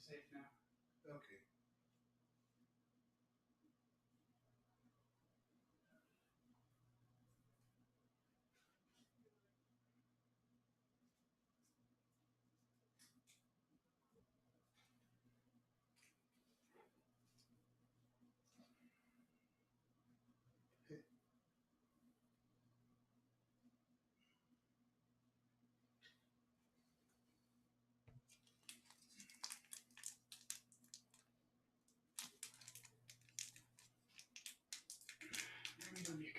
safe now. Okay. There we go, Nick.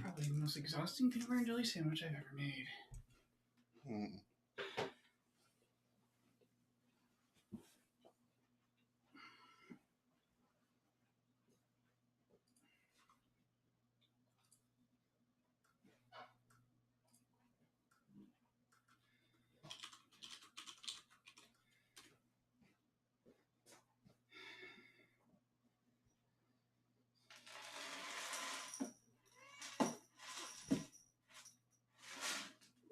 Probably the most exhausting peanut butter and jelly sandwich I've ever made.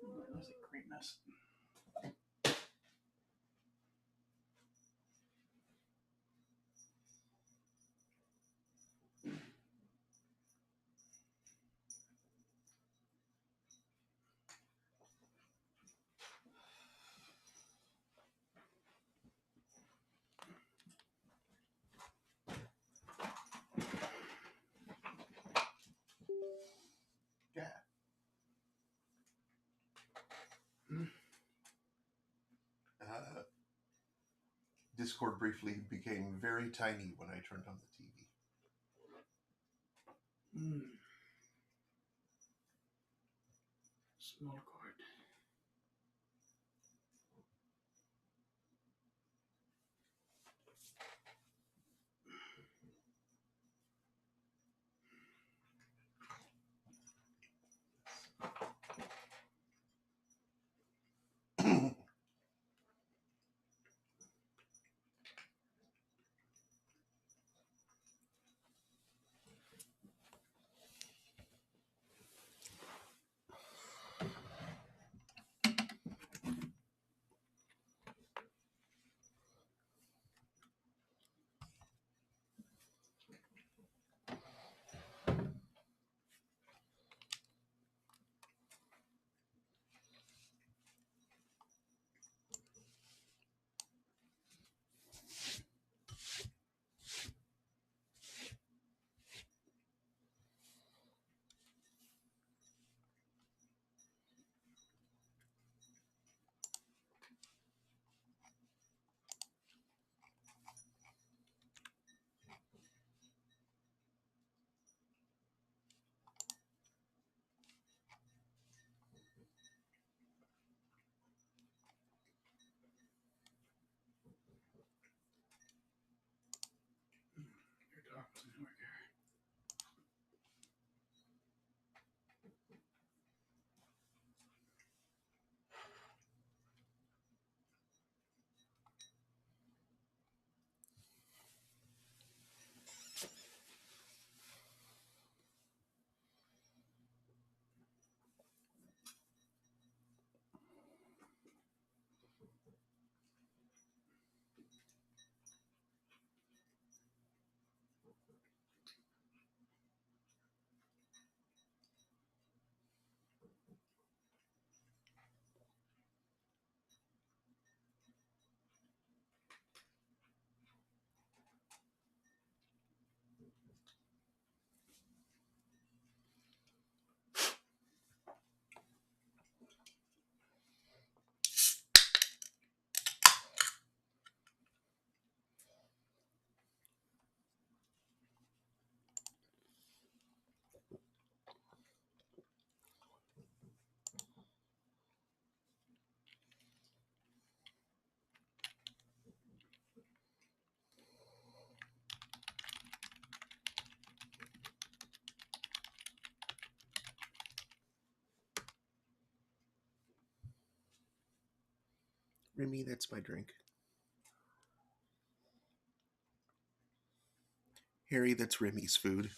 That was a great mess. Yeah. Discord briefly became very tiny when I turned on the TV. Small cord. Your dog wasn't working. Remy, that's my drink. Harry, that's Remy's food.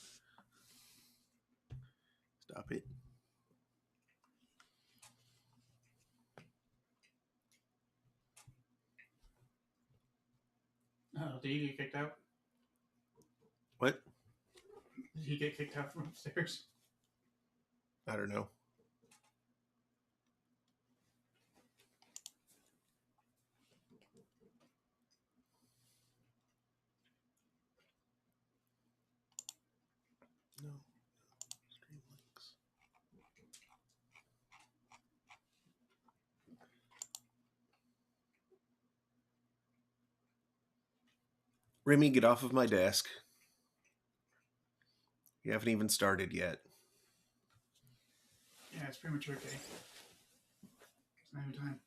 Did he get kicked out? What? Did he get kicked out from upstairs? I don't know. No. Stream links. Remy, get off of my desk. You haven't even started yet. Yeah, it's premature, okay. It's not even time.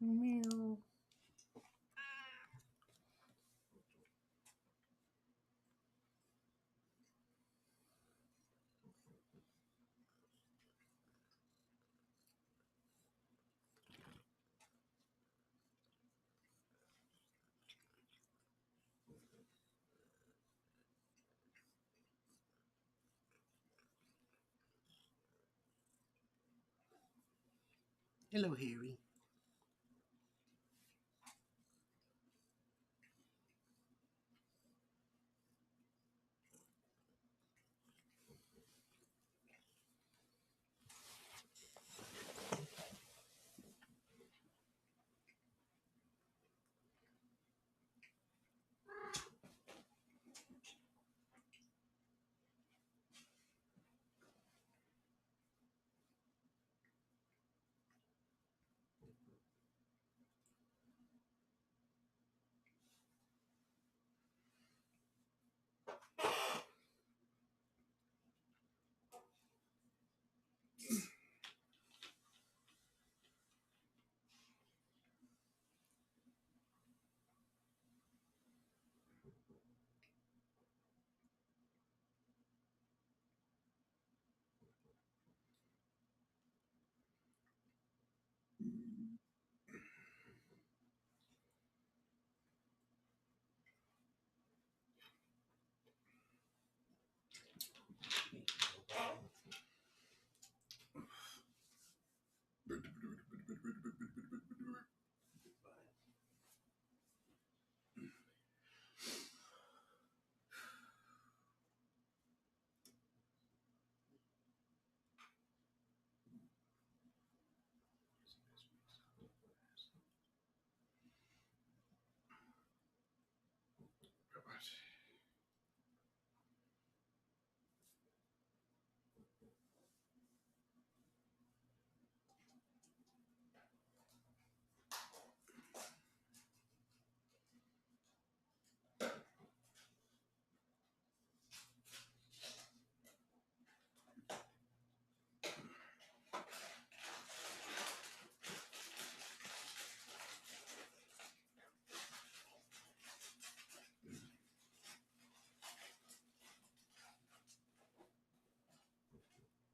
Meow. Hello, Harry.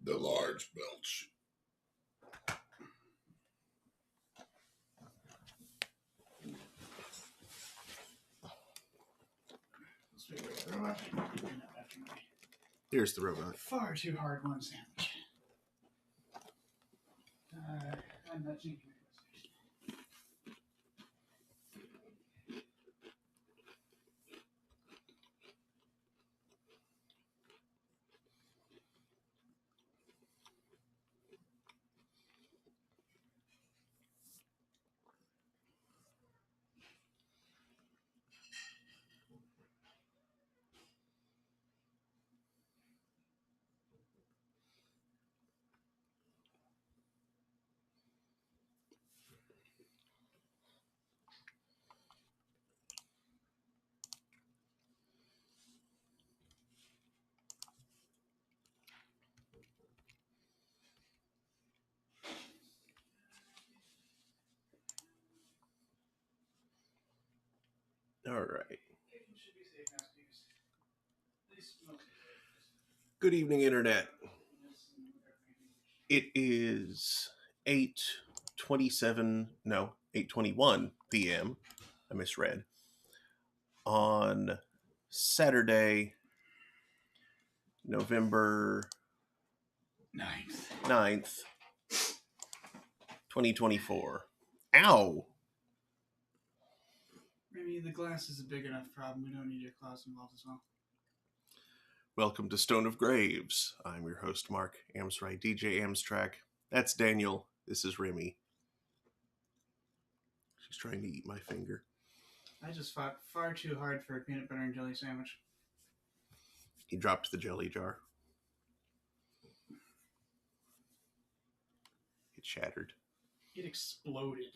The large belch. Let's figure out the robot. Here's the robot. Far too hard one sandwich. I'm not changing my destination. All right. Good evening, Internet. It is 8:21 p.m. I misread. On Saturday, November 9th, 2024. Ow! Maybe the glass is a big enough problem. We don't need your claws involved as well. Welcome to Stone of Graves. I'm your host, Mark Amsray, DJ Amstrack. That's Daniel. This is Remy. She's trying to eat my finger. I just fought far too hard for a peanut butter and jelly sandwich. He dropped the jelly jar. It shattered. It exploded.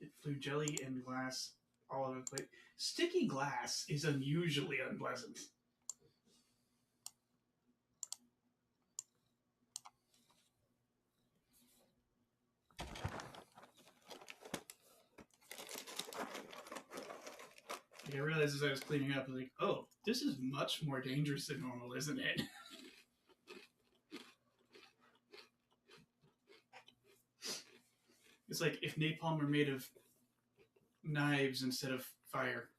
It flew jelly and glass all over the place. Sticky glass is unusually unpleasant. I realized as I was cleaning up, I was like, oh, this is much more dangerous than normal, isn't it? It's like if napalm were made of knives instead of fire.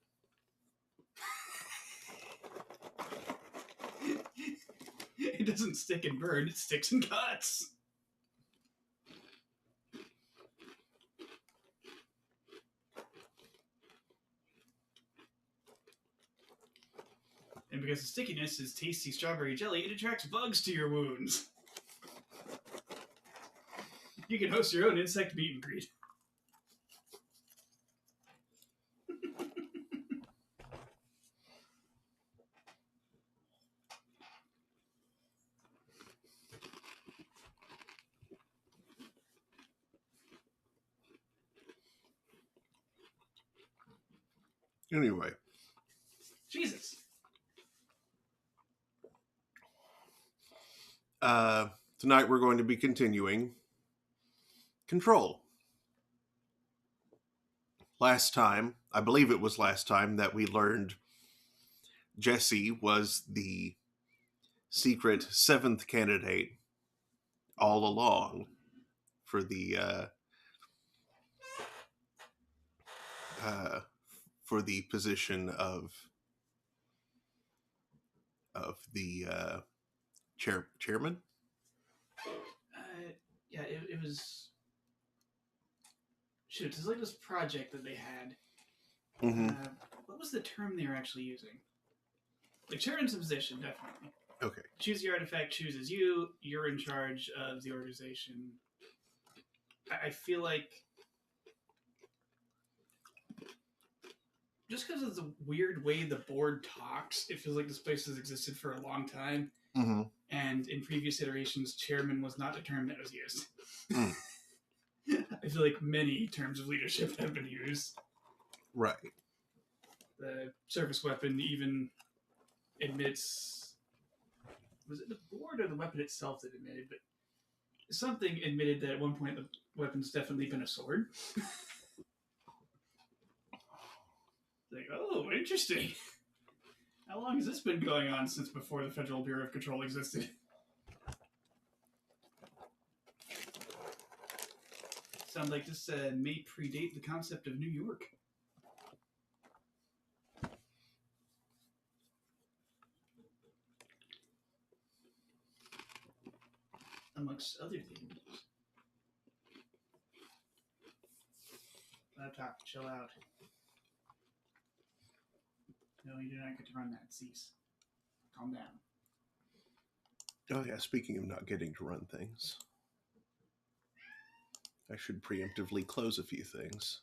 It doesn't stick and burn, it sticks and cuts. And because the stickiness is tasty strawberry jelly, it attracts bugs to your wounds. You can host your own insect meet and greet. Anyway. Jesus. Tonight we're going to be continuing Control. Last time, I believe it was last time, that we learned Jesse was the secret seventh candidate all along for the position of the chairman. Yeah, it was. Shoot, it was like this project that they had. Mm-hmm. What was the term they were actually using? Like, chairman's a position, definitely. Okay. Choose the artifact chooses you. You're in charge of the organization. I feel like just because of the weird way the board talks, it feels like this place has existed for a long time. Mm-hmm. And in previous iterations, chairman was not a term that was used. Mm. I feel like many terms of leadership have been used. Right. The surface weapon even admits... Was it the board or the weapon itself that admitted? But something admitted that at one point the weapon's definitely been a sword. Like, oh, interesting. How long has this been going on since before the Federal Bureau of Control existed? Sounds like this may predate the concept of New York. Amongst other things. Laptop, chill out. No, you do not get to run that. Cease. Calm down. Oh yeah, speaking of not getting to run things, I should preemptively close a few things.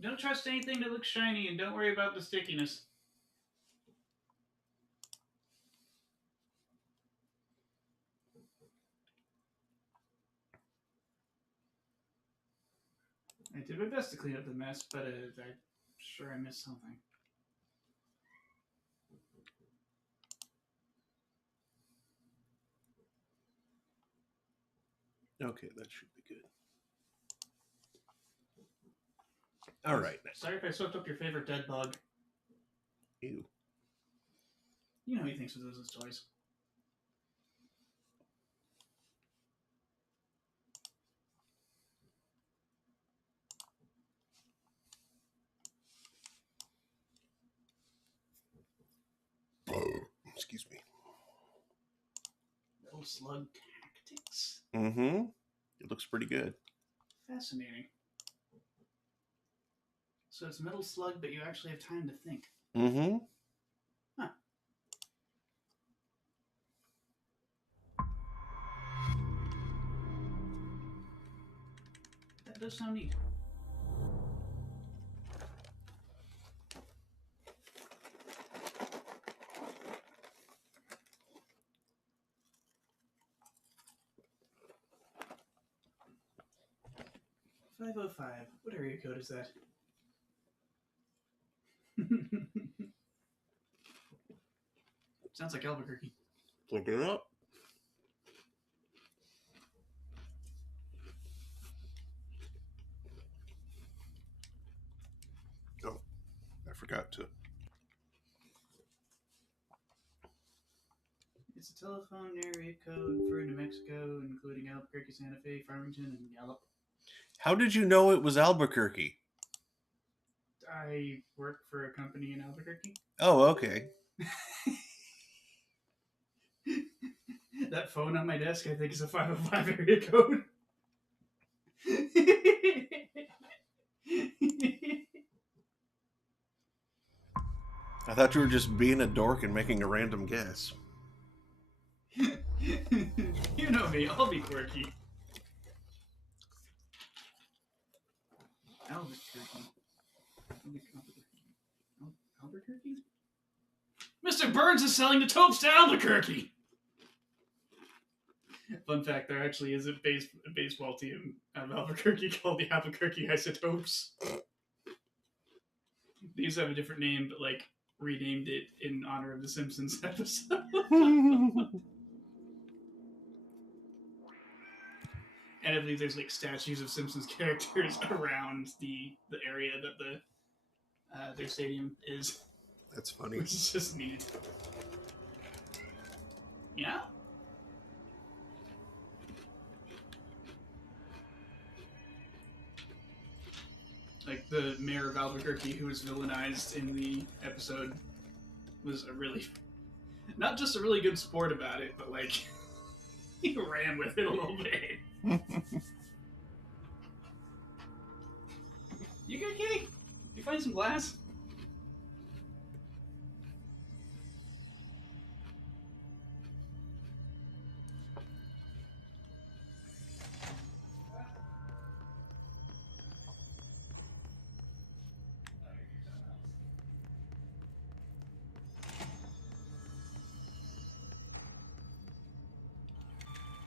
Don't trust anything that looks shiny, and don't worry about the stickiness. I did my best to clean up the mess, but I'm sure I missed something. Okay, that should be good. All right. Sorry if I swept up your favorite dead bug. Ew. You know he thinks of those as toys. Excuse me. Metal Slug Tactics? Mm-hmm. It looks pretty good. Fascinating. So it's Metal Slug, but you actually have time to think. Mm-hmm. Huh. That does sound neat. .505. What area code is that? Sounds like Albuquerque. Look it up. Oh, I forgot to. It's a telephone area code for New Mexico, including Albuquerque, Santa Fe, Farmington, and Gallup. How did you know it was Albuquerque? I work for a company in Albuquerque. Oh, okay. That phone on my desk, I think, is a 505 area code. I thought you were just being a dork and making a random guess. You know me, I'll be quirky. Albuquerque. Albuquerque? Mr. Burns is selling the topes to Albuquerque! Fun fact, there actually is a baseball team out of Albuquerque called the Albuquerque Isotopes. They used to have a different name, but like renamed it in honor of the Simpsons episode. And I believe there's like statues of Simpsons characters around the area that their stadium is. That's funny. Which is just neat. Yeah? Like the mayor of Albuquerque, who was villainized in the episode, was a really, not just a really good sport about it, but like he ran with it a little bit. You good, kitty? You find some glass?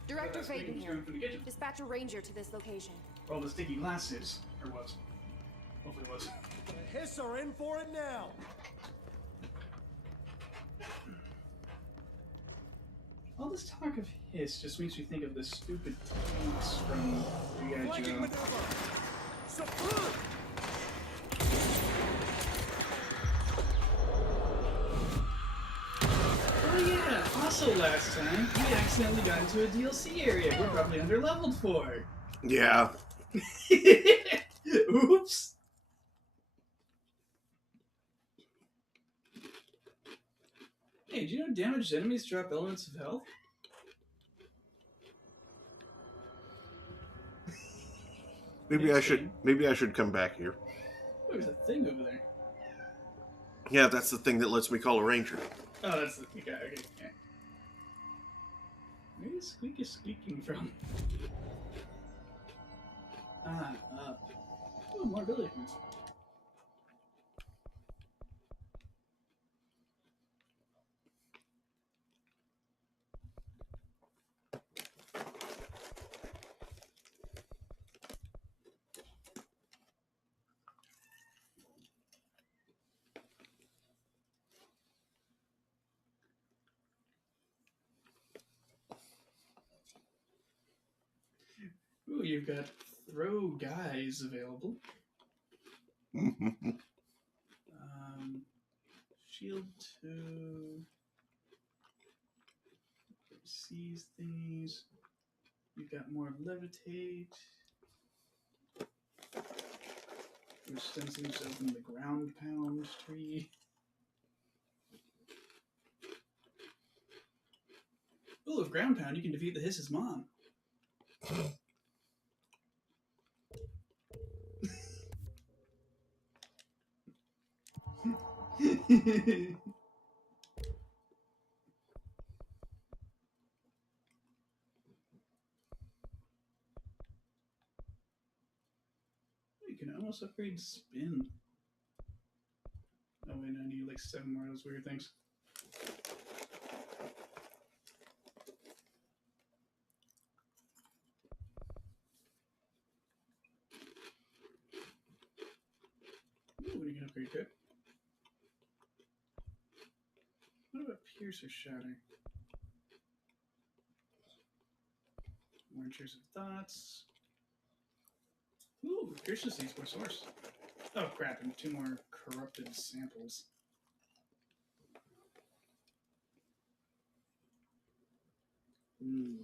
Director Faden Coming here. from the kitchen. Dispatch a ranger to this location. Where all the sticky glass is, or was. Hopefully it was. The Hiss are in for it now. All this talk of hiss just makes me think of the stupid tanks from G.I. Flanking Joe. maneuver. Support! Oh yeah, also last time, we accidentally got into a DLC area we're probably underleveled for. Yeah. Oops. Hey, do you know damaged enemies drop elements of health? Maybe I should come back here. Oh, there's a thing over there. Yeah, that's the thing that lets me call a ranger. Oh, that's the guy. Okay. Yeah. Where is Squeak squeaking from? Ah, up. Oh, more villagers. Ooh, you've got throw guys available. Shield 2. Seize things. You've got more levitate. Which then seems to open the ground pound tree. Ooh, with ground pound, you can defeat the Hiss's mom. You can almost upgrade spin. Oh wait, no, I need like 7 more of those weird things. Ooh, what are you gonna upgrade to it? What about Pierce or Shatter? More intrusive thoughts. Ooh, Pierce just needs more source. Oh crap, and 2 more corrupted samples. Ooh.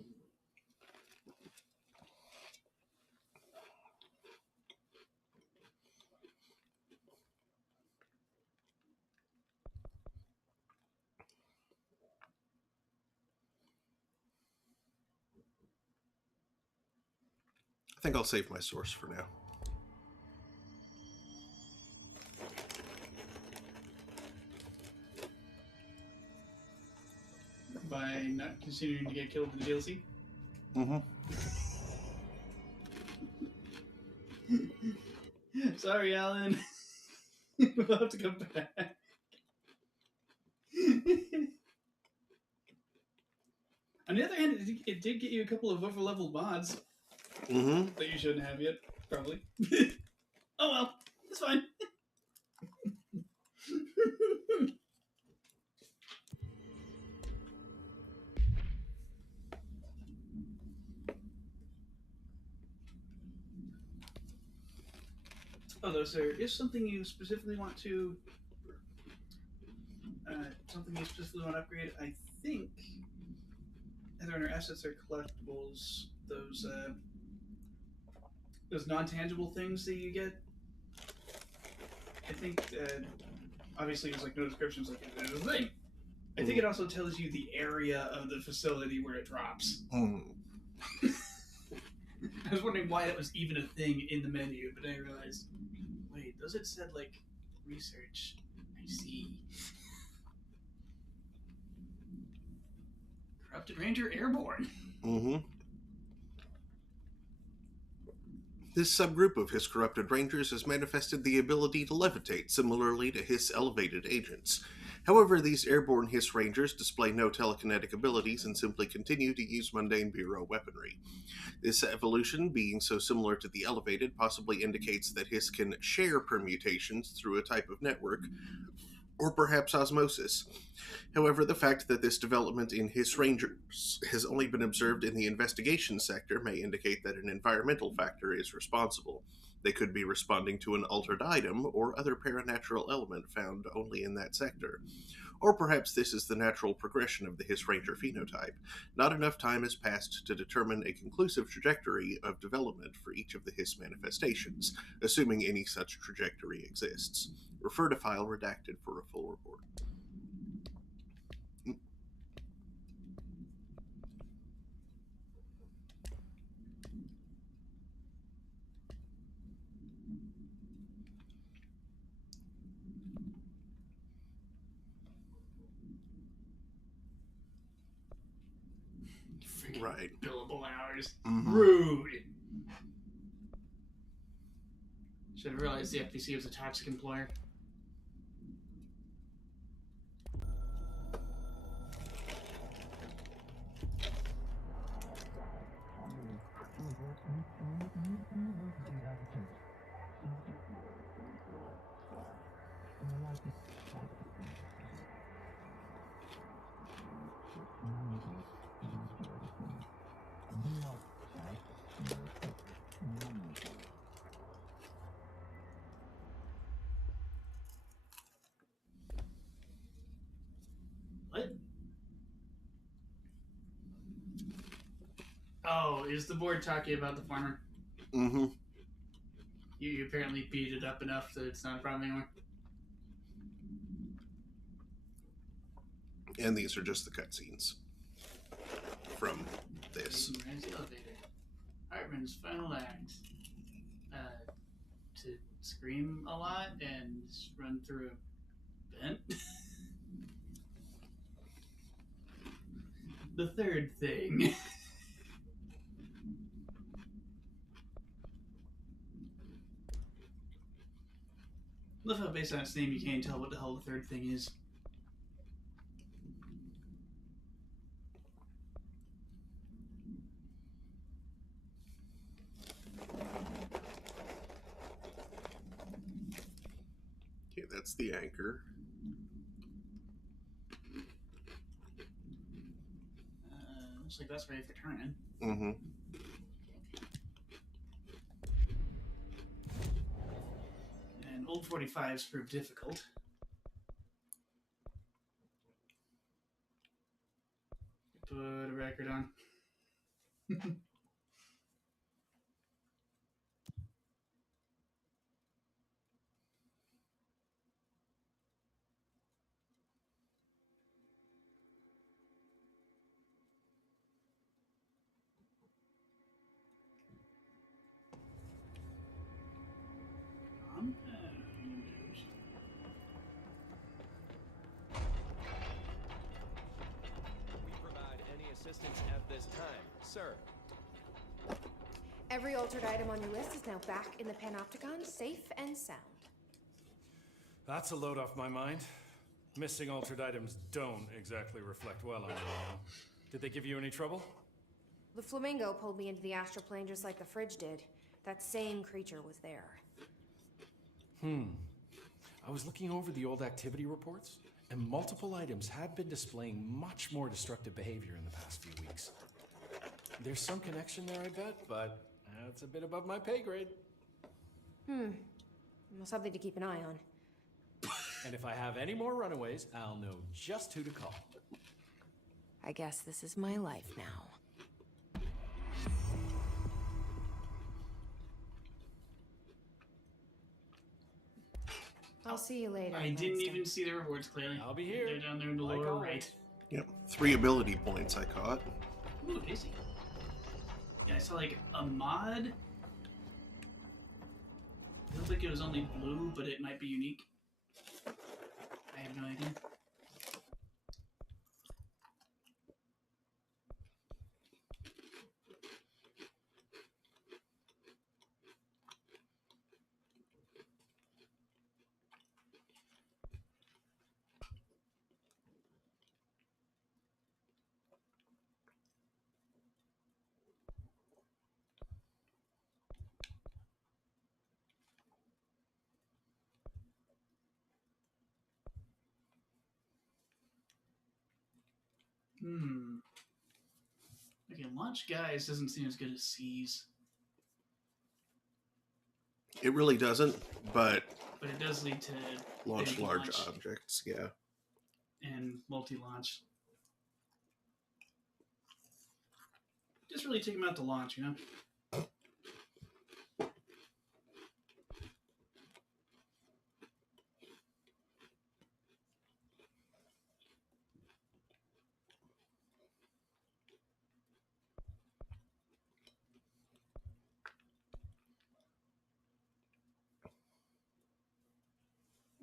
I think I'll save my source for now. By not continuing to get killed in the DLC? Mm-hmm. Sorry, Alan. We'll have to come back. On the other hand, it did get you a couple of overleveled mods that you shouldn't have yet, probably. Oh well, it's fine. Although, sir, if something you specifically want to, upgrade, I think either under assets or collectibles, those non-tangible things that you get. I think, obviously, it's like no descriptions, like there's a thing. I think it also tells you the area of the facility where it drops. I was wondering why that was even a thing in the menu, but I realized, wait, those it said like research. I see. Corrupted Ranger Airborne. This subgroup of Hiss corrupted rangers has manifested the ability to levitate, similarly to Hiss elevated agents. However, these airborne Hiss rangers display no telekinetic abilities and simply continue to use mundane bureau weaponry. This evolution, being so similar to the elevated, possibly indicates that Hiss can share permutations through a type of network, or perhaps osmosis. However, the fact that this development in Hiss rangers has only been observed in the investigation sector may indicate that an environmental factor is responsible. They could be responding to an altered item or other paranatural element found only in that sector. Or perhaps this is the natural progression of the Hiss Ranger phenotype. Not enough time has passed to determine a conclusive trajectory of development for each of the Hiss manifestations, assuming any such trajectory exists. Refer to file redacted for a full report. Right. Billable hours. Mm-hmm. Rude. Should have realized the FTC was a toxic employer. is the board talking about the farmer? Mm-hmm. You apparently beat it up enough that it's not a problem anymore. And these are just the cutscenes from this. Rise the elevator. Hartman's final act. To scream a lot and run through a vent. The third thing. Love how based on its name you can't tell what the hell the third thing is. Okay, that's the anchor. Looks like that's ready for turning. Mm-hmm. And old 45s prove difficult. Put a record on. We provide any assistance at this time, sir. Every altered item on your list is now back in the Panopticon, safe and sound. That's a load off my mind. Missing altered items don't exactly reflect well on you. Did they give you any trouble? The flamingo pulled me into the astral plane just like the fridge did. That same creature was there. I was looking over the old activity reports, and multiple items have been displaying much more destructive behavior in the past few weeks. There's some connection there, I bet, but that's a bit above my pay grade. Well, something to keep an eye on. And if I have any more runaways, I'll know just who to call. I guess this is my life now. I'll see you later. I didn't Winston. even see the rewards clearly. I'll be here. They're down there in the like lower always. right. Yep. 3 ability points I caught. Ooh, Daisy. Yeah, I saw like a mod. It looked like it was only blue, but it might be unique. I have no idea. Okay, launch guys doesn't seem as good as C's, It really doesn't, but but it does lead to launch big large launch objects, yeah. and multi-launch. Just really take them out to launch, you know?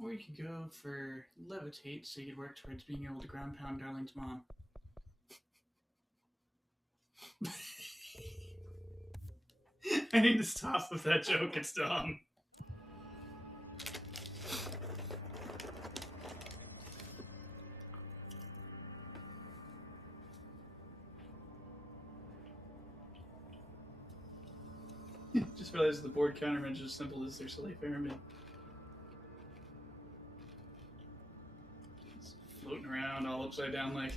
Or you could go for levitate, so you could work towards being able to ground pound Darling's mom. I need to stop with that joke. It's dumb. Just realized the board countermeasure is as simple as their silly pyramid. It's floating around all upside down like.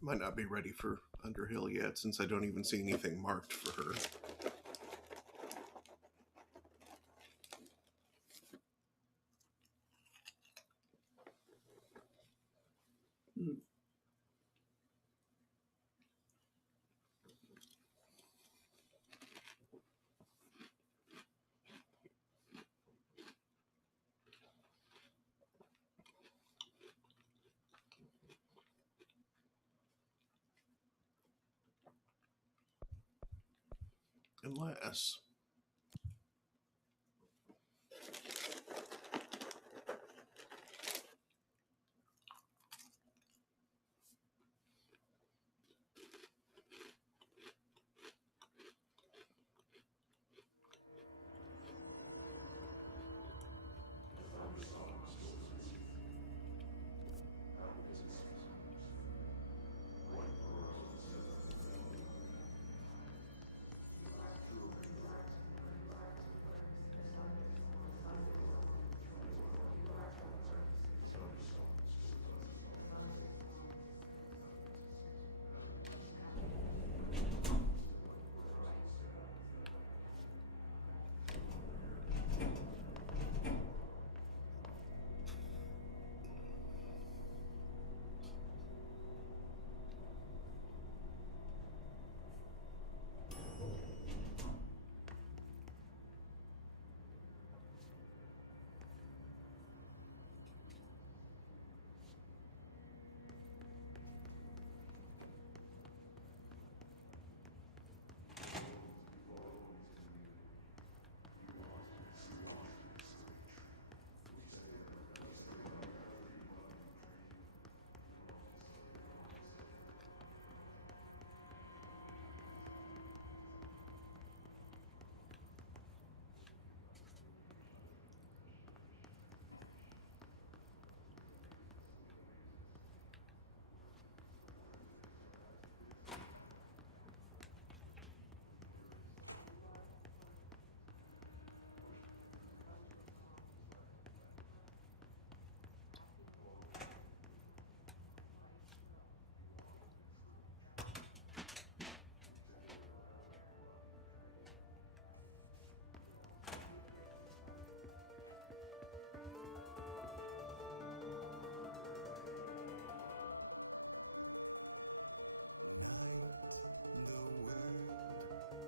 Might not be ready for Underhill yet, since I don't even see anything marked for her. Unless...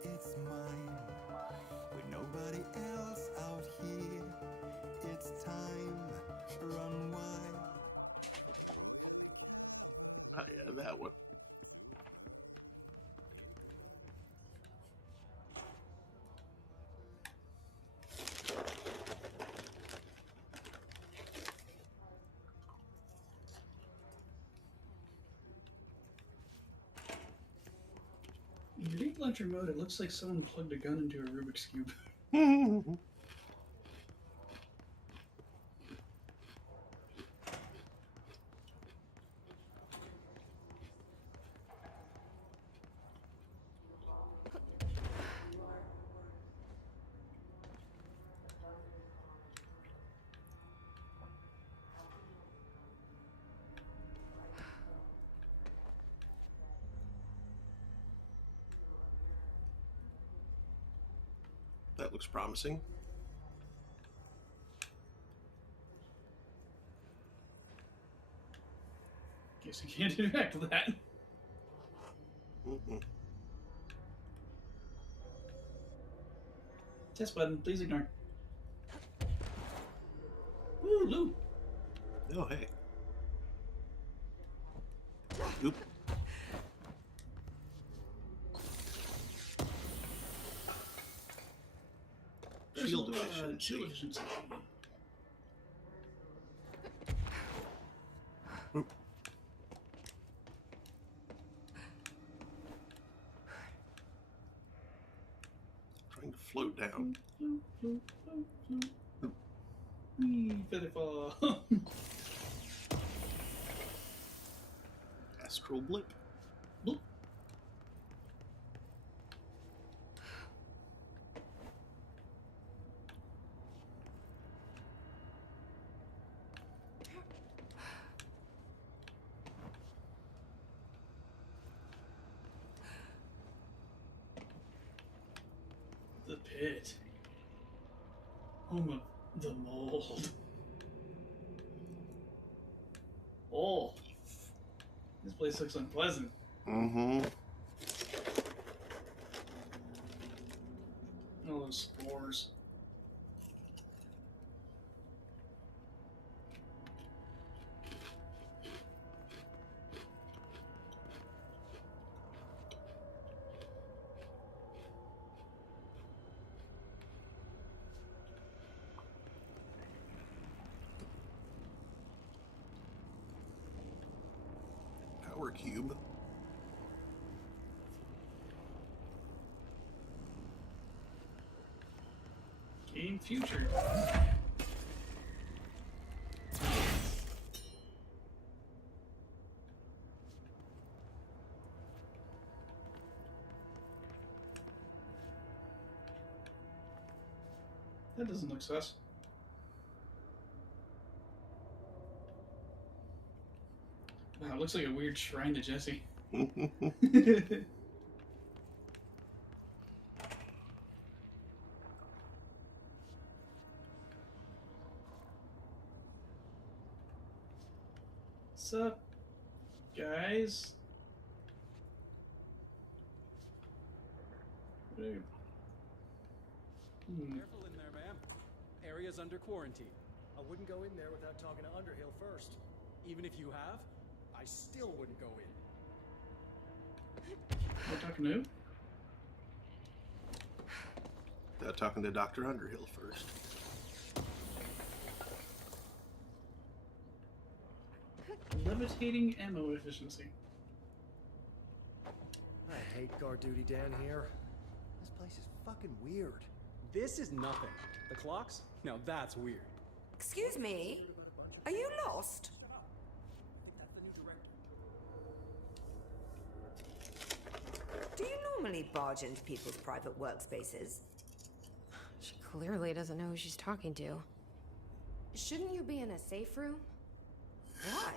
It's mine. With nobody else out here, it's time. Run wild. Oh, yeah, that one. In Leap Launcher mode, it looks like someone plugged a gun into a Rubik's Cube. That looks promising. Guess you can't interact with that. Mm-mm. Test button, please ignore. Ooh, loot. Oh, hey. Oop. Shield efficiency. Shield efficiency. Oop. Trying to float down. Float, float, float, float. Featherfall. Astral blip. Bloop. The pit. Home of the mold. Oh. This place looks unpleasant. Mm-hmm. All those spores. Power cube. Game future. That doesn't look sus. Wow, it looks like a weird shrine to Jesse. What's up, guys? Dude. Careful in there, ma'am. Area's under quarantine. I wouldn't go in there without talking to Underhill first. Even if you have, I still wouldn't go in. We're talking to who? Talking to Dr. Underhill first. Levitating ammo efficiency. I hate guard duty down here. This place is fucking weird. This is nothing. The clocks? Now that's weird. Excuse me? Are you lost? Do you normally barge into people's private workspaces? She clearly doesn't know who she's talking to. Shouldn't you be in a safe room? Why?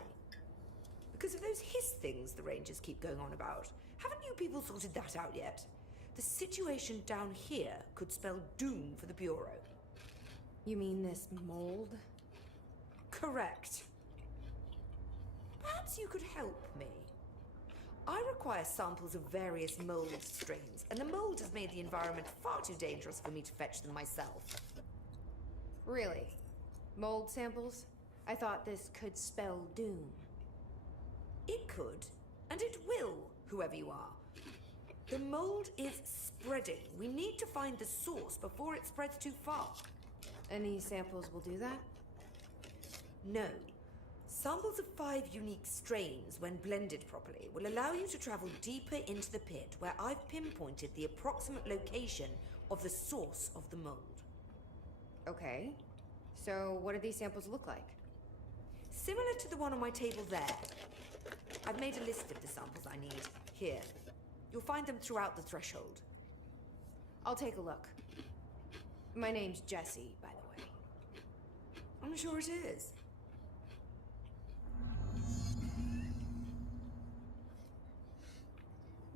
Because of those hiss things the Rangers keep going on about. Haven't you people sorted that out yet? The situation down here could spell doom for the Bureau. You mean this mold? Correct. Perhaps you could help me. I require samples of various mold strains, and the mold has made the environment far too dangerous for me to fetch them myself. Really? Mold samples? I thought this could spell doom. It could, and it will, whoever you are. The mold is spreading. We need to find the source before it spreads too far. Any samples will do that? No. Samples of 5 unique strains, when blended properly, will allow you to travel deeper into the pit, where I've pinpointed the approximate location of the source of the mold. Okay. So what do these samples look like? Similar to the one on my table there. I've made a list of the samples I need. Here. You'll find them throughout the threshold. I'll take a look. My name's Jessie, by the way. I'm sure it is.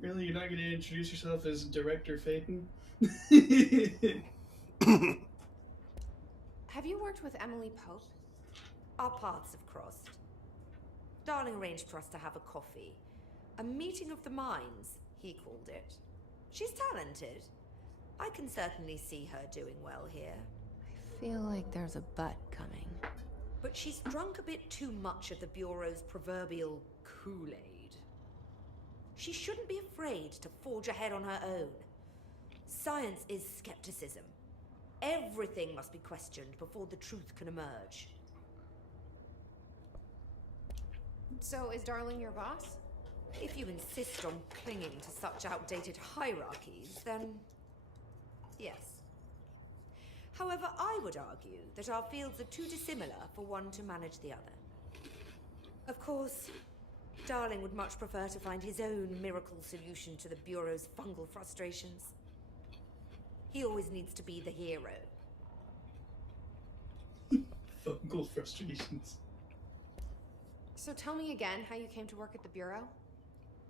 Really? You're not going to introduce yourself as Director Phaeton? Have you worked with Emily Pope? Our paths have crossed. Darling arranged for us to have a coffee. A meeting of the minds, he called it. She's talented. I can certainly see her doing well here. I feel like there's a but coming. But she's drunk a bit too much of the Bureau's proverbial Kool-Aid. She shouldn't be afraid to forge ahead on her own. Science is skepticism. Everything must be questioned before the truth can emerge. So is Darling your boss? If you insist on clinging to such outdated hierarchies, then yes. However, I would argue that our fields are too dissimilar for one to manage the other. Of course, Darling would much prefer to find his own miracle solution to the Bureau's fungal frustrations. He always needs to be the hero. Fungal frustrations. So tell me again how you came to work at the Bureau?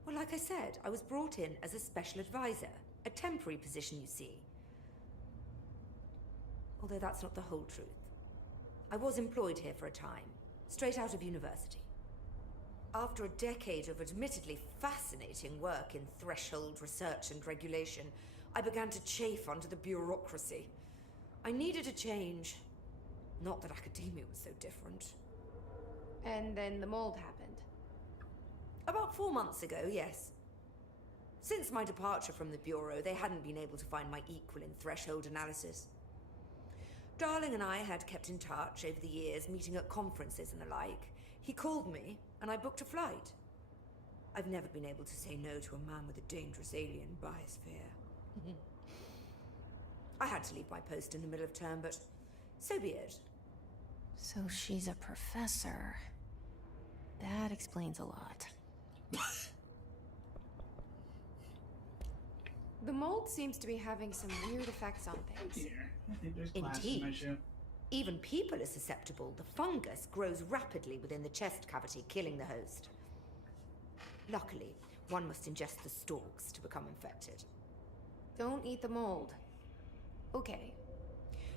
Well, like I said, I was brought in as a special advisor. A temporary position, you see. Although that's not the whole truth. I was employed here for a time, straight out of university. After a decade of admittedly fascinating work in threshold research and regulation, I began to chafe under the bureaucracy. I needed a change. Not that academia was so different. And then the mold happened. About 4 months ago, yes. Since my departure from the Bureau, they hadn't been able to find my equal in threshold analysis. Darling and I had kept in touch over the years, meeting at conferences and the like. He called me, and I booked a flight. I've never been able to say no to a man with a dangerous alien biosphere. I had to leave my post in the middle of term, but so be it. So she's a professor. That explains a lot. The mold seems to be having some weird effects on things. Yeah, I think there's class in my Indeed. show. Even people are susceptible. The fungus grows rapidly within the chest cavity, killing the host. Luckily, one must ingest the stalks to become infected. Don't eat the mold. Okay.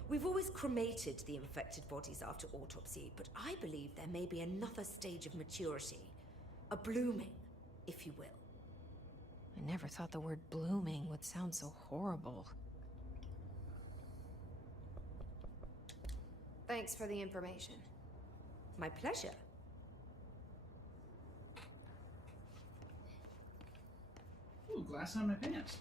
We've always cremated the infected bodies after autopsy, but I believe there may be another stage of maturity. A blooming, if you will. I never thought the word blooming would sound so horrible. Thanks for the information. My pleasure. Ooh, glass on my pants.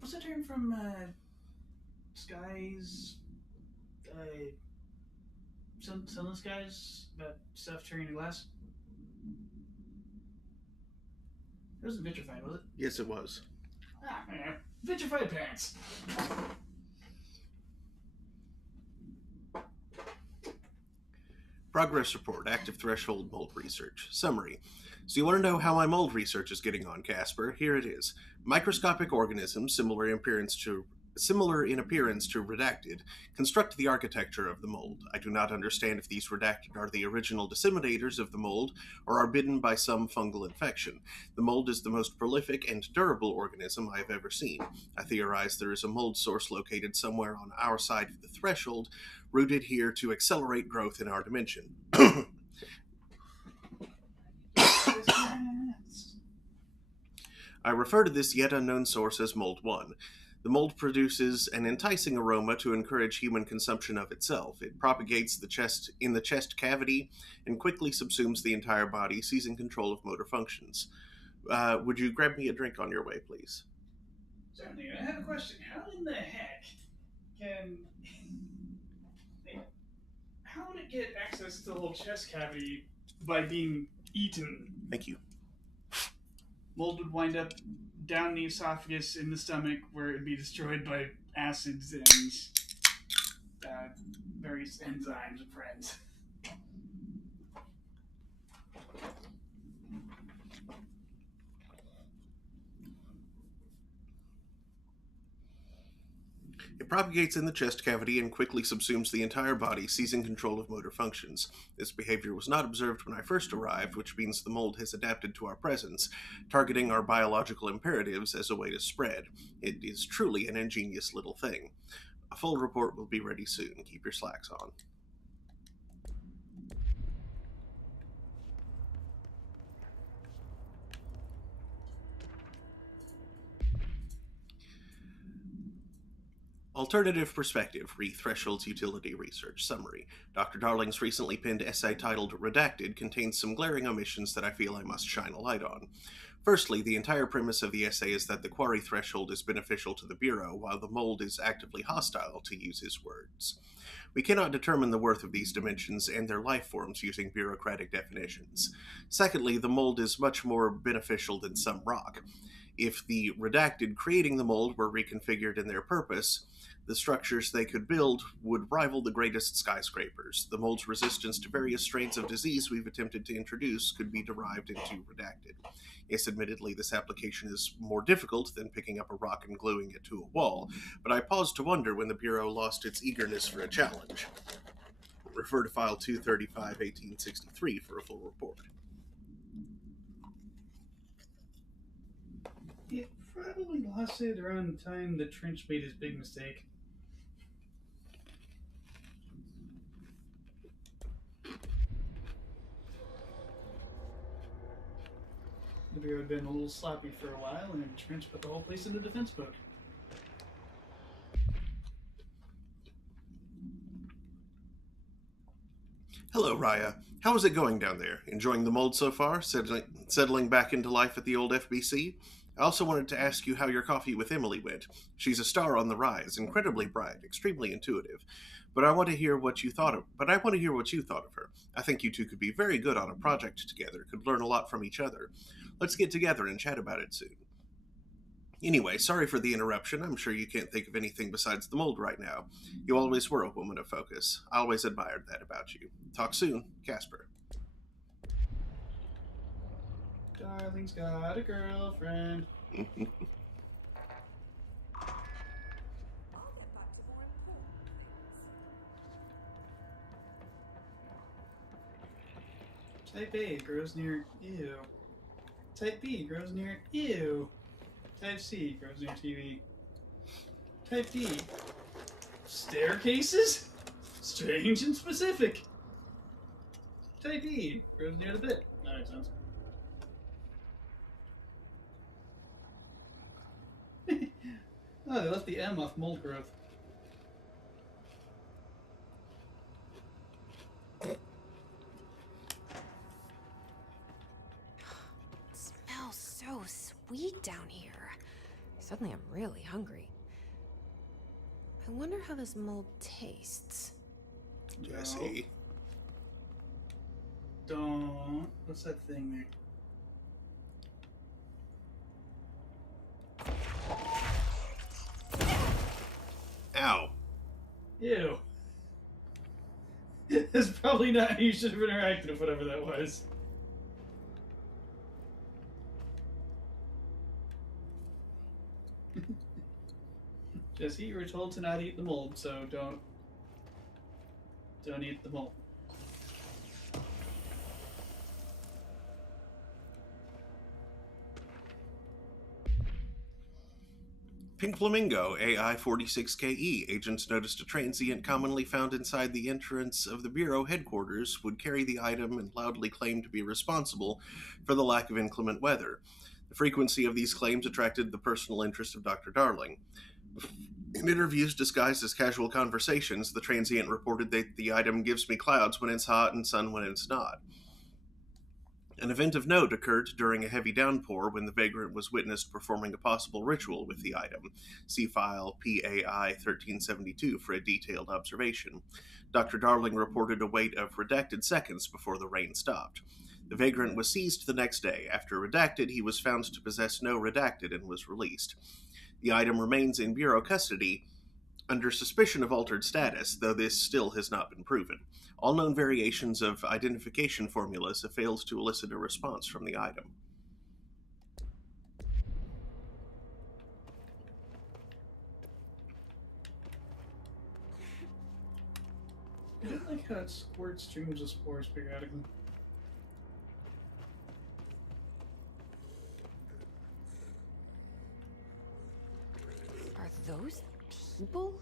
What's that term from skies? Sunless skies? About stuff turning to glass? It wasn't vitrified, was it? Yes, it was. Ah, yeah. Vitrified pants. Progress report, active threshold mold research. Summary. So you want to know how my mold research is getting on, Casper? Here it is. Microscopic organisms, similar in appearance to redacted, construct the architecture of the mold. I do not understand if these redacted are the original disseminators of the mold or are bitten by some fungal infection. The mold is the most prolific and durable organism I have ever seen. I theorize there is a mold source located somewhere on our side of the threshold, rooted here to accelerate growth in our dimension. I refer to this yet unknown source as Mold 1. The mold produces an enticing aroma to encourage human consumption of itself. It propagates in the chest cavity and quickly subsumes the entire body, seizing control of motor functions. Would you grab me a drink on your way, please? Certainly. I have a question. How in the heck can... How would it get access to the whole chest cavity by being eaten? Thank you. Mold would wind up down the esophagus in the stomach, where it would be destroyed by acids and various enzymes and friends. It propagates in the chest cavity and quickly subsumes the entire body, seizing control of motor functions. This behavior was not observed when I first arrived, which means the mold has adapted to our presence, targeting our biological imperatives as a way to spread. It is truly an ingenious little thing. A full report will be ready soon. Keep your slacks on. Alternative Perspective, Re-Thresholds Utility Research. Summary. Dr. Darling's recently penned essay titled Redacted contains some glaring omissions that I feel I must shine a light on. Firstly, the entire premise of the essay is that the quarry threshold is beneficial to the Bureau, while the mold is actively hostile, to use his words. We cannot determine the worth of these dimensions and their life forms using bureaucratic definitions. Secondly, the mold is much more beneficial than some rock. If the redacted creating the mold were reconfigured in their purpose, the structures they could build would rival the greatest skyscrapers. The mold's resistance to various strains of disease we've attempted to introduce could be derived into redacted. Yes, admittedly, this application is more difficult than picking up a rock and gluing it to a wall, but I paused to wonder when the Bureau lost its eagerness for a challenge. Refer to File 235-1863 for a full report. It probably lost it around the time that Trench made his big mistake. The Bureau had been a little sloppy for a while, and Trench put the whole place in the defense book. Hello, Raya. How is it going down there? Enjoying the mold so far? Settling back into life at the old FBC? I also wanted to ask you how your coffee with Emily went. She's a star on the rise, incredibly bright, extremely intuitive. But I want to hear what you thought of her. I think you two could be very good on a project together, could learn a lot from each other. Let's get together and chat about it soon. Anyway, sorry for the interruption. I'm sure you can't think of anything besides the mold right now. You always were a woman of focus. I always admired that about you. Talk soon, Casper. Darling's got a girlfriend. Type A grows near ew. Type B grows near ew. Type C grows near TV. Type D. Staircases? Strange and specific. Type E grows near the bit. That makes sense. Oh, they left the M off mold growth. It smells so sweet down here. Suddenly I'm really hungry. I wonder how this mold tastes. Jesse. Don't. What's that thing there? Ow. Ew. That's probably not how you should have interacted with whatever that was. Jesse, you were told to not eat the mold, so don't eat the mold. Pink Flamingo, AI-46KE. Agents noticed a transient commonly found inside the entrance of the Bureau headquarters would carry the item and loudly claim to be responsible for the lack of inclement weather. The frequency of these claims attracted the personal interest of Dr. Darling. In interviews disguised as casual conversations, the transient reported that the item gives me clouds when it's hot and sun when it's not. An event of note occurred during a heavy downpour when the vagrant was witnessed performing a possible ritual with the item. See file PAI 1372 for a detailed observation. Dr. Darling reported a wait of redacted seconds before the rain stopped. The vagrant was seized the next day. After redacted, he was found to possess no redacted and was released. The item remains in Bureau custody under suspicion of altered status, though this still has not been proven. All known variations of identification formulas have failed to elicit a response from the item. I don't like how it squirts streams of spores periodically. Are those people?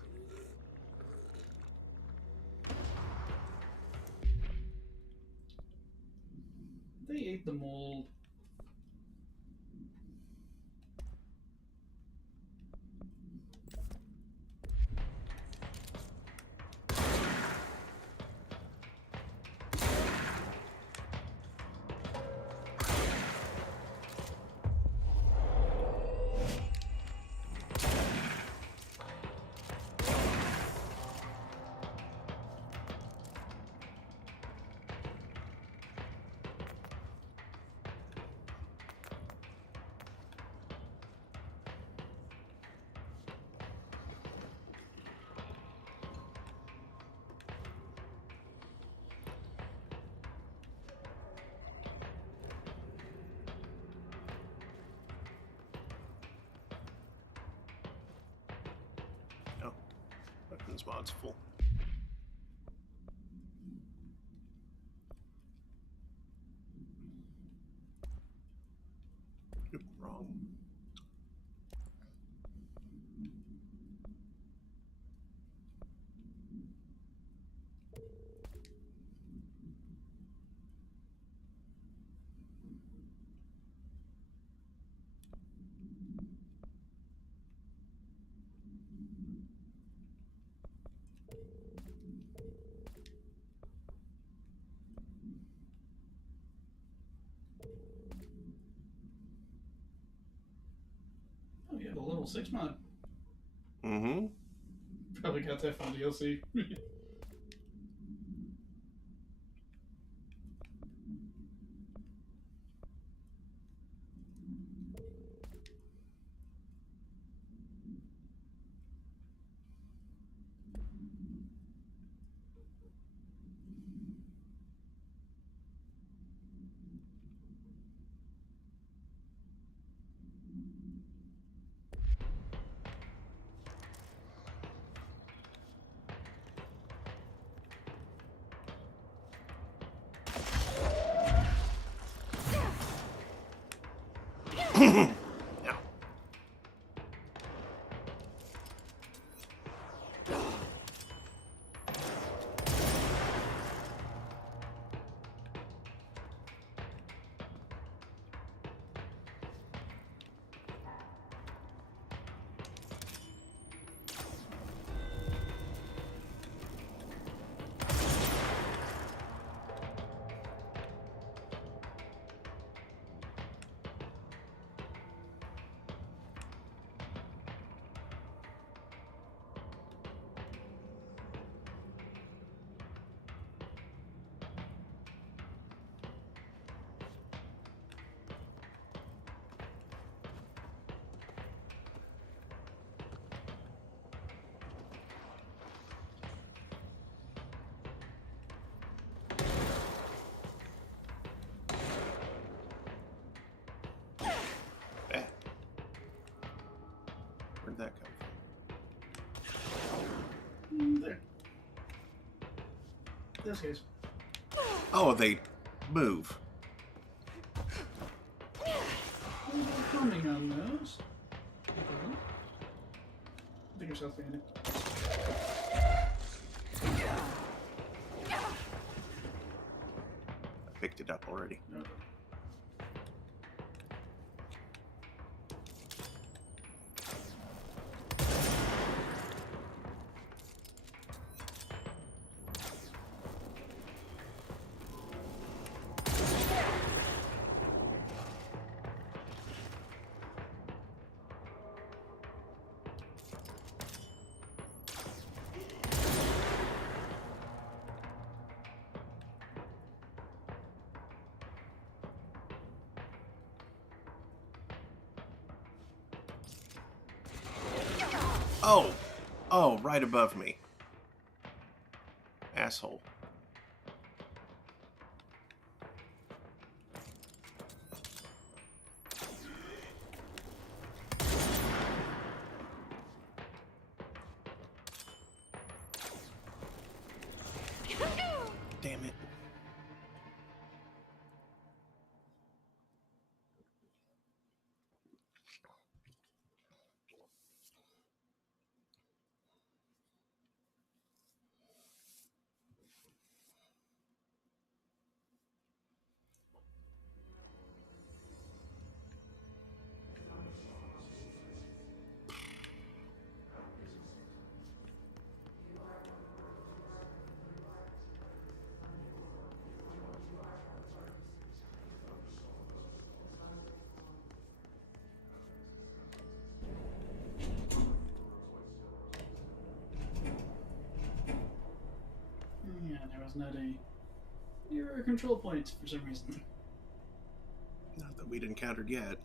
They ate the mold. responsible. Oop, wrong. Oh, yeah, the level 6 mod. Mm-hmm. Probably got that from DLC. Yeah. Eh. Where'd that come from? There. This case. Oh, they move. Humming on those. Think yourself, Andy. I picked it up already. Okay. Oh! Oh, right above me. Asshole. Damn it. Yeah, there was not a error control point for some reason. Not that we'd encountered yet.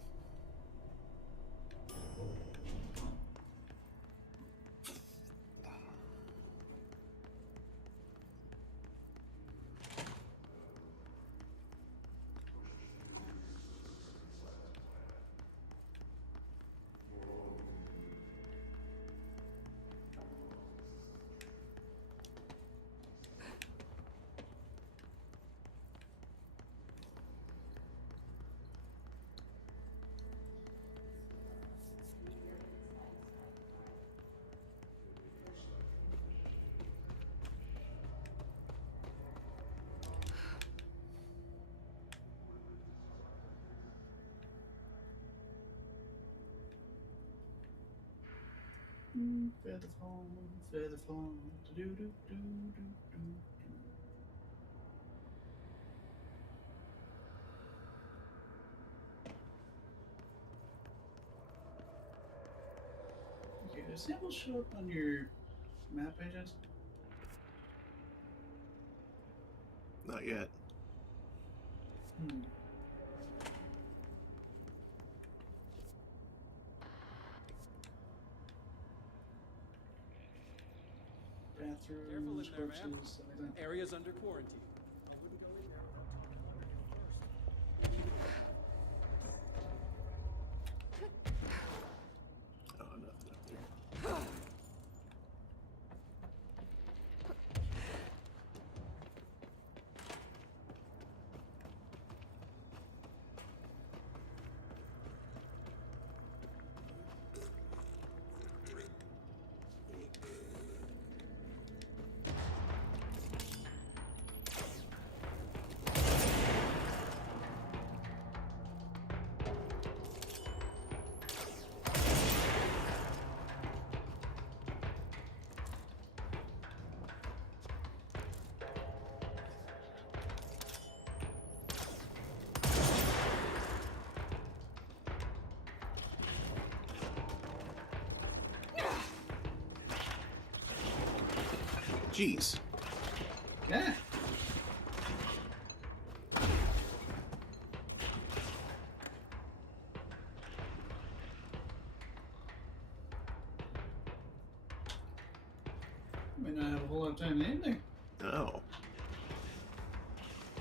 Feather phone, do do do do do. Okay, does samples show up on your map by chance? Not yet. Careful in Bathrooms, there, ma'am. corpses, stuff like that. Area's under quarantine. I wouldn't go in there without talking to Underhill first. Oh, nothing up there. Jeez. Yeah. Might not have a whole lot of time in there. Oh.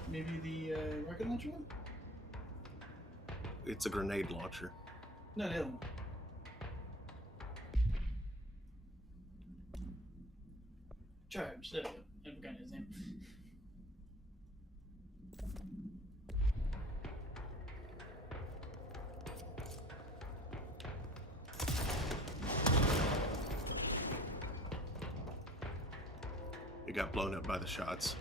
Maybe the rocket launcher one? It's a grenade launcher. No, the other one. Charge. There we go. I forgot his name. It got blown up by the shots.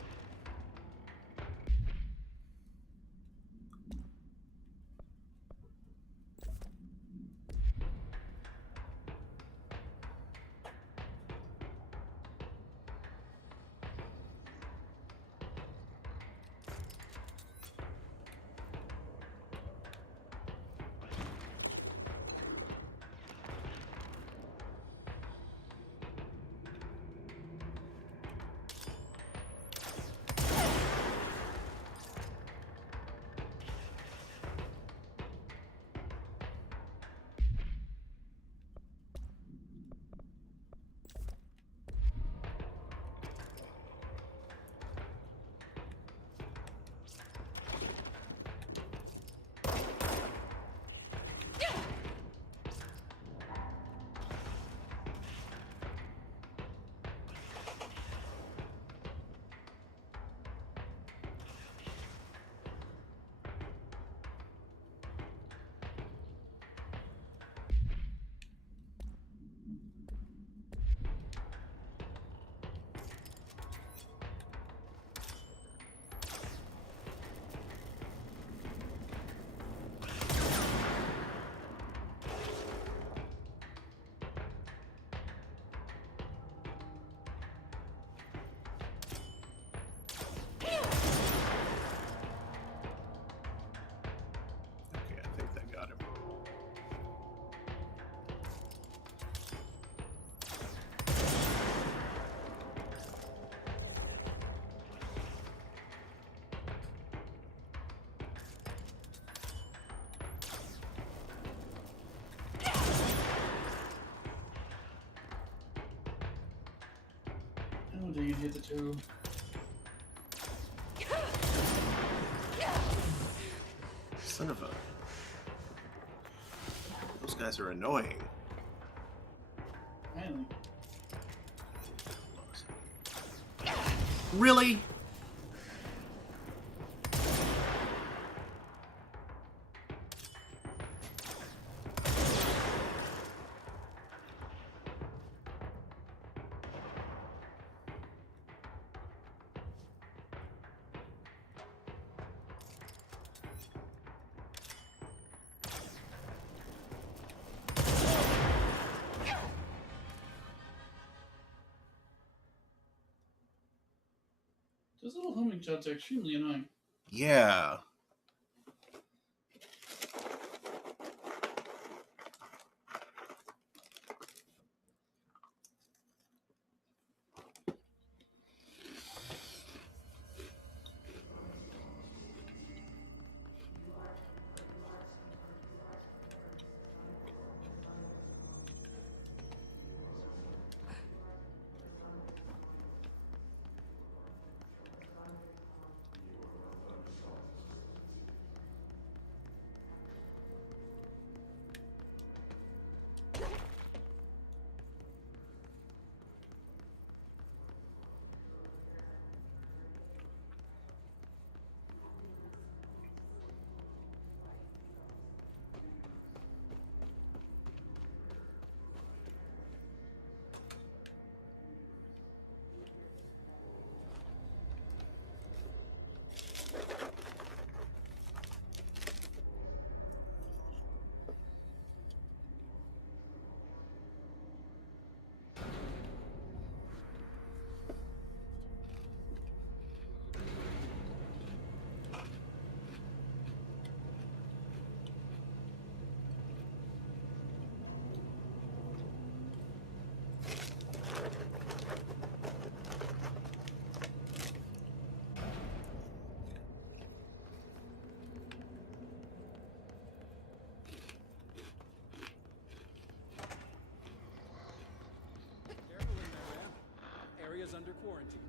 Okay, I think that got him. Oh, dang it, hit the toe. Son of a... Those guys are annoying. Finally. Really? Those little homing shots are extremely annoying. Yeah. Careful in there, man. Area's under quarantine.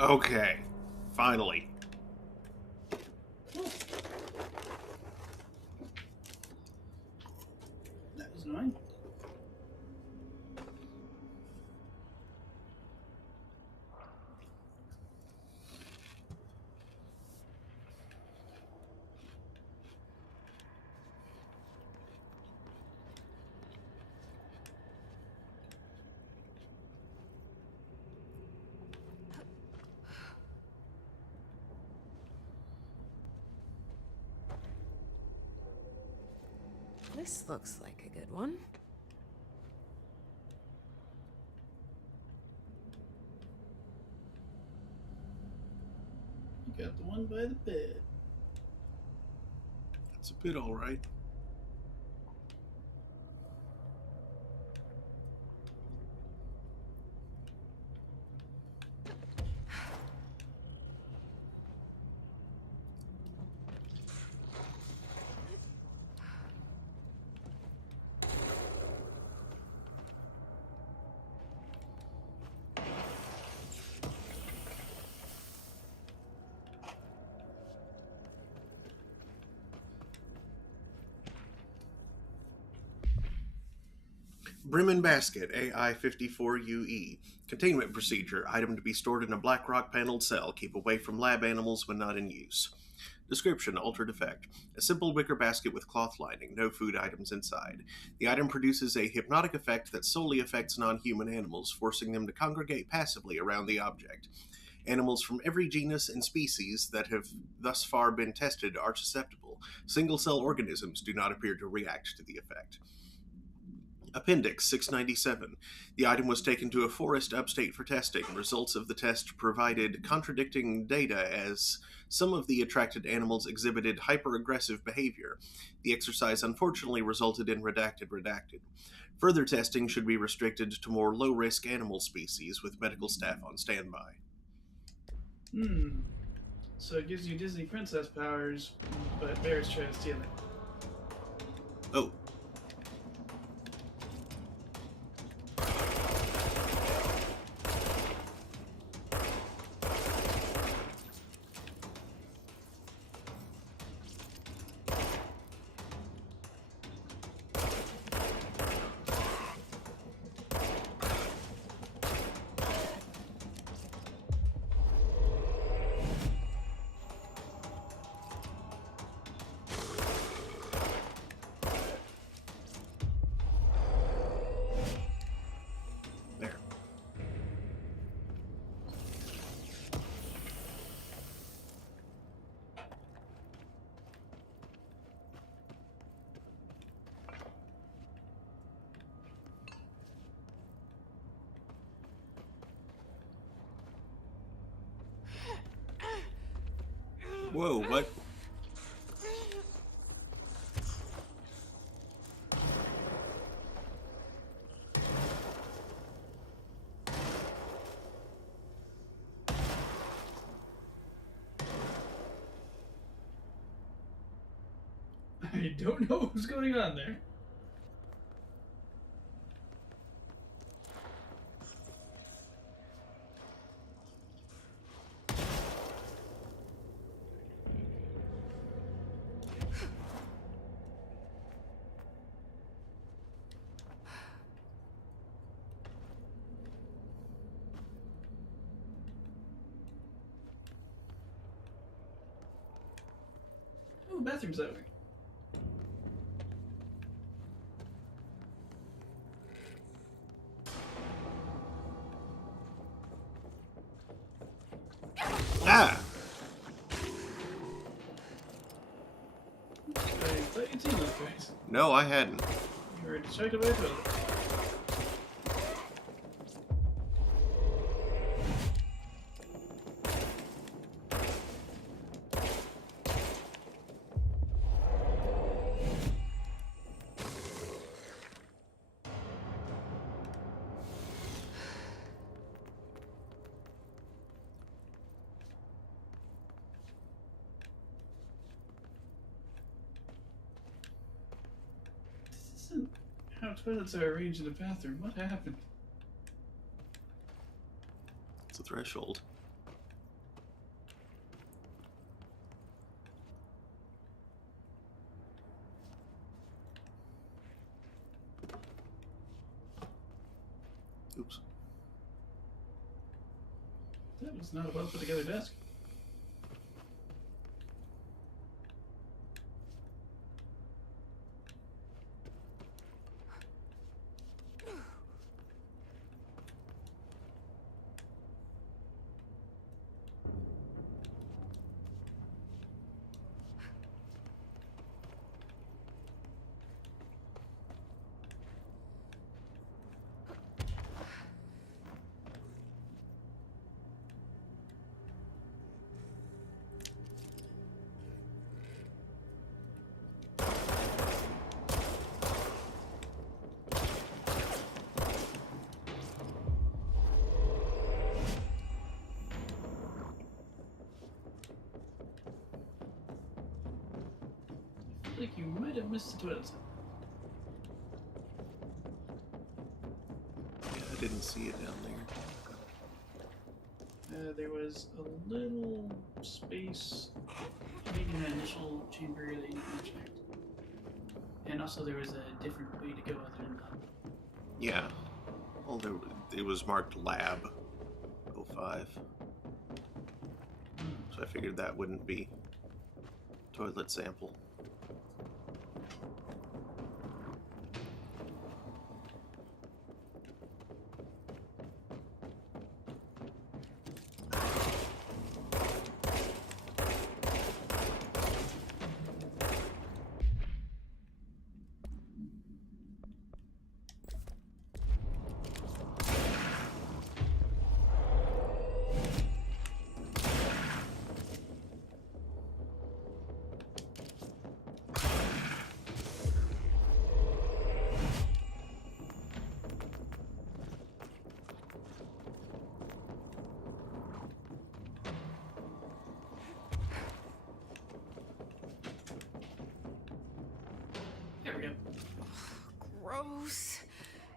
Okay. Finally. annoying. This looks like a good one. You got the one by the bed. It's a bit all right. Bremen Basket, AI-54UE. Containment procedure. Item to be stored in a black rock paneled cell. Keep away from lab animals when not in use. Description: altered effect. A simple wicker basket with cloth lining, no food items inside. The item produces a hypnotic effect that solely affects non-human animals, forcing them to congregate passively around the object. Animals from every genus and species that have thus far been tested are susceptible. Single-cell organisms do not appear to react to the effect. Appendix 697. The item was taken to a forest upstate for testing. Results of the test provided contradicting data as some of the attracted animals exhibited hyper-aggressive behavior. The exercise unfortunately resulted in redacted. Further testing should be restricted to more low-risk animal species with medical staff on standby. So it gives you Disney princess powers, but bears try to steal it. Oh. Whoa, what? I don't know what's going on there. Oh, bathroom's that way. Ah! I thought you'd seen those guys. No, I hadn't. You were distracted by a toilet. This isn't how toilets are arranged in a bathroom. What happened? It's a threshold. Oops. That was not a well put together desk. I think you might have missed the toilet. Yeah, I didn't see it down there. There was a little space, maybe in that initial chamber that you checked. And also there was a different way to go other than that. Yeah. Well, it was marked Lab 05. So I figured that wouldn't be toilet sample. There we go. Gross.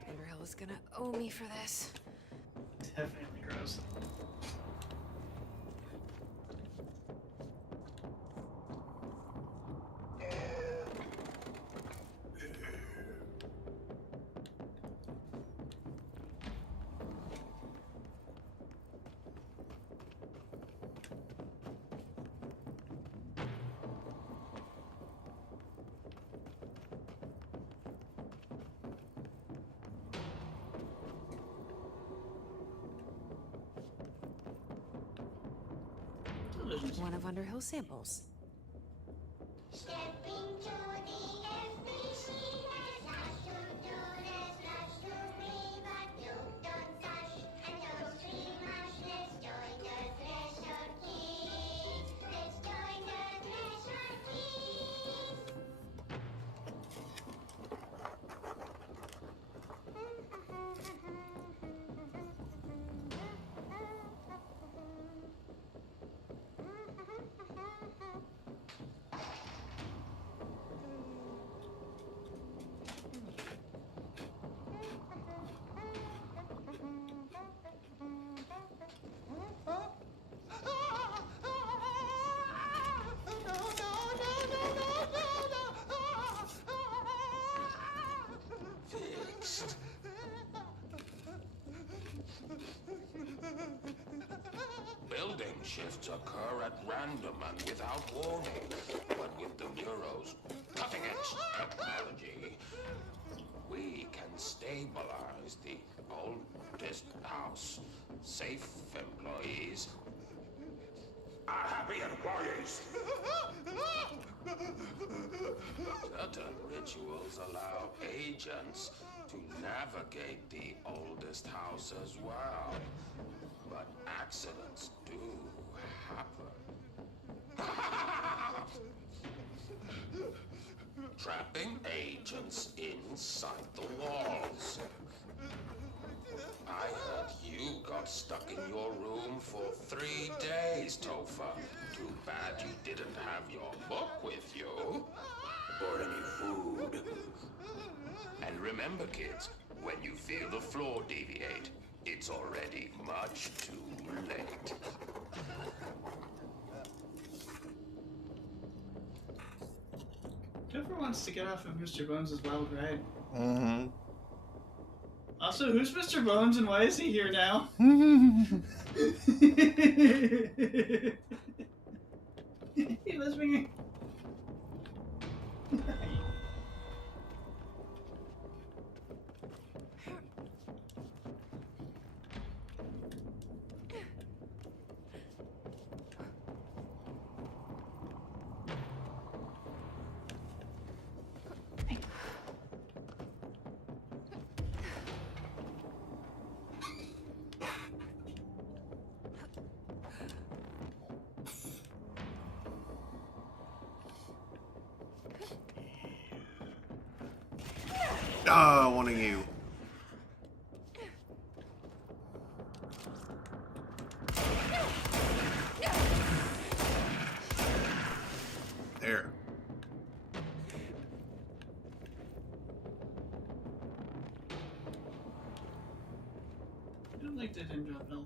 Underhill is gonna owe me for this. Definitely gross. Televisions. One of Underhill's samples. Stepping to the FBC, there's lots to do, there's lots to read, but you don't touch and don't scream much. Let's join the Thresher Kids. Let's join the Thresher Fixed. Building shifts occur at random and without warning, but with the Bureau's cutting-edge technology, we can stabilize the oldest house. Safe employees are happy employees. Certain rituals allow agents to navigate the oldest house as well, but accidents do happen. Trapping agents inside the walls. I heard you got stuck in your room for 3 days, Topher. Too bad you didn't have your book with you. Or any food. And remember, kids, when you feel the floor deviate, it's already much too late. Topher wants to get off of Mr. Bones' wild ride. Mm-hmm. Also, who's Mr. Bones and why is he here now? He was being. Ah, one of you. There. I don't like that him drop health.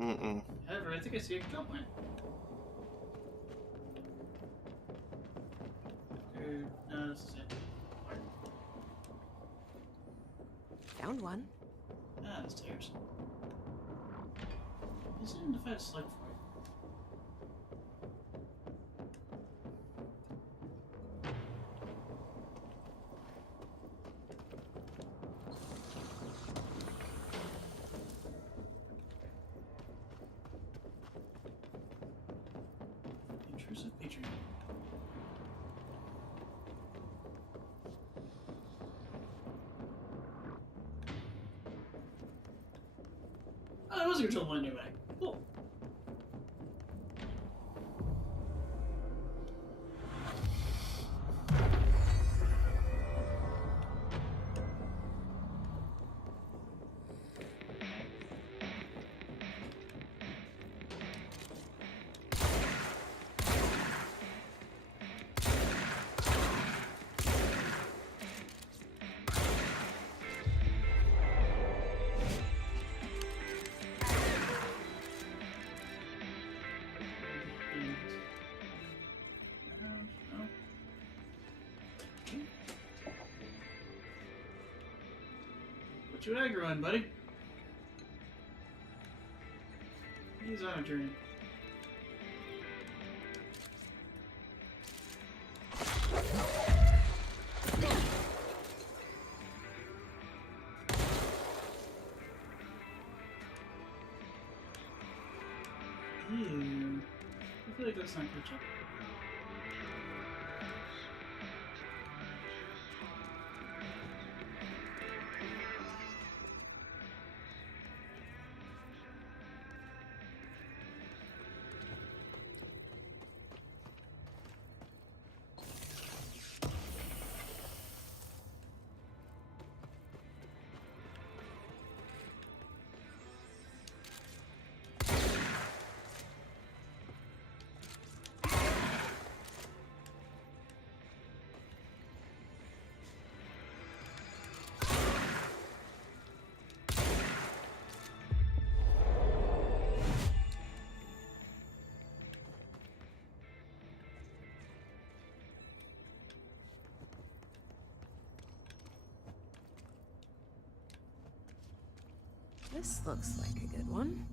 Mm-mm. However, I think I see a control point. No, this is it. Found one. Ah, the stairs. He's in to fight a slug for it. Intrusive patron. Oh, that was a control point anyway. Cool. What you aggroing, buddy? He's on a journey. Ew. I feel like that's not ketchup. This looks like a good one.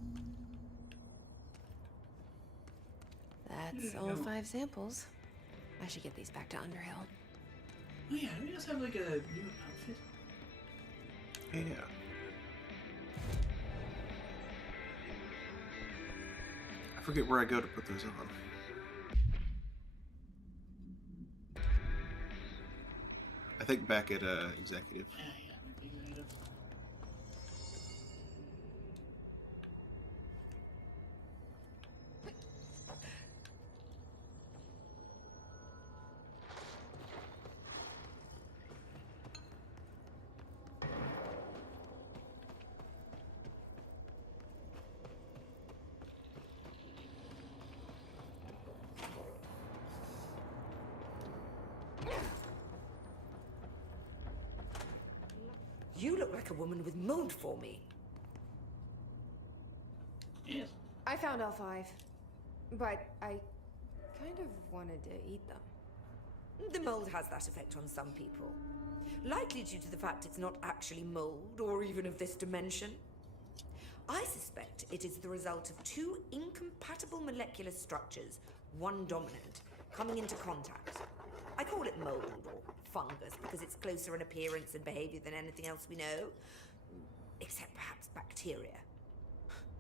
That's all 5 samples. I should get these back to Underhill. Oh yeah, we just have like a new outfit. Yeah. I forget where I go to put those on. I think back at executive. Yeah, might be a good idea. You look like a woman with mold for me. Yes. I found all 5, but I kind of wanted to eat them. The mold has that effect on some people. likely due to the fact it's not actually mold or even of this dimension. I suspect it is the result of two incompatible molecular structures, one dominant, coming into contact. I call it mold or fungus because it's closer in appearance and behavior than anything else we know, except perhaps bacteria.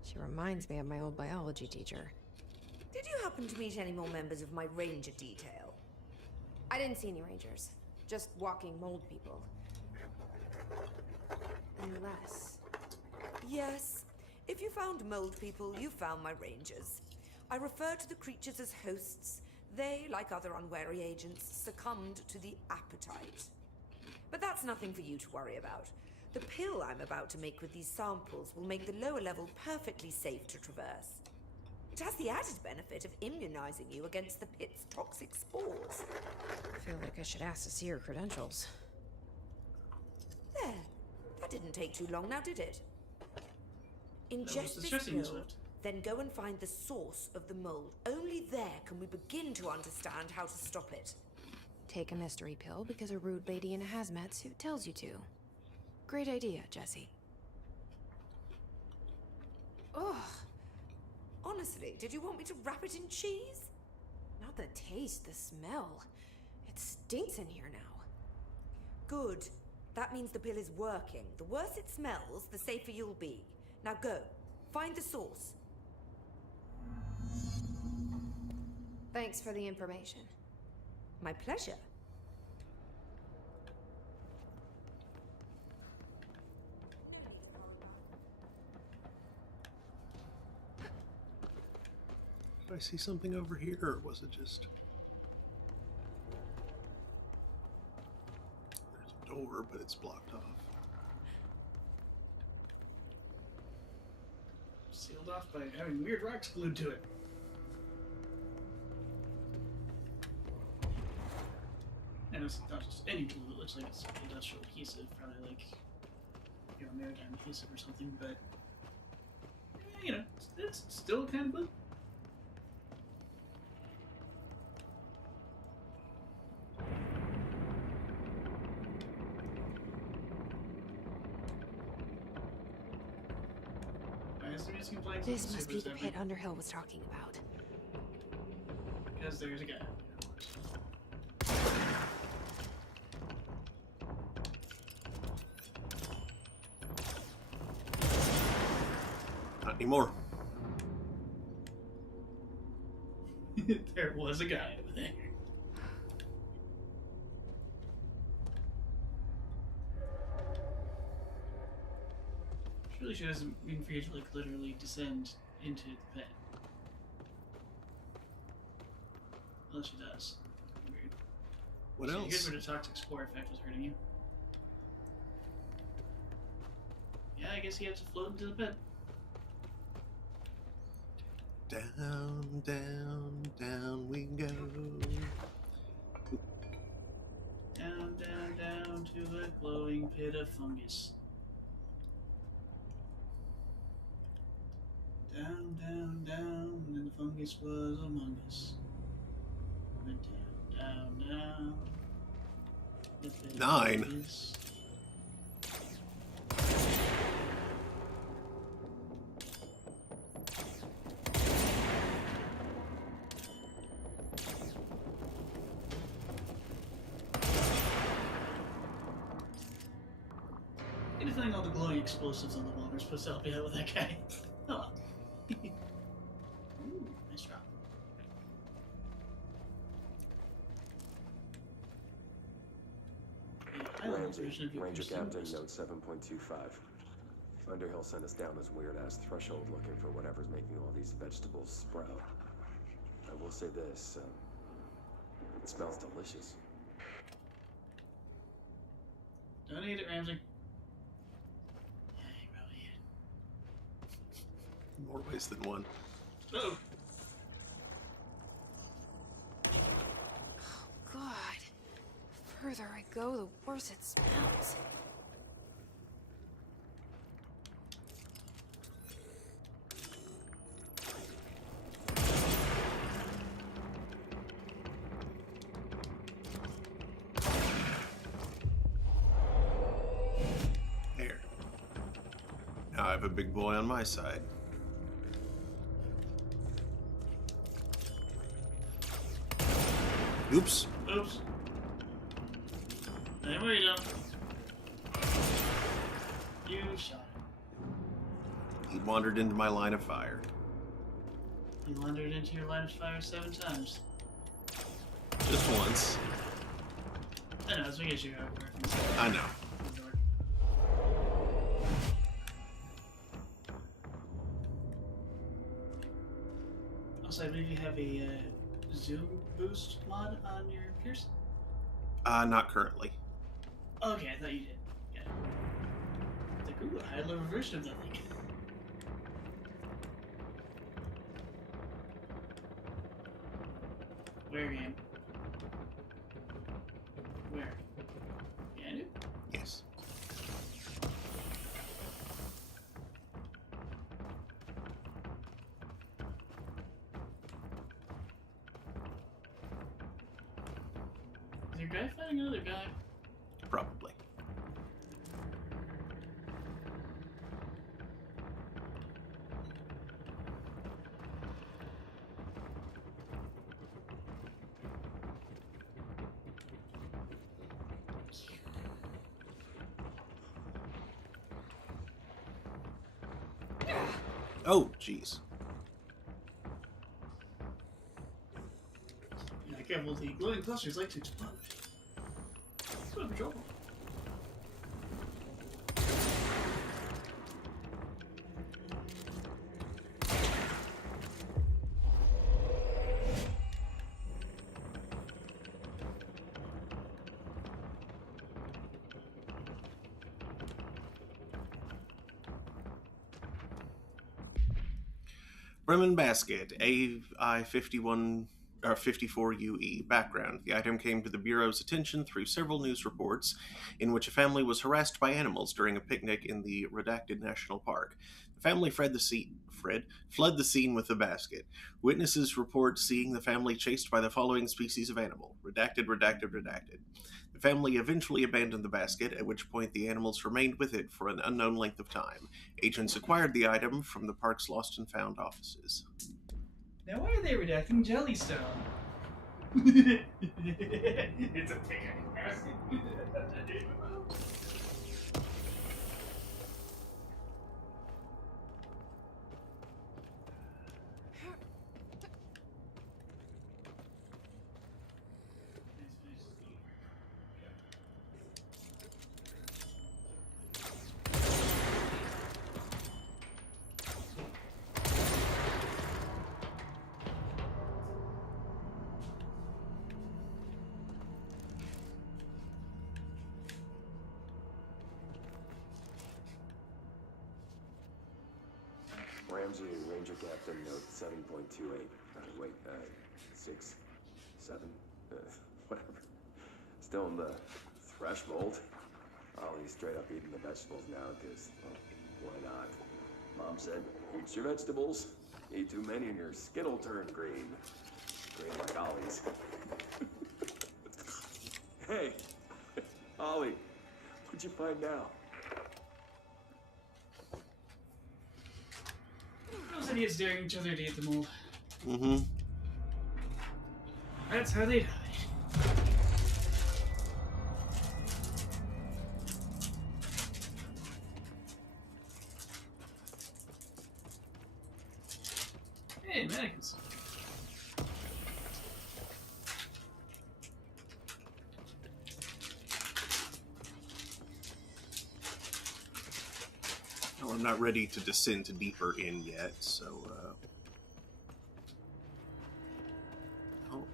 She reminds me of my old biology teacher. Did you happen to meet any more members of my ranger detail? I didn't see any rangers. Just walking mold people. Unless... Yes. If you found mold people, you found my rangers. I refer to the creatures as hosts. They, like other unwary agents, succumbed to the appetite. But that's nothing for you to worry about. The pill I'm about to make with these samples will make the lower level perfectly safe to traverse. It has the added benefit of immunizing you against the pit's toxic spores. I feel like I should ask to see her credentials. There. That didn't take too long now, did it? Ingest this distressing, Miss pill, Swift. then go and find the source of the mold. Only there can we begin to understand how to stop it. Take a mystery pill because a rude lady in a hazmat suit tells you to. Great idea, Jesse. Ugh. Honestly, did you want me to wrap it in cheese? Not the taste, the smell. It stinks in here now. Good. That means the pill is working. The worse it smells, the safer you'll be. Now go. Find the source. Thanks for the information. My pleasure. Did I see something over here, or was it just... There's a door, but it's blocked off. Sealed off by having weird rocks glued to it. And it's not just any glue, it looks like it's industrial adhesive, probably like, you know, maritime adhesive or something, but, you know, it's still kind of glue. This must be the pit Underhill was talking about. Because there's a guy. Not anymore. There was a guy over there. Surely she doesn't mean for you to, like, literally descend into the pit. Unless she does. Weird. What So else? you get rid of toxic spore effect was hurting you. Yeah, I guess he had to float into the pit. Down, down, down we go. Down, down, down to a glowing pit of fungus. Down, down, down, and the fungus was among us. Went down, down, down. The pit of 9. fungus. I get a feeling all the glowing explosives on the wall are supposed to help you out with that guy. Oh. Ooh, nice drop. Yeah, I love this version of you. Ranger You're so Captain, best. note 7.25. Underhill sent us down this weird-ass threshold looking for whatever's making all these vegetables sprout. I will say this, it smells delicious. Don't eat it, Ramsey. Yeah, you probably eat it. More ways than one. Oh! Oh, God. The further I go, the worse it smells. I have a big boy on my side. Oops. Oops. Anyway, you don't. You shot him. He wandered into my line of fire. You wandered into your line of fire 7 times. Just once. I know, that's what gets you out of work. I know. Also, I believe you have a zoom boost mod on your Pierce? Not currently. Okay, I thought you did. Yeah. It's like, ooh, a high level version of that thing. Where game? Where? Yeah, dude? Yes. Is your guy fighting another guy? Probably. Oh, jeez. Yeah, careful, the glowing clusters like to explode. So be trouble. Bremen Basket, AI-51 or 54UE. Background: the item came to the Bureau's attention through several news reports in which a family was harassed by animals during a picnic in the Redacted National Park. The family fled the scene with the basket. Witnesses report seeing the family chased by the following species of animal: redacted, redacted, redacted. The family eventually abandoned the basket, at which point the animals remained with it for an unknown length of time. Agents acquired the item from the park's lost and found offices. Now, why are they redacting Jellystone? It's a pig. Ramsey, Ranger Captain, note 7.28. Wait, 6, 7, whatever. Still in the threshold. Ollie's straight up eating the vegetables now, because, well, why not? Mom said, eat your vegetables. Eat too many and your skin will turn green. Green like Ollie's. Hey, Ollie, what'd you find now? Those idiots daring each other to eat the mold. Mm-hmm. That's how they die. Hey, mannequins. Well, I'm not ready to descend deeper in yet, so, Oh.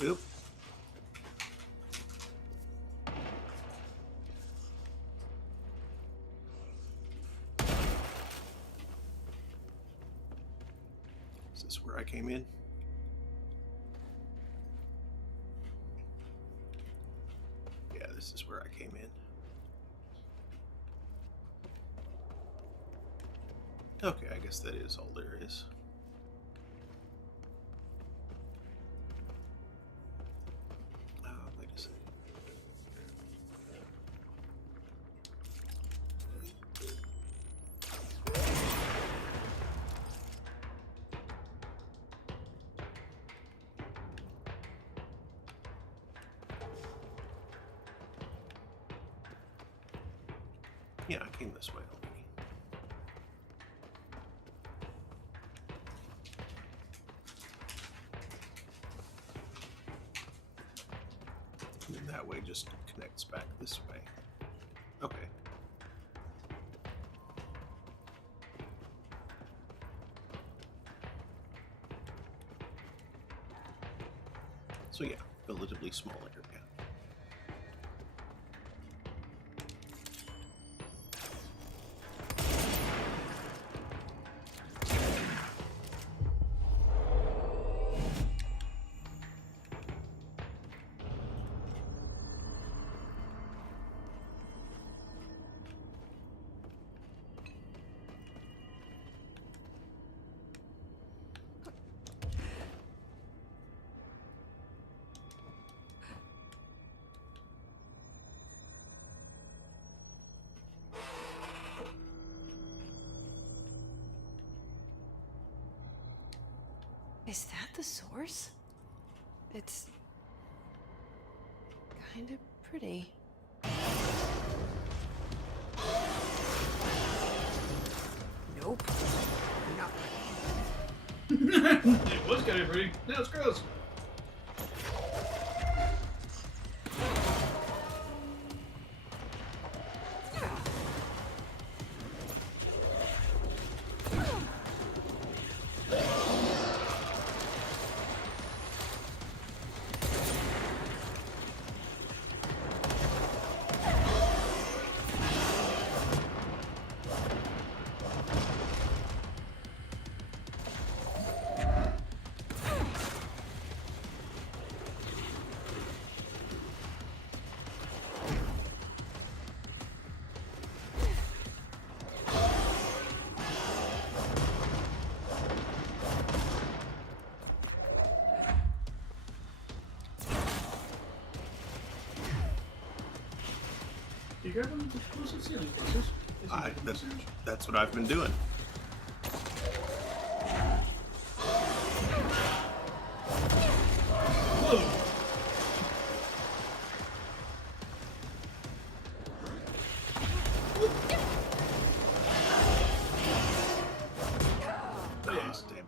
Oop. Is this where I came in? Yeah, this is where I came in. Okay, I guess that is all there is. Wait a second. Yeah, I came this way already. And then that way just connects back this way. Okay. So yeah, relatively small area. Is that the source? It's kind of pretty. Nope. Not It was kind of pretty. Now it's gross. You grab them with the explosive ceiling fixes? That's what I've been doing. Whoa! Oh, damn it.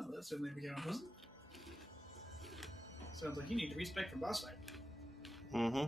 Oh, that certainly became unpleasant. Sounds like you need to respec for boss fight. Mm-hmm.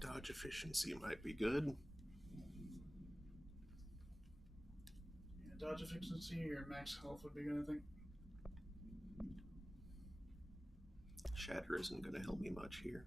Dodge efficiency might be good. Yeah, dodge efficiency or max health would be good, I think. Shatter isn't going to help me much here.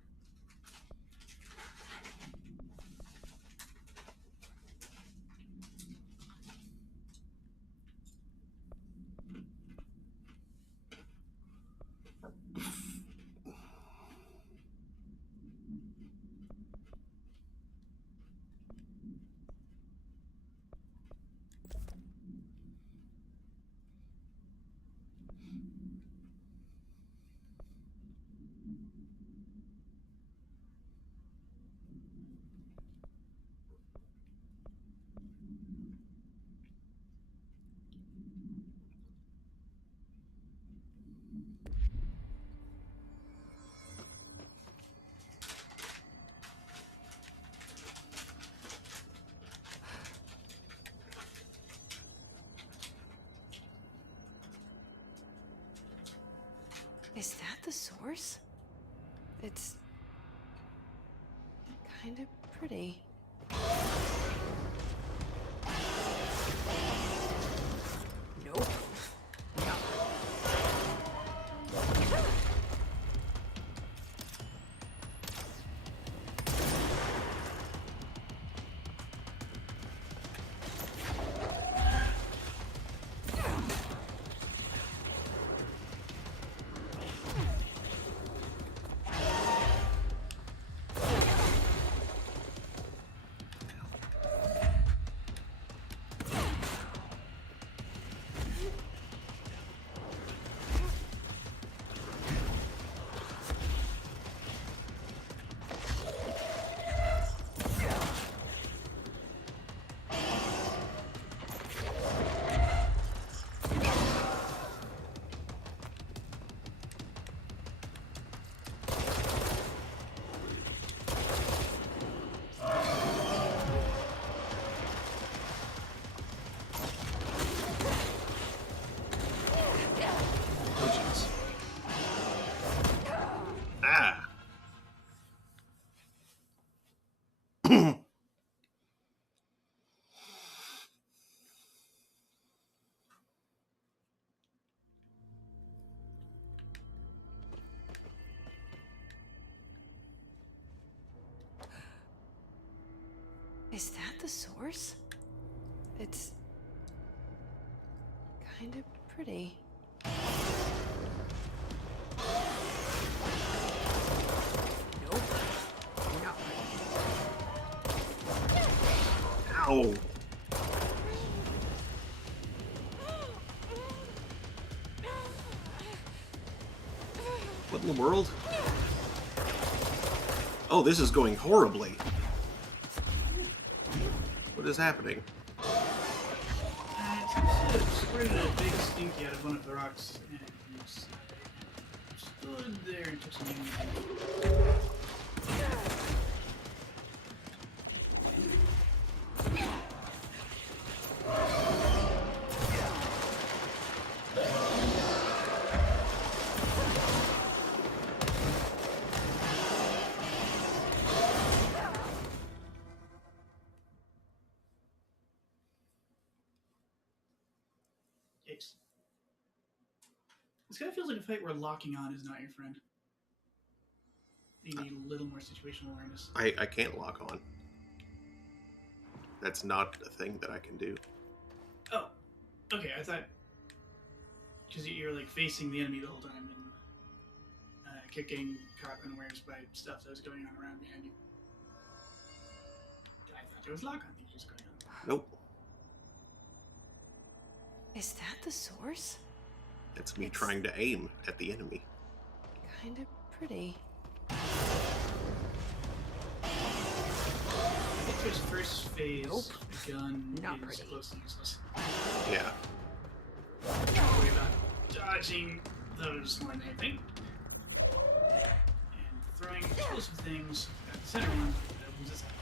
Is that the source? It's kind of pretty. Nope. No. Is that the source? It's kind of pretty. Nope. No. Ow! What in the world? Oh, this is going horribly. What is happening? It squirted a big stinky out of one of the rocks and stood there and took some damage. This kind of feels like a fight where locking on is not your friend. You need a little more situational awareness. I can't lock on. That's not a thing that I can do. Oh, okay. I thought because you're like facing the enemy the whole time and kept getting caught unawares by stuff that was going on around behind you. I thought there was lock on things going on. Nope. Is that the source? It's me trying to aim at the enemy. Kind of pretty. I think his first phase, the gun Not is pretty. close to useless. Yeah. Don't worry about dodging those more than anything. And throwing explosive things at the center one that opens its head.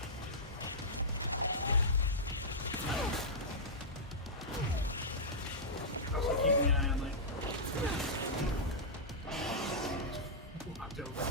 Also keeping an eye on like walked over.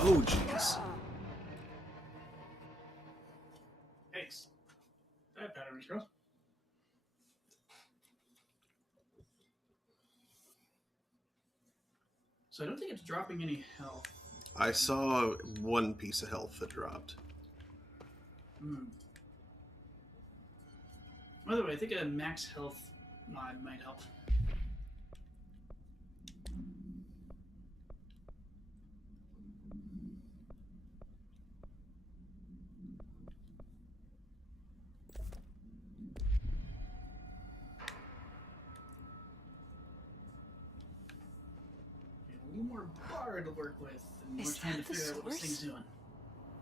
Oh, jeez. Thanks. That pattern is gross. So I don't think it's dropping any health. I saw one piece of health that dropped. By the way, I think a max health mod might help. A little more bar to work with and more Is time to that the figure out what this thing's source? doing.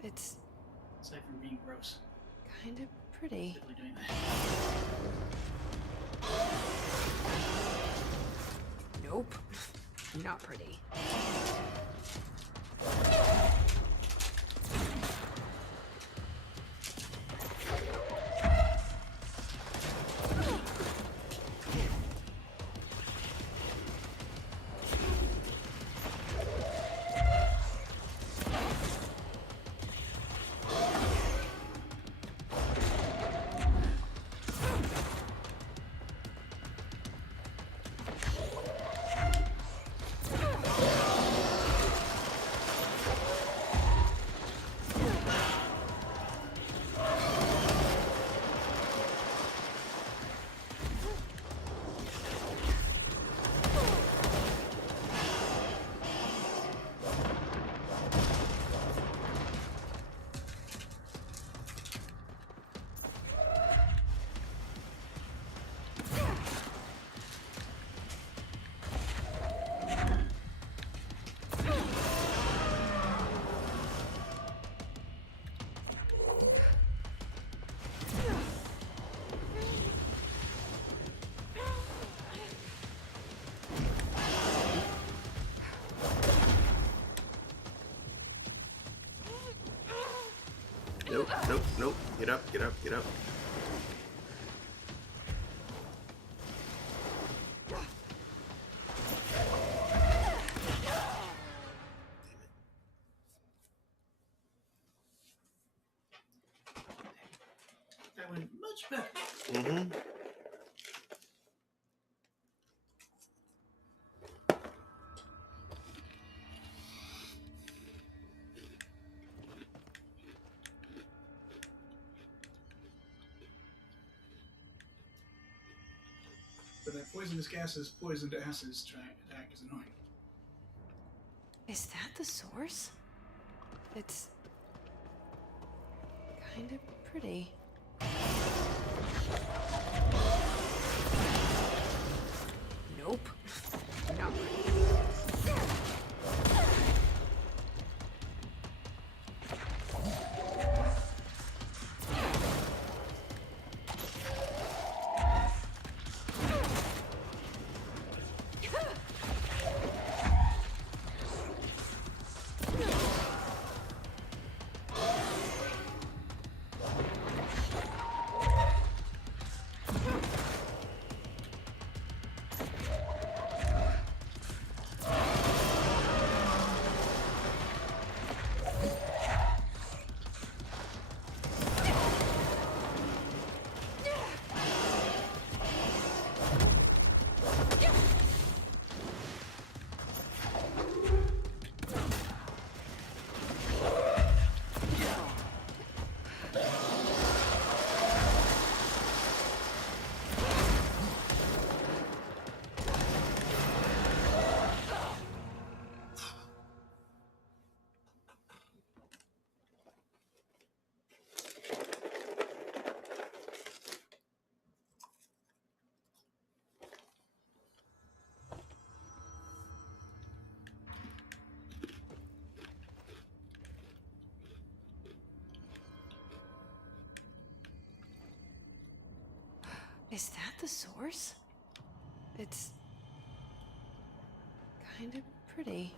It's Aside from being gross. kind of pretty. Simply doing that. Nope. Not pretty. Nope, nope, nope. Get up, get up, get up. That went much better. Mm-hmm. But that poisonous gases, poisoned asses attack is annoying. Is that the source? It's kind of pretty. Nope. Not pretty. Is that the source? It's kind of pretty.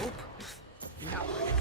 Nope. Not pretty.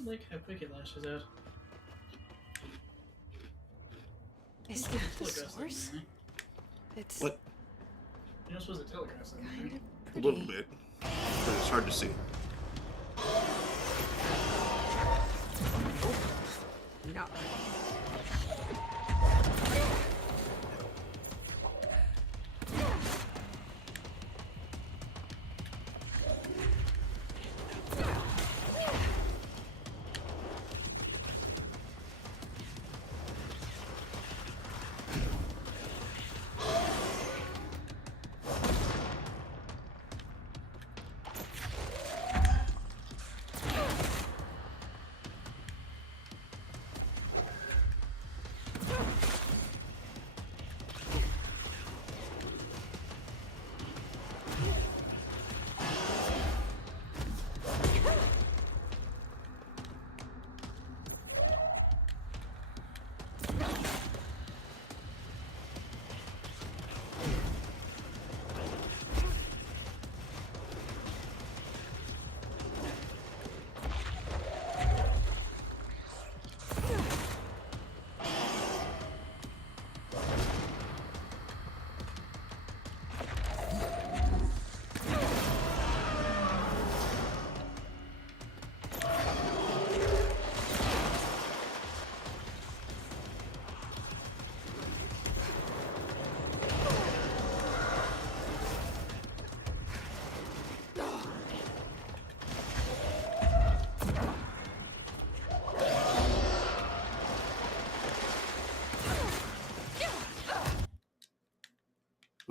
I like how quick it lashes out. Is that the source? It's What? You're not supposed to telegraph something. kind of A pretty. little bit, but it's hard to see. No.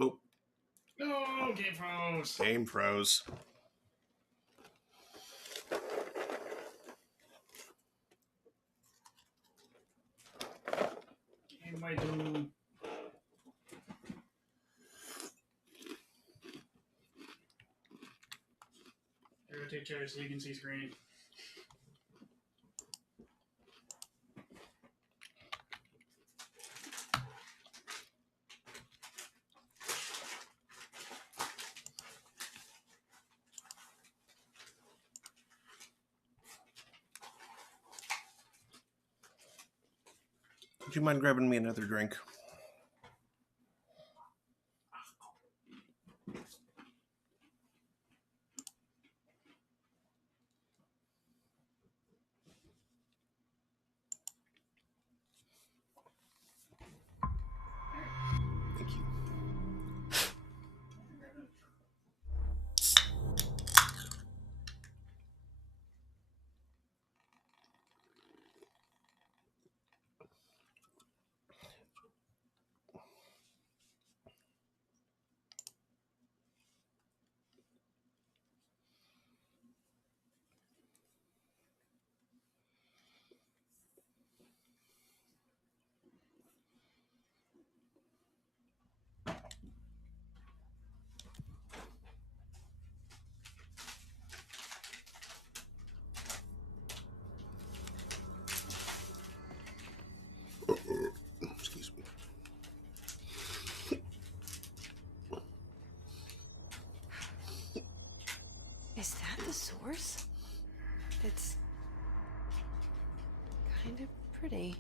Oh, No, game froze. game froze. Game might do. Rotate chair so you can see screen. Would you mind grabbing me another drink? Thank you. Excuse me. Is that the source? It's kind of pretty.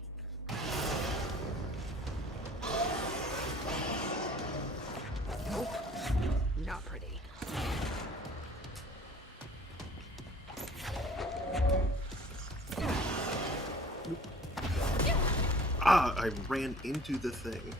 Nope. Not pretty. Ah, I ran into the thing.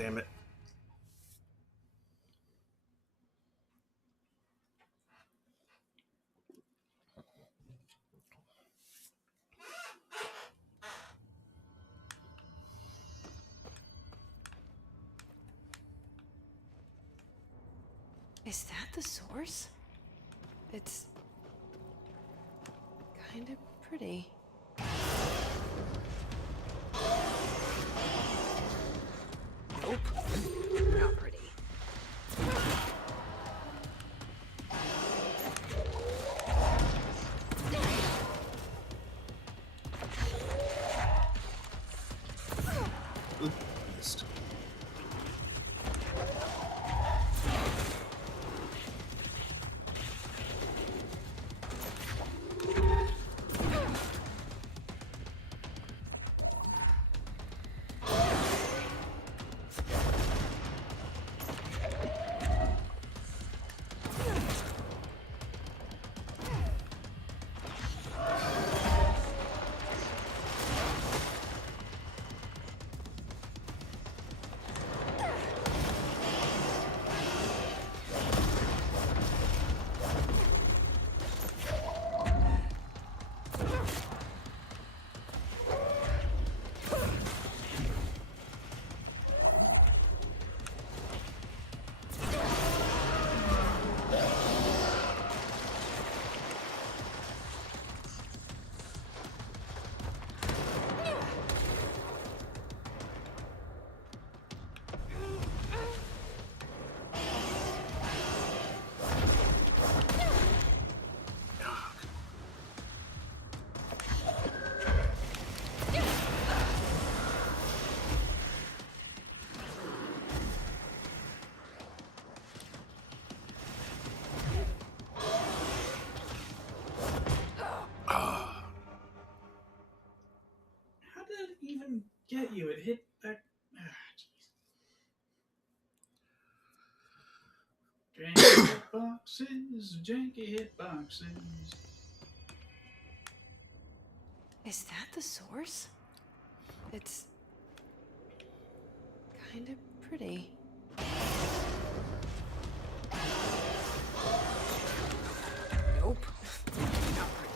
damn it. Is that the source? It's kind of pretty. Nope. Not pretty. Oop, missed. How did it even get you? It hit that. Janky hitboxes, janky hitboxes. Is that the source? It's kind of pretty. Nope. Not pretty.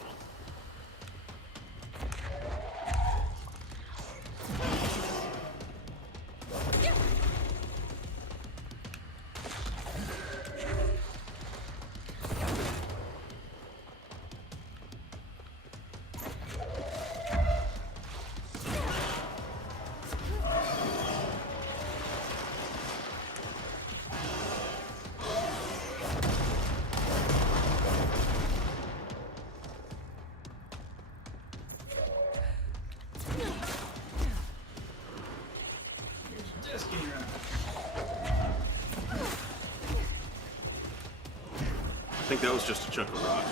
I think that was just a chunk of rock.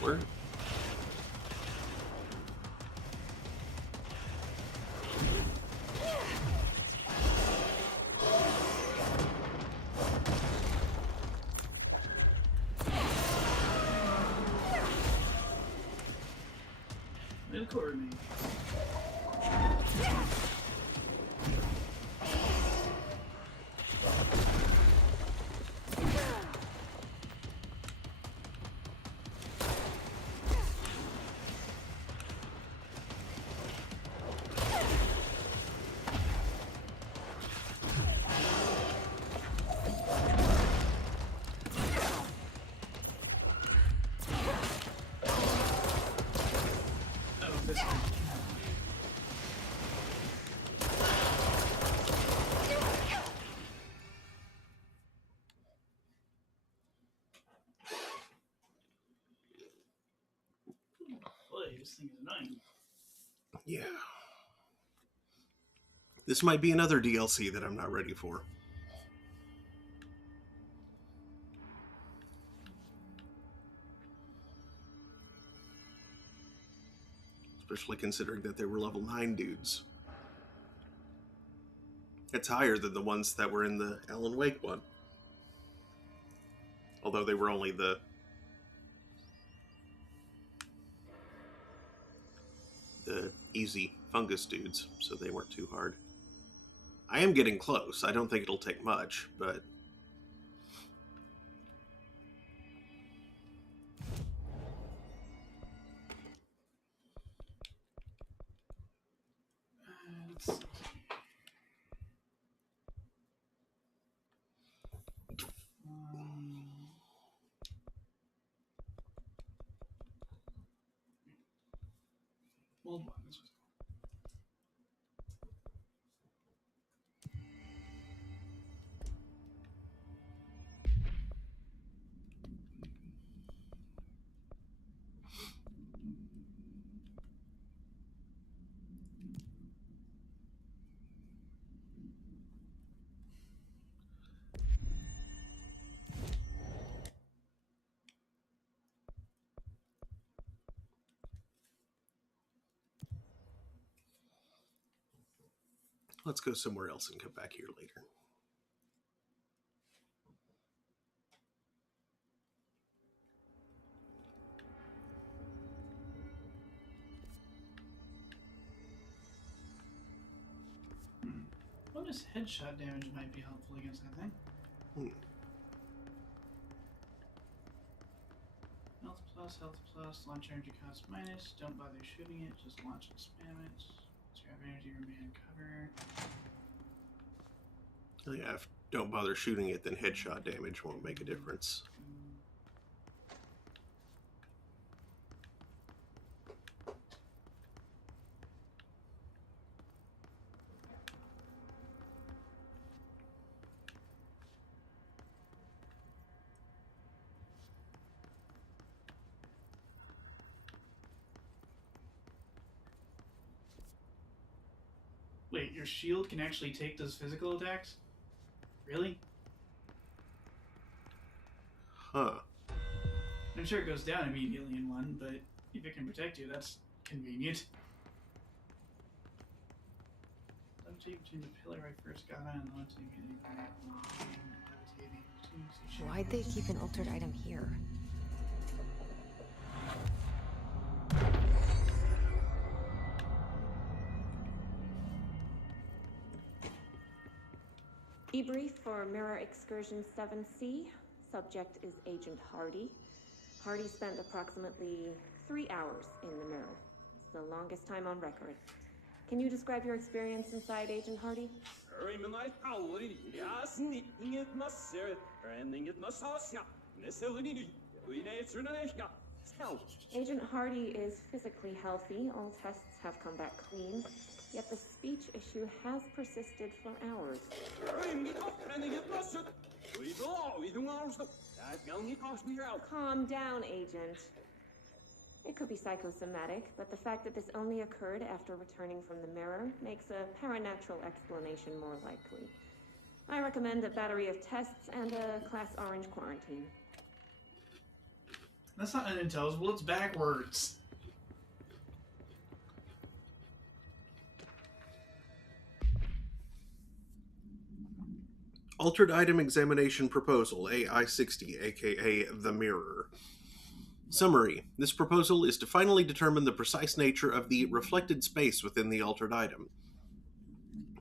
Cooler. It'll cover me. Oh, this one. thing is annoying. Yeah. This might be another DLC that I'm not ready for. Especially considering that they were level 9 dudes. It's higher than the ones that were in the Alan Wake one. Although they were only the easy fungus dudes, so they weren't too hard. I am getting close. I don't think it'll take much, but... Let's see. Mold one. This was Let's go somewhere else and come back here later. bonus headshot damage might be helpful against that thing. Health plus, launch energy cost minus. Don't bother shooting it, just launch and spam it. Scrap energy, remain in cover. Yeah, if don't bother shooting it, then headshot damage won't make a difference. Wait, your shield can actually take those physical attacks? Really? Huh. I'm sure it goes down immediately in one, but if it can protect you, that's convenient. Levitating between the pillar I first got on and levitating. Why'd they keep an altered item here? Debrief for Mirror Excursion 7C. Subject is Agent Hardy. Hardy spent approximately 3 hours in the mirror. It's the longest time on record. Can you describe your experience inside, Agent Hardy? Agent Hardy is physically healthy. All tests have come back clean. Yet the speech issue has persisted for hours. Calm down, Agent. It could be psychosomatic, but the fact that this only occurred after returning from the mirror makes a paranatural explanation more likely. I recommend a battery of tests and a Class Orange quarantine. That's not unintelligible, it's backwards. Altered Item Examination Proposal, AI-60, aka The Mirror. Summary. This proposal is to finally determine the precise nature of the reflected space within the altered item.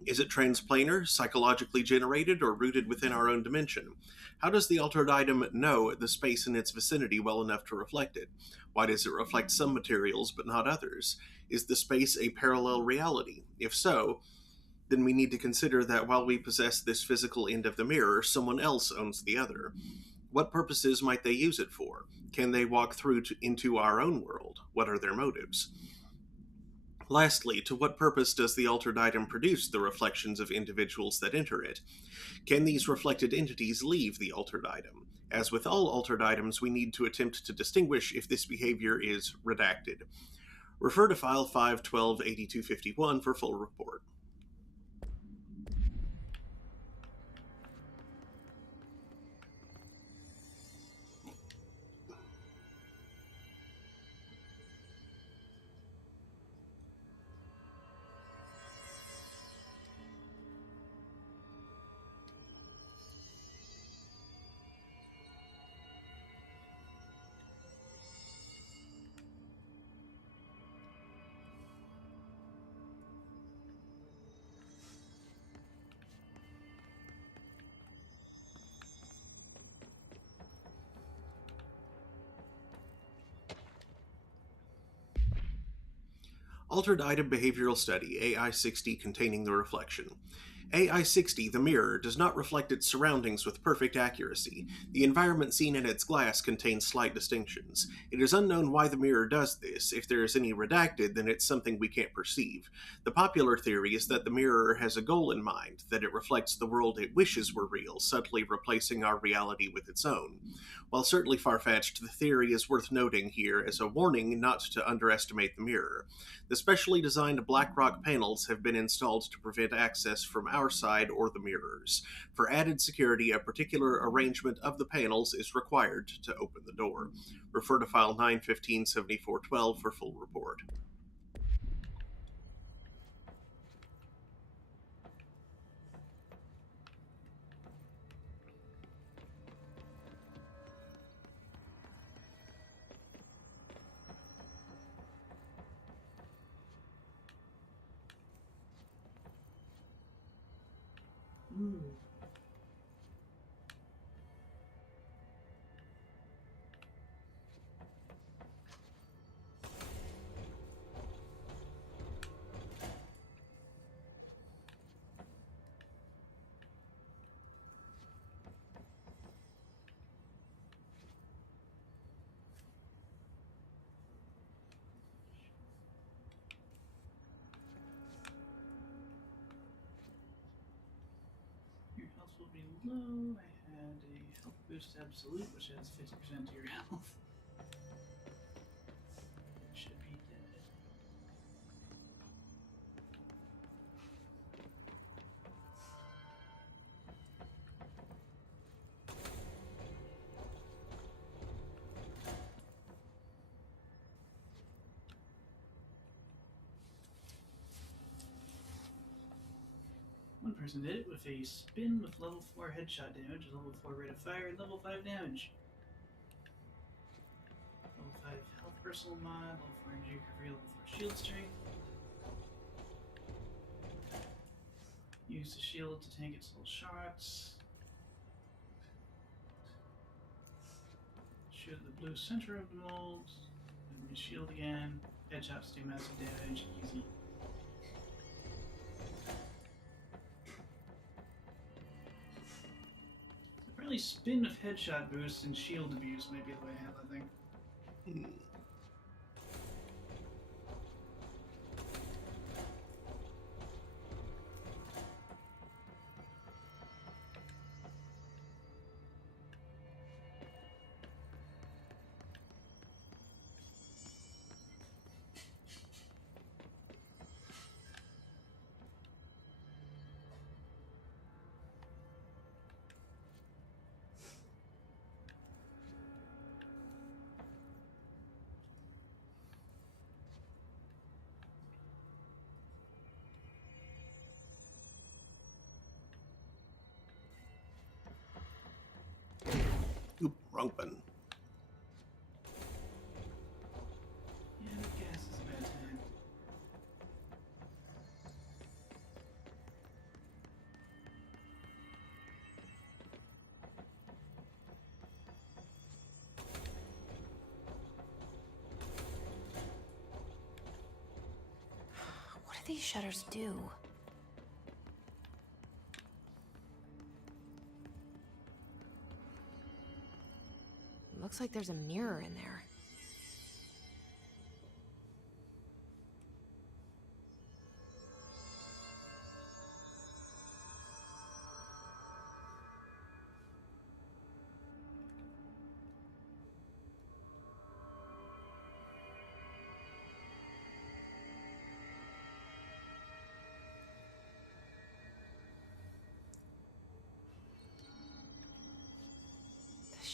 Is it transplanar, psychologically generated, or rooted within our own dimension? How does the altered item know the space in its vicinity well enough to reflect it? Why does it reflect some materials but not others? Is the space a parallel reality? If so, then we need to consider that while we possess this physical end of the mirror, someone else owns the other. What purposes might they use it for? Can they walk through into our own world? What are their motives? Lastly, to what purpose does the altered item produce the reflections of individuals that enter it? Can these reflected entities leave the altered item? As with all altered items, we need to attempt to distinguish if this behavior is redacted. Refer to File 512-8251 for full report. Altered Item Behavioral Study, AI-60 containing the reflection. AI-60, the mirror, does not reflect its surroundings with perfect accuracy. The environment seen in its glass contains slight distinctions. It is unknown why the mirror does this. If there is any redacted, then it's something we can't perceive. The popular theory is that the mirror has a goal in mind, that it reflects the world it wishes were real, subtly replacing our reality with its own. While certainly far-fetched, the theory is worth noting here as a warning not to underestimate the mirror. The specially designed BlackRock panels have been installed to prevent access from our side or the mirrors. For added security, a particular arrangement of the panels is required to open the door. Refer to File 915-7412 for full report. Your health will be low. I had a health boost absolute, which adds 50% to your health. It should be dead. One person did it with a spin with level 4 headshot damage, level 4 rate of fire, and level 5 damage. Level 5 health personal mod, level 4 energy recovery, level 4 shield strength. Use the shield to tank its little shots. Shoot the blue center of the mold. And the shield again. Headshots do massive damage, easy. Apparently spin with headshot boost and shield abuse might be the way to handle that thing. Oop, wrong button. Yeah, gas is a bad time. What do these shutters do? Looks like there's a mirror in there.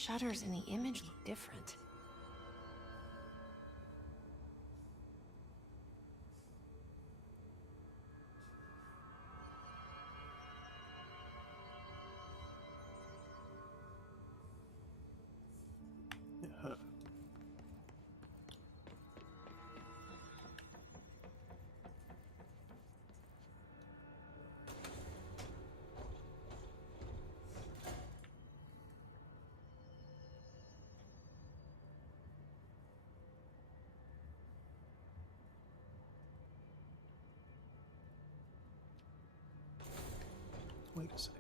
shutters in the image look different. Uh-huh. Wait a second.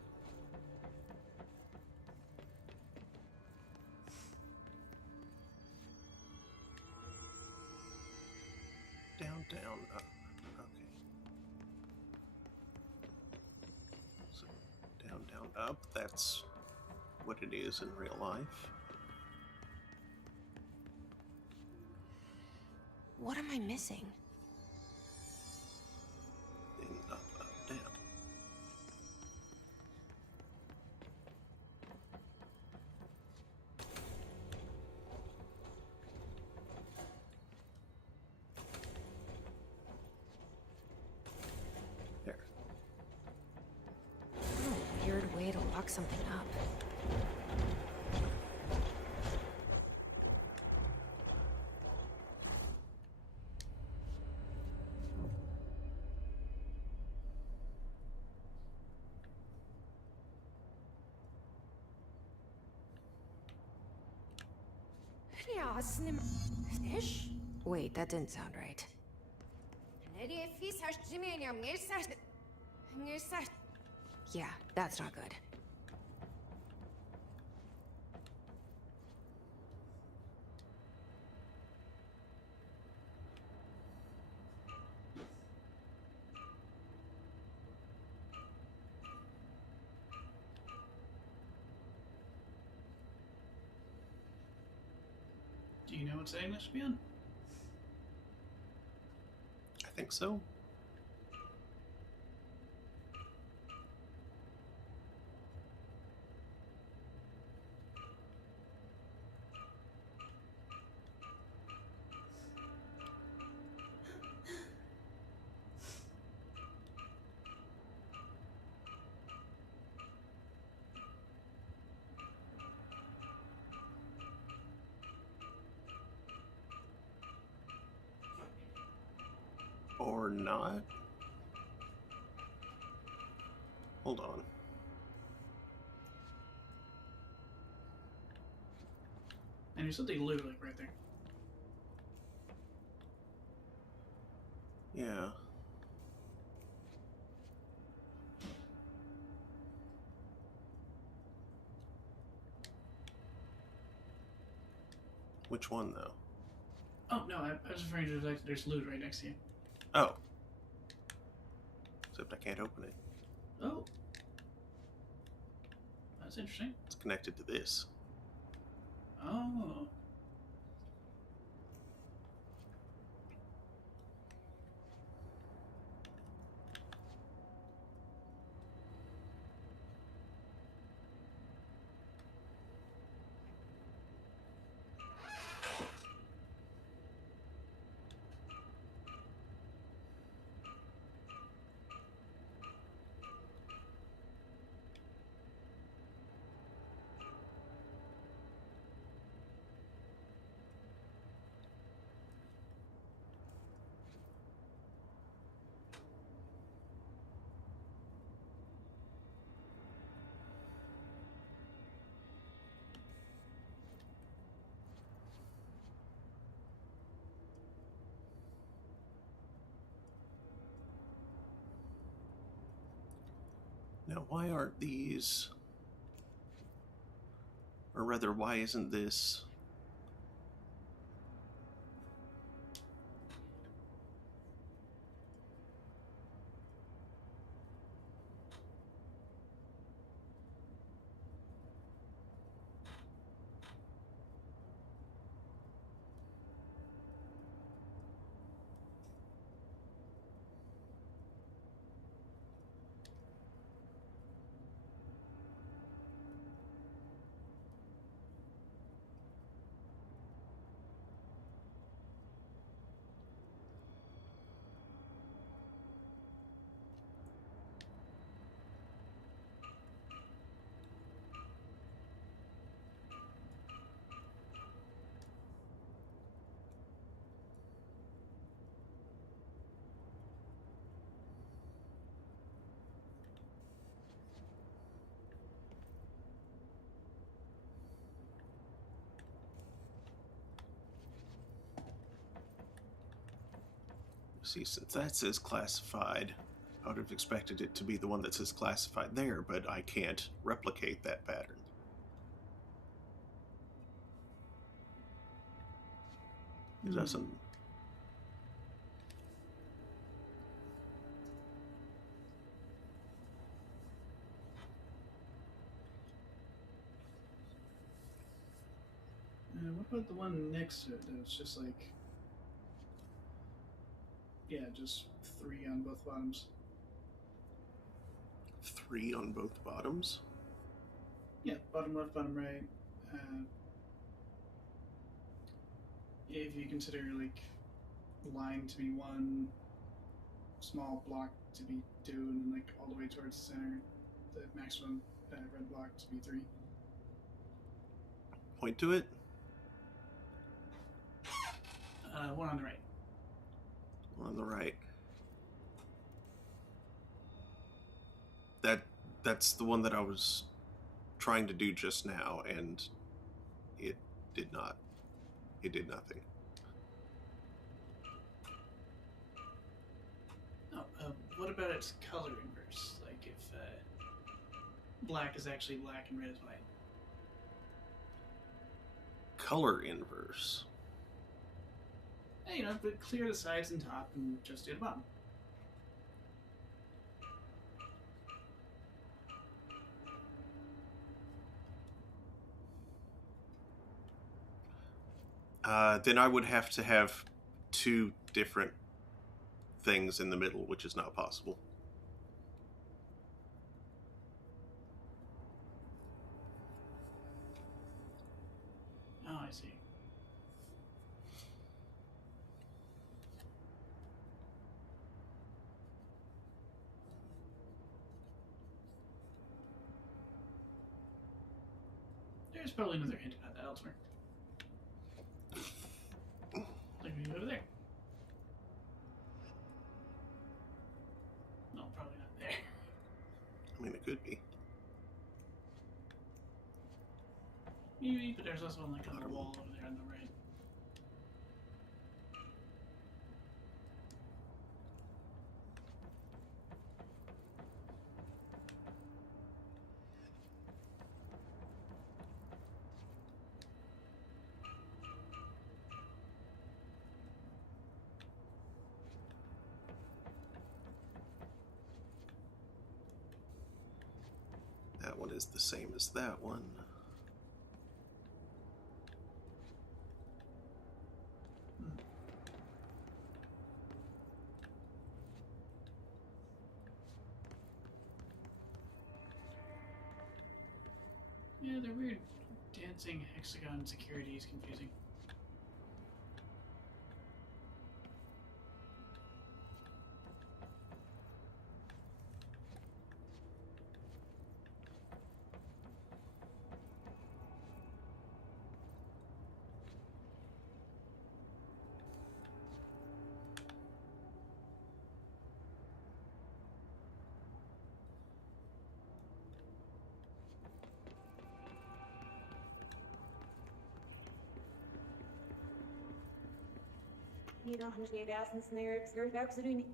Down, down, up. Okay. So, down, down, up. That's what it is in real life. What am I missing? Then up, up, down. There. What a weird way to lock something up. Fish? Wait, that didn't sound right. Yeah, that's not good. Do you know what setting this should be on? I think so. Or not. Hold on. And there's something literally right there. Yeah. Which one, though? Oh, no, I was referring to like, there's loot right next to you. Oh. Except I can't open it. Oh. That's interesting. It's connected to this. Oh. Now, why aren't these... Or rather, why isn't this... See, since that says classified, I would have expected it to be the one that says classified there, but I can't replicate that pattern. It doesn't. What about the one next to it? That was just like, yeah, just 3 on both bottoms. 3 on both bottoms? Yeah, bottom left, bottom right. If you consider like line to be 1, small block to be 2, and then like all the way towards the center, the maximum red block to be 3. Point to it. One on the right. On the right. That's the one that I was trying to do just now, and it did not. It did nothing. Oh, what about its color inverse? Like if black is actually black and red is white. Color inverse. Hey, but clear the sides and top and just do the bottom. Then I would have to have 2 different things in the middle, which is not possible. Oh, I see. There's probably another hint about that elsewhere. Like maybe over there. No, probably not there. I mean, it could be. Maybe, but there's also one like on the wall over there on the right. That one is the same as that one. Yeah, they're weird. Dancing hexagon security is confusing. Hidra hanskeidasen snör skördagsruni.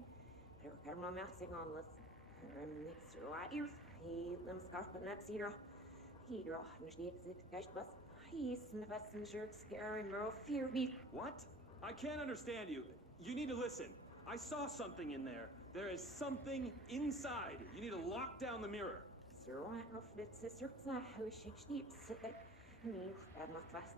Perkarma mässiganlas. Remnix rairs. Heilem skarpanats hidra. Hidra hanskeidasit kashbas. He's nevasin jerk scary merle fear me. What? I can't understand you. You need to listen. I saw something in there. There is something inside. You need to lock down the mirror. Sir, I know that sister, how she sleeps. Me, I'm not fast,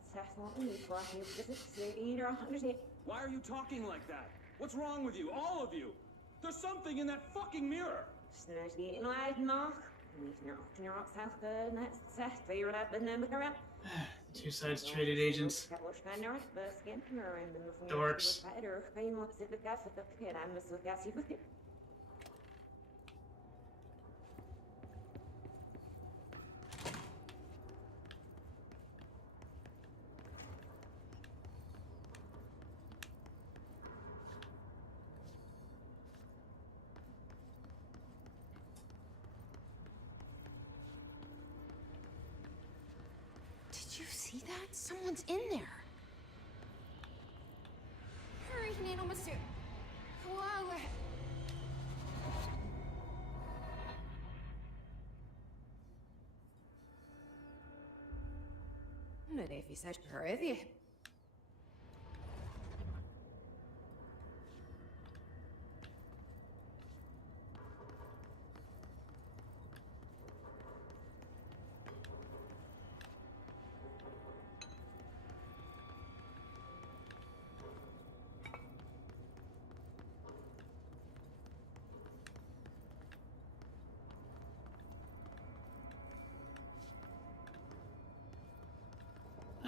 me, for I visit, Hidra hanskeidasit. Why are you talking like that? What's wrong with you? All of you? There's something in that fucking mirror! Snurgy and wide mark. We know your south good, that's set. Figure out the number around. 2 sides traded agents. Dorks. Did you see that? Someone's in there. Hurry, Nano Monsieur. Whoa! ندري في سجن هذه.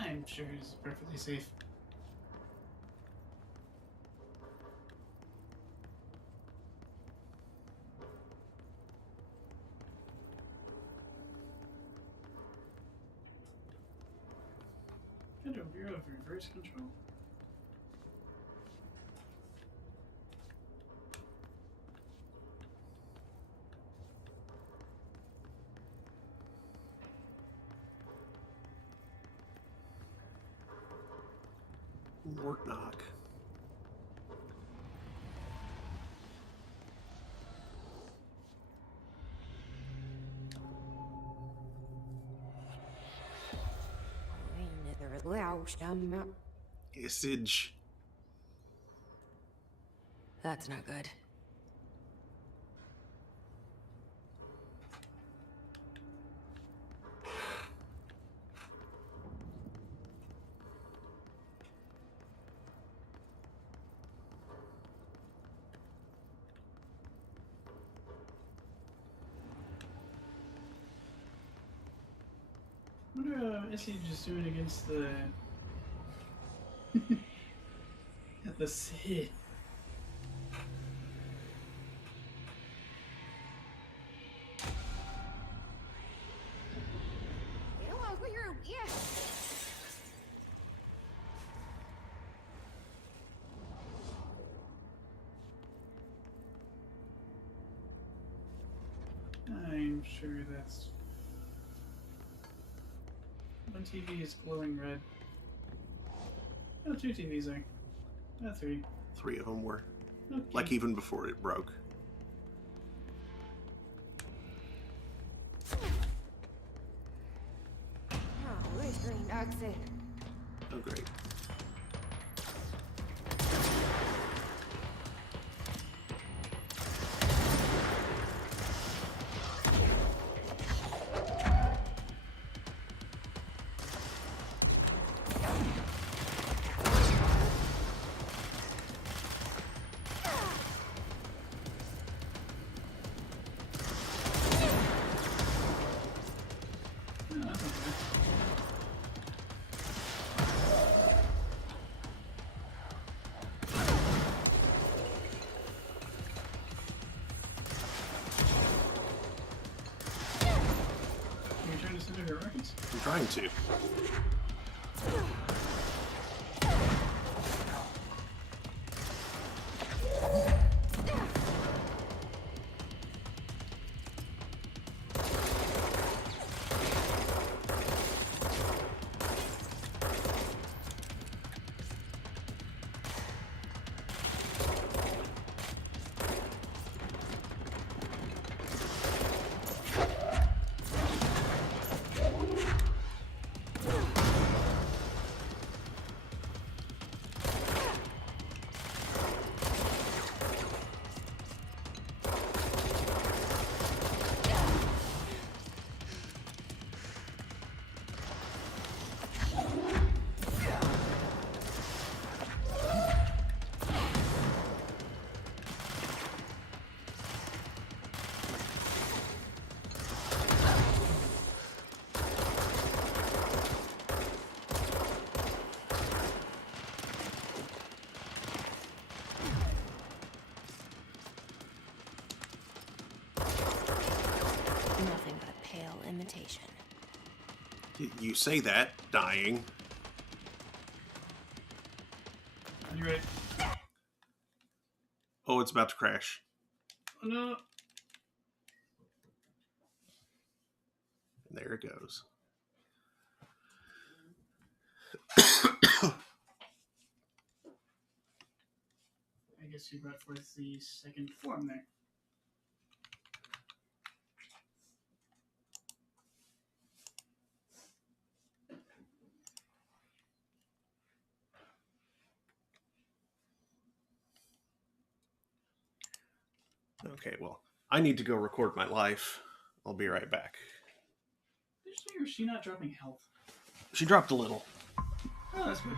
I'm sure he's perfectly safe. Federal Bureau of Reverse Control. Mort knock. Message. That's not good. What are SE just doing against the the Sith? I'm sure that's... One TV is glowing red. Oh, 2 TVs are. 3. 3 of them were. Okay. Like even before it broke. Oh, great. I'm trying to. Nothing but a pale imitation. You say that, dying. You right? Oh, it's about to crash. Oh no. And there it goes. I guess who brought forth the second form there. Okay, well, I need to go record my life. I'll be right back. Or is she not dropping health? She dropped a little. Oh, that's good.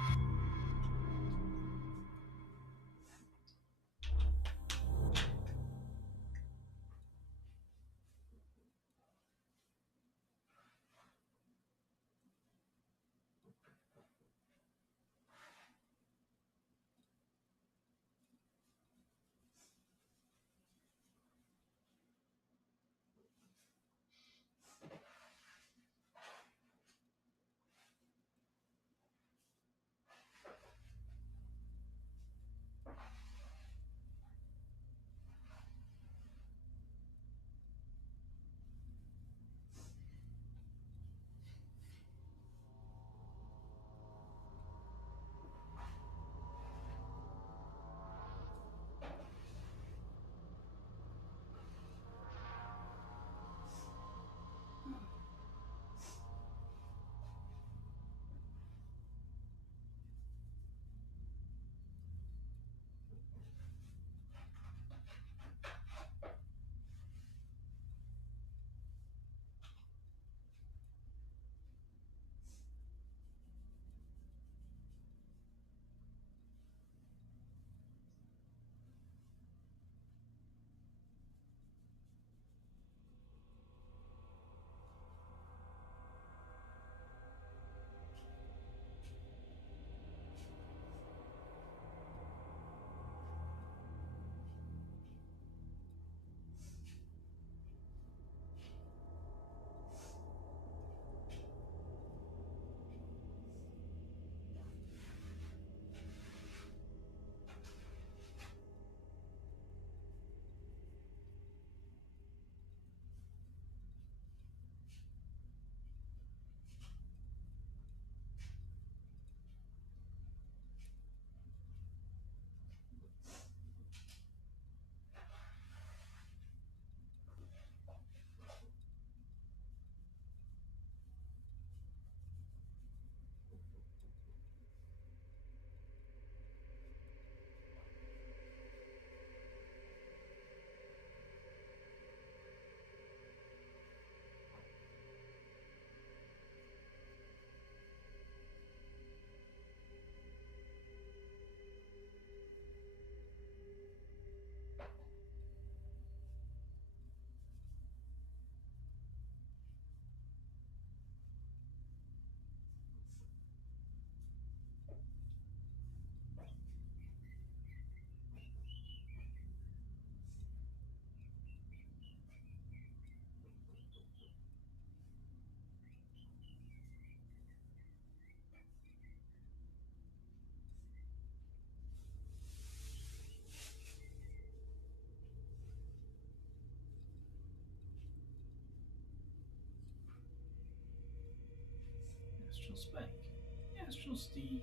Astral Spike. Astral Steed.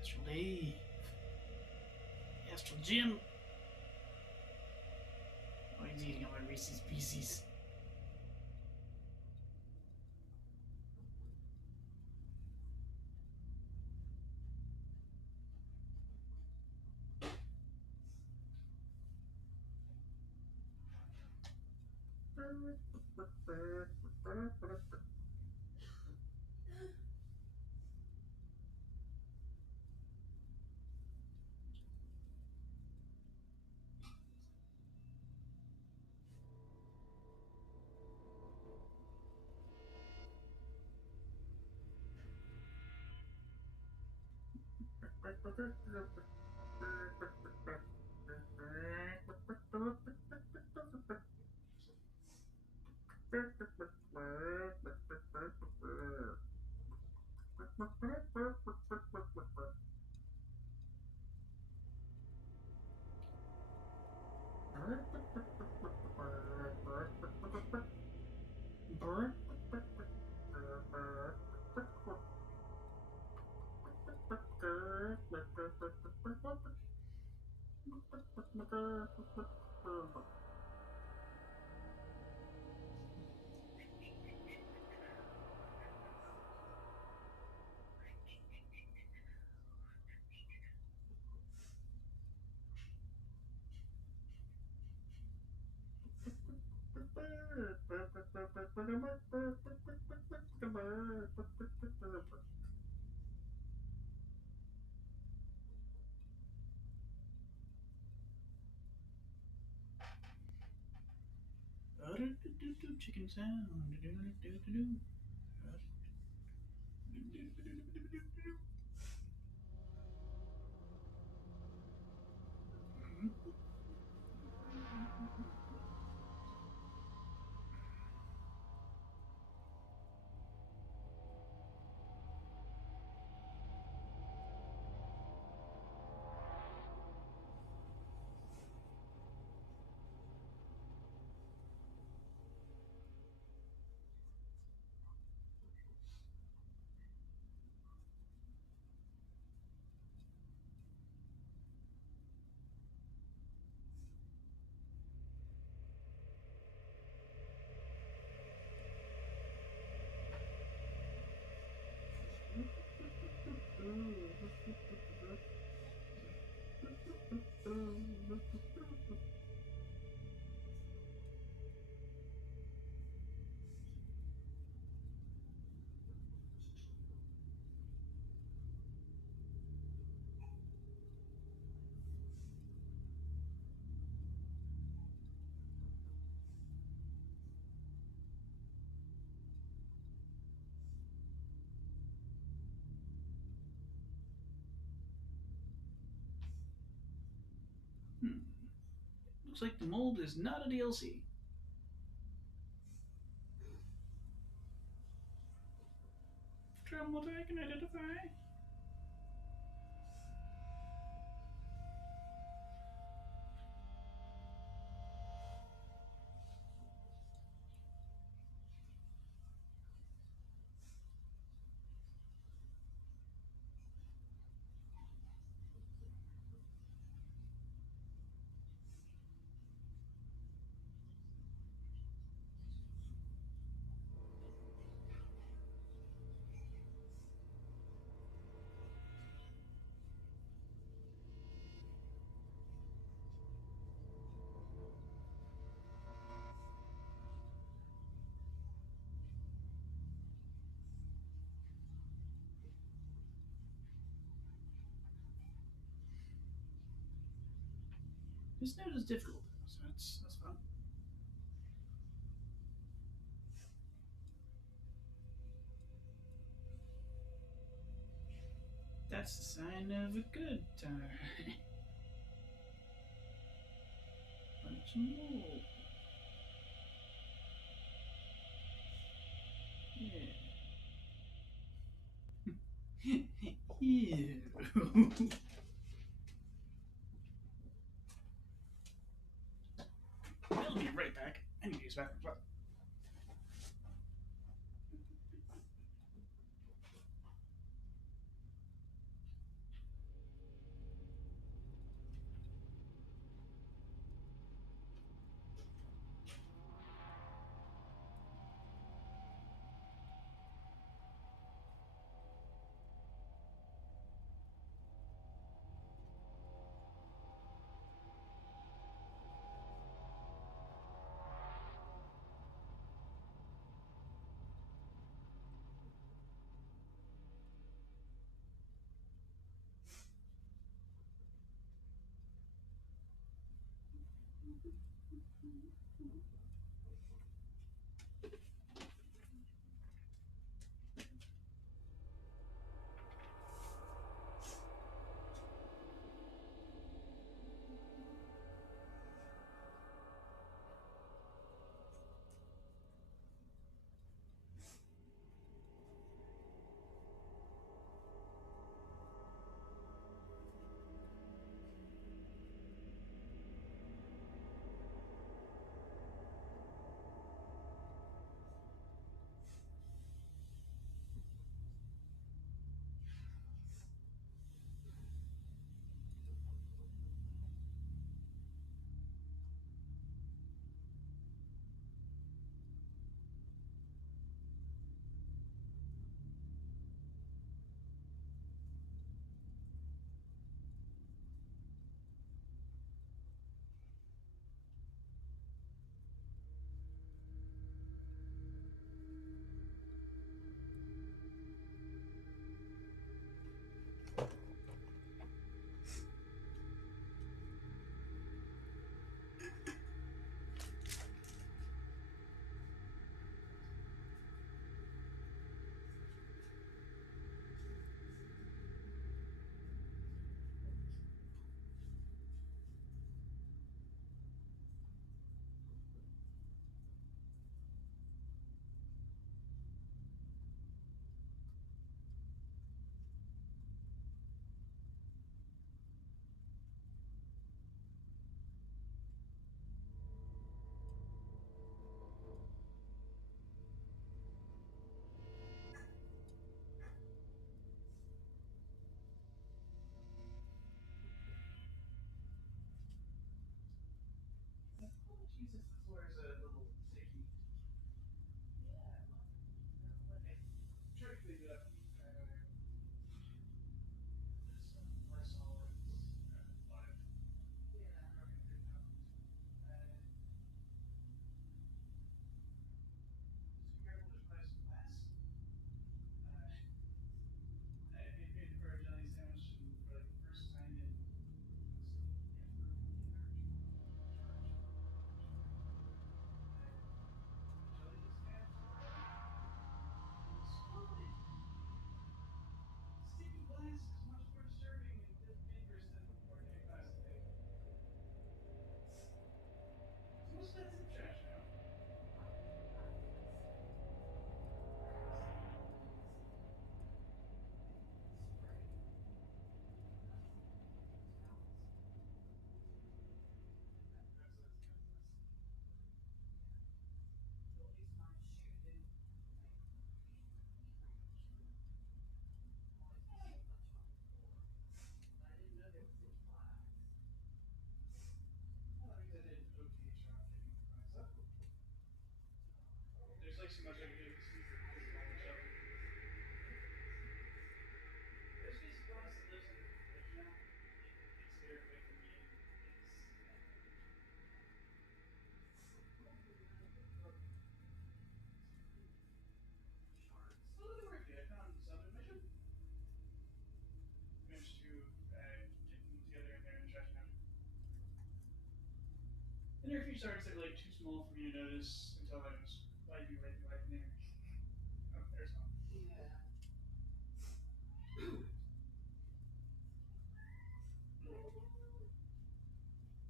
Astral Dave. Astral Jim. Oh, he's eating all my Reese's Pieces. Chicken sound. Looks like the mold is not a DLC. From what I can identify. This note is difficult, so that's fun. That's the sign of a good time. Bunch of mold. Yeah. Ew. I'll be right back. I need to use the bathroom as well. There's like so much I can do with this piece of stuff. There's this glass that lives in the fridge now. It's scared away from me. Still doesn't work yet. I found some information. Managed to get them together in there in the trash can. And there are a few shards that are like too small for me to notice until I was wiping there. Oh, there's one. Yeah.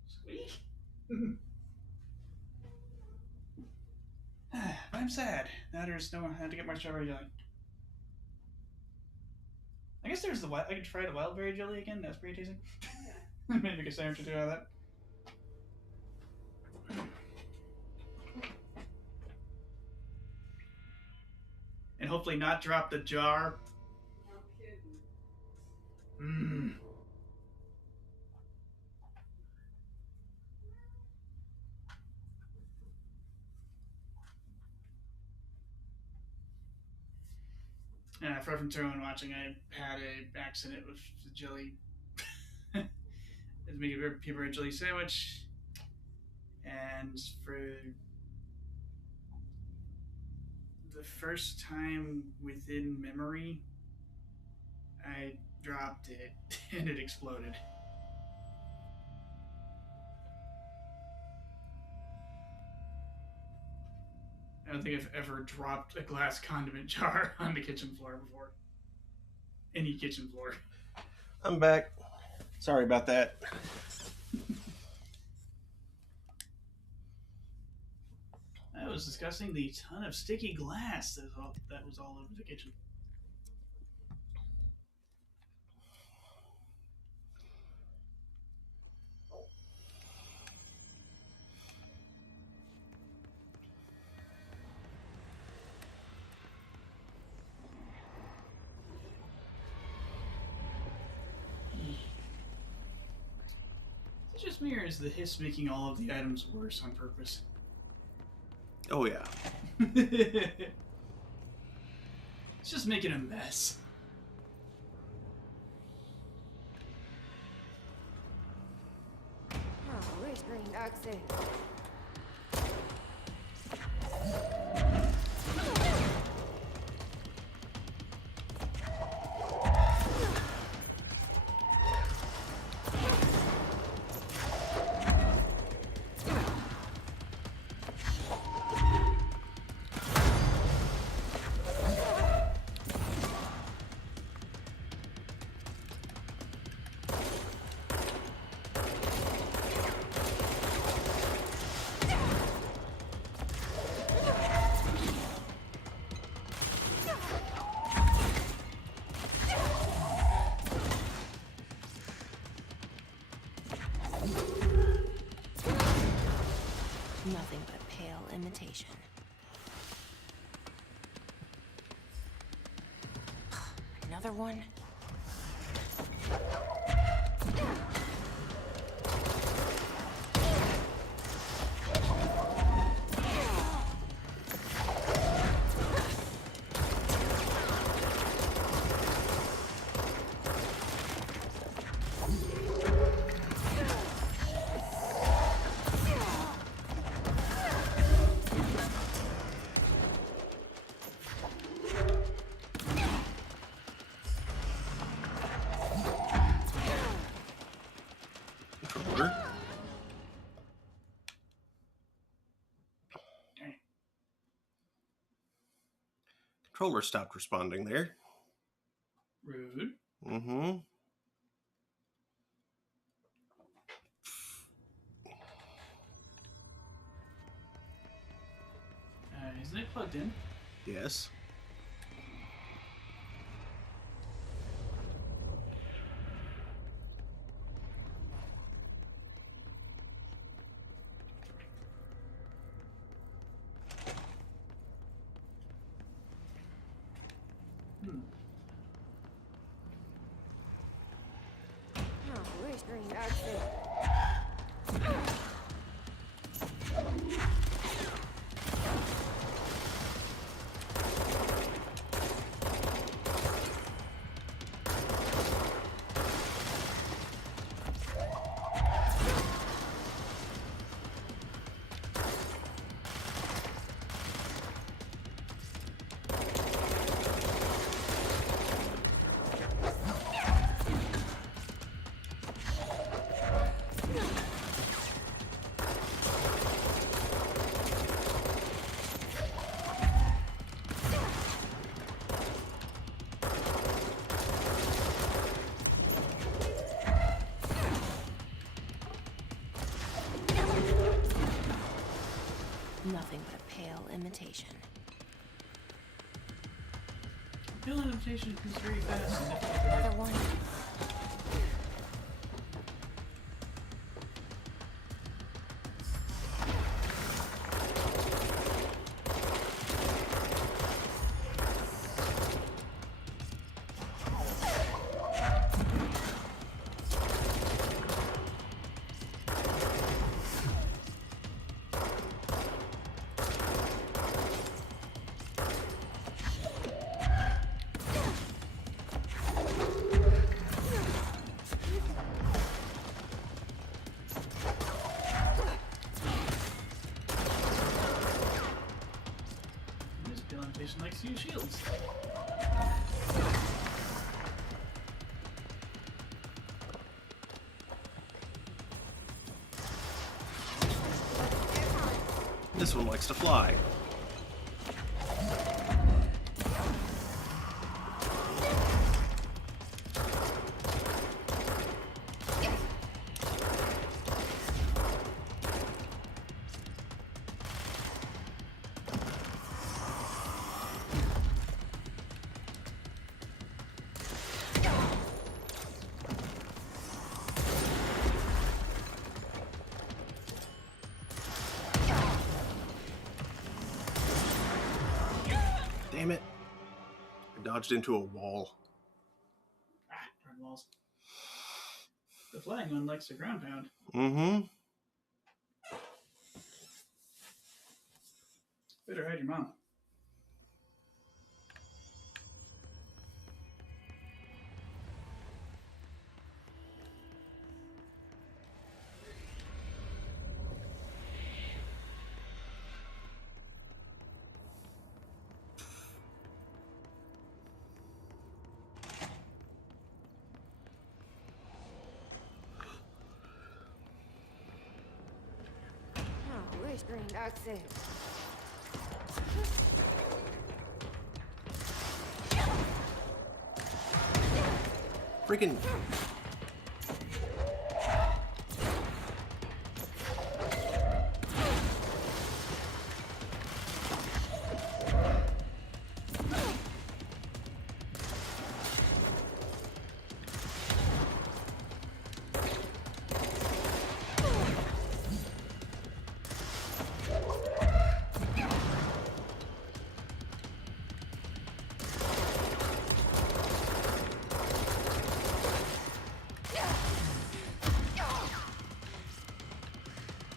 Squeak. I'm sad. Now there's no one how to get my strawberry jelly. I guess there's the wild. I could try the wild berry jelly again. That's pretty tasty. Maybe make a sandwich or two out of that. And hopefully not drop the jar. No kidding. Mmm. For from Tyrone watching, I had an accident with the jelly. It's making a peanut butter jelly sandwich, and for the first time within memory, I dropped it and it exploded. I don't think I've ever dropped a glass condiment jar on the kitchen floor before. Any kitchen floor. I'm back. Sorry about that. I was discussing the ton of sticky glass that was all over the kitchen. Is it just me, or is the hiss making all of the items worse on purpose? Oh, yeah. It's just making a mess. Oh, where's Green Oxy? Nothing but pale imitation. Another one? controller stopped responding there. Rude. Mm-hmm. Isn't it plugged in? Yes. Oh, where's green? That's it. Nothing but a pale imitation. Pale imitation is very fast. Another one. This pale imitation likes to use shields. This one likes to fly. Damn it. I dodged into a wall. Darn walls. The flying one likes to ground pound. Mm-hmm. Better hide your mom. Oh, where's green? That's it. Freaking.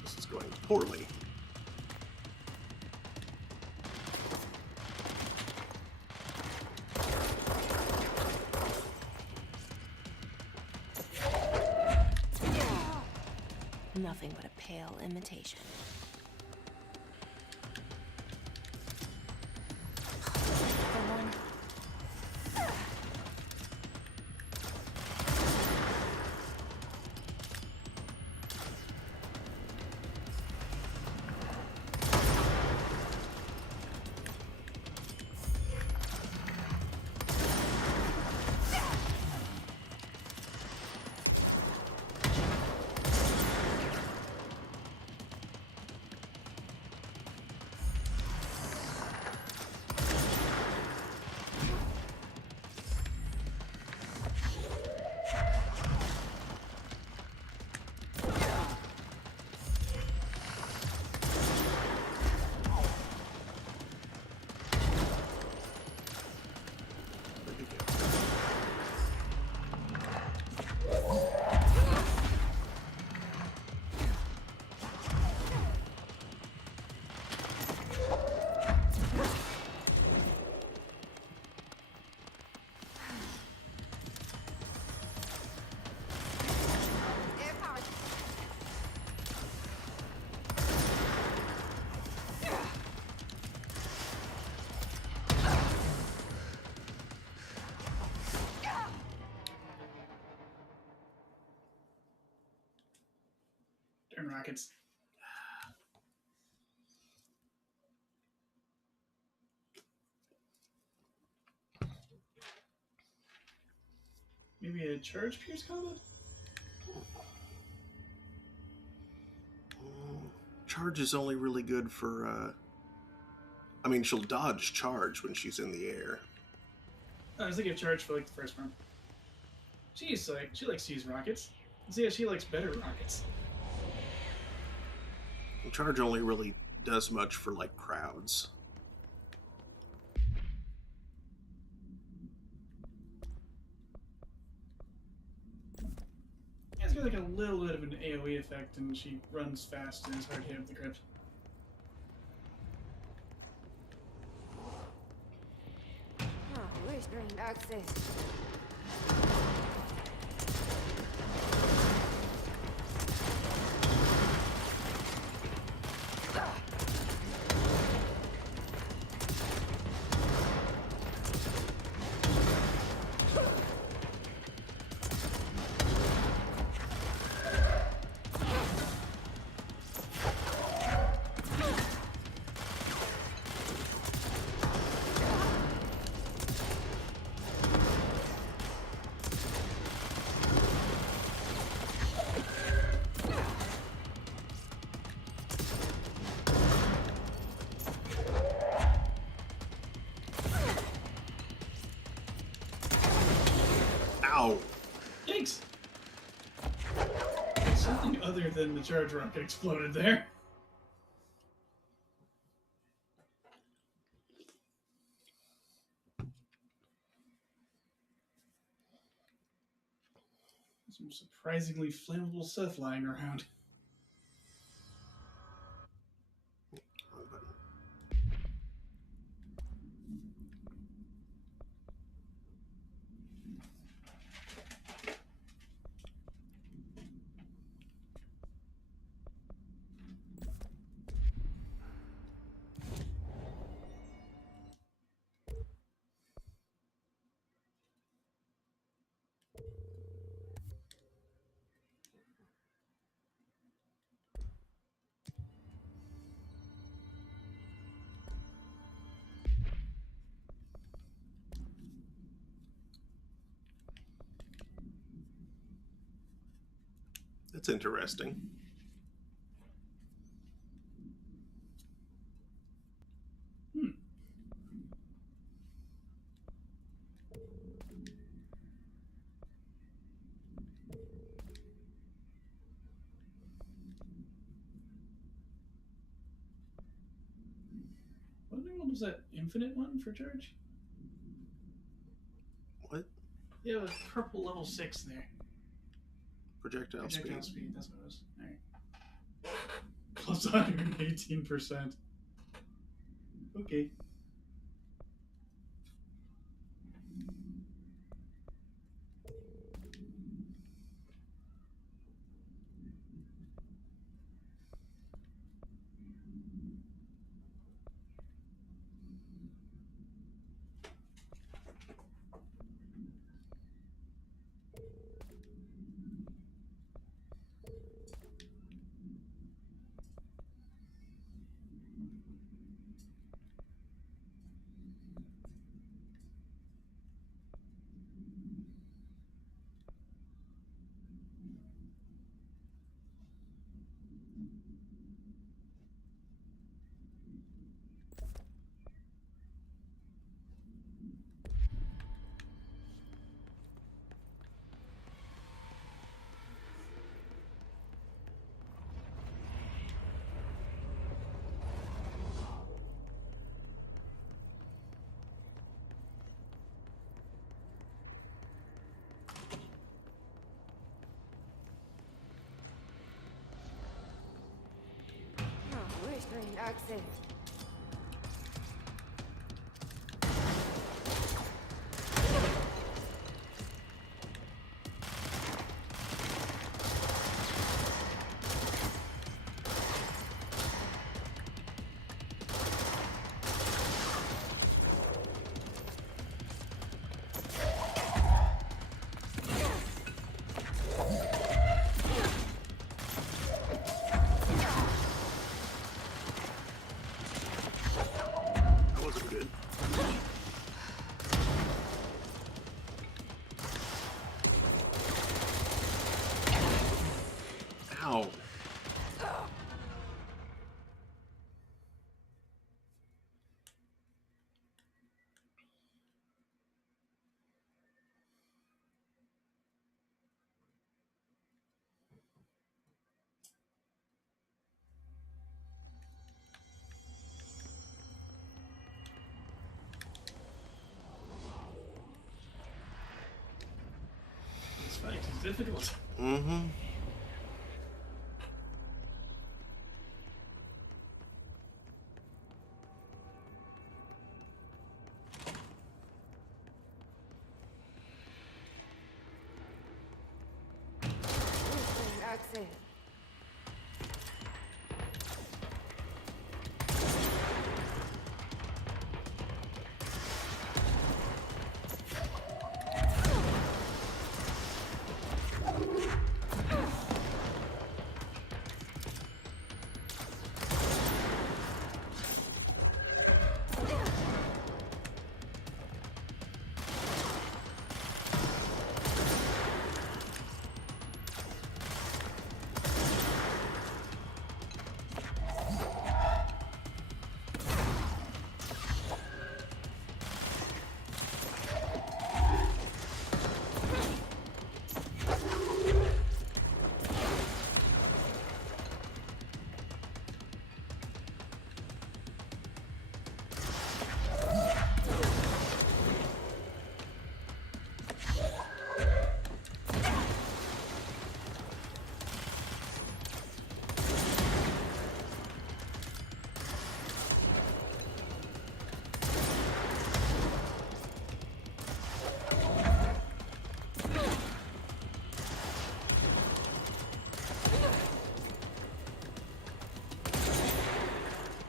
This is going poorly. Nothing but a pale imitation. Another one. Darn rockets. Maybe a charge pierce combo? Charge is only really good for, I mean, she'll dodge charge when she's in the air. I was thinking of charge for like the first one. She likes to use rockets. See, yeah, she likes better rockets. Charge only really does much for, like, crowds. Yeah, it's got like a little bit of an AoE effect, and she runs fast and is hard to hit with the crypt. Oh, restrained access. Ow! Yikes! Something other than the charge rocket exploded there. Some surprisingly flammable stuff lying around. That's interesting. What was that infinite one for charge? What? Yeah, it was purple level 6 there. Projectile speed. Speed, that's what it was. Alright. Plus 118%. Okay. Oh, restrained access. Ow. This fight is difficult. Mm-hmm. That's it.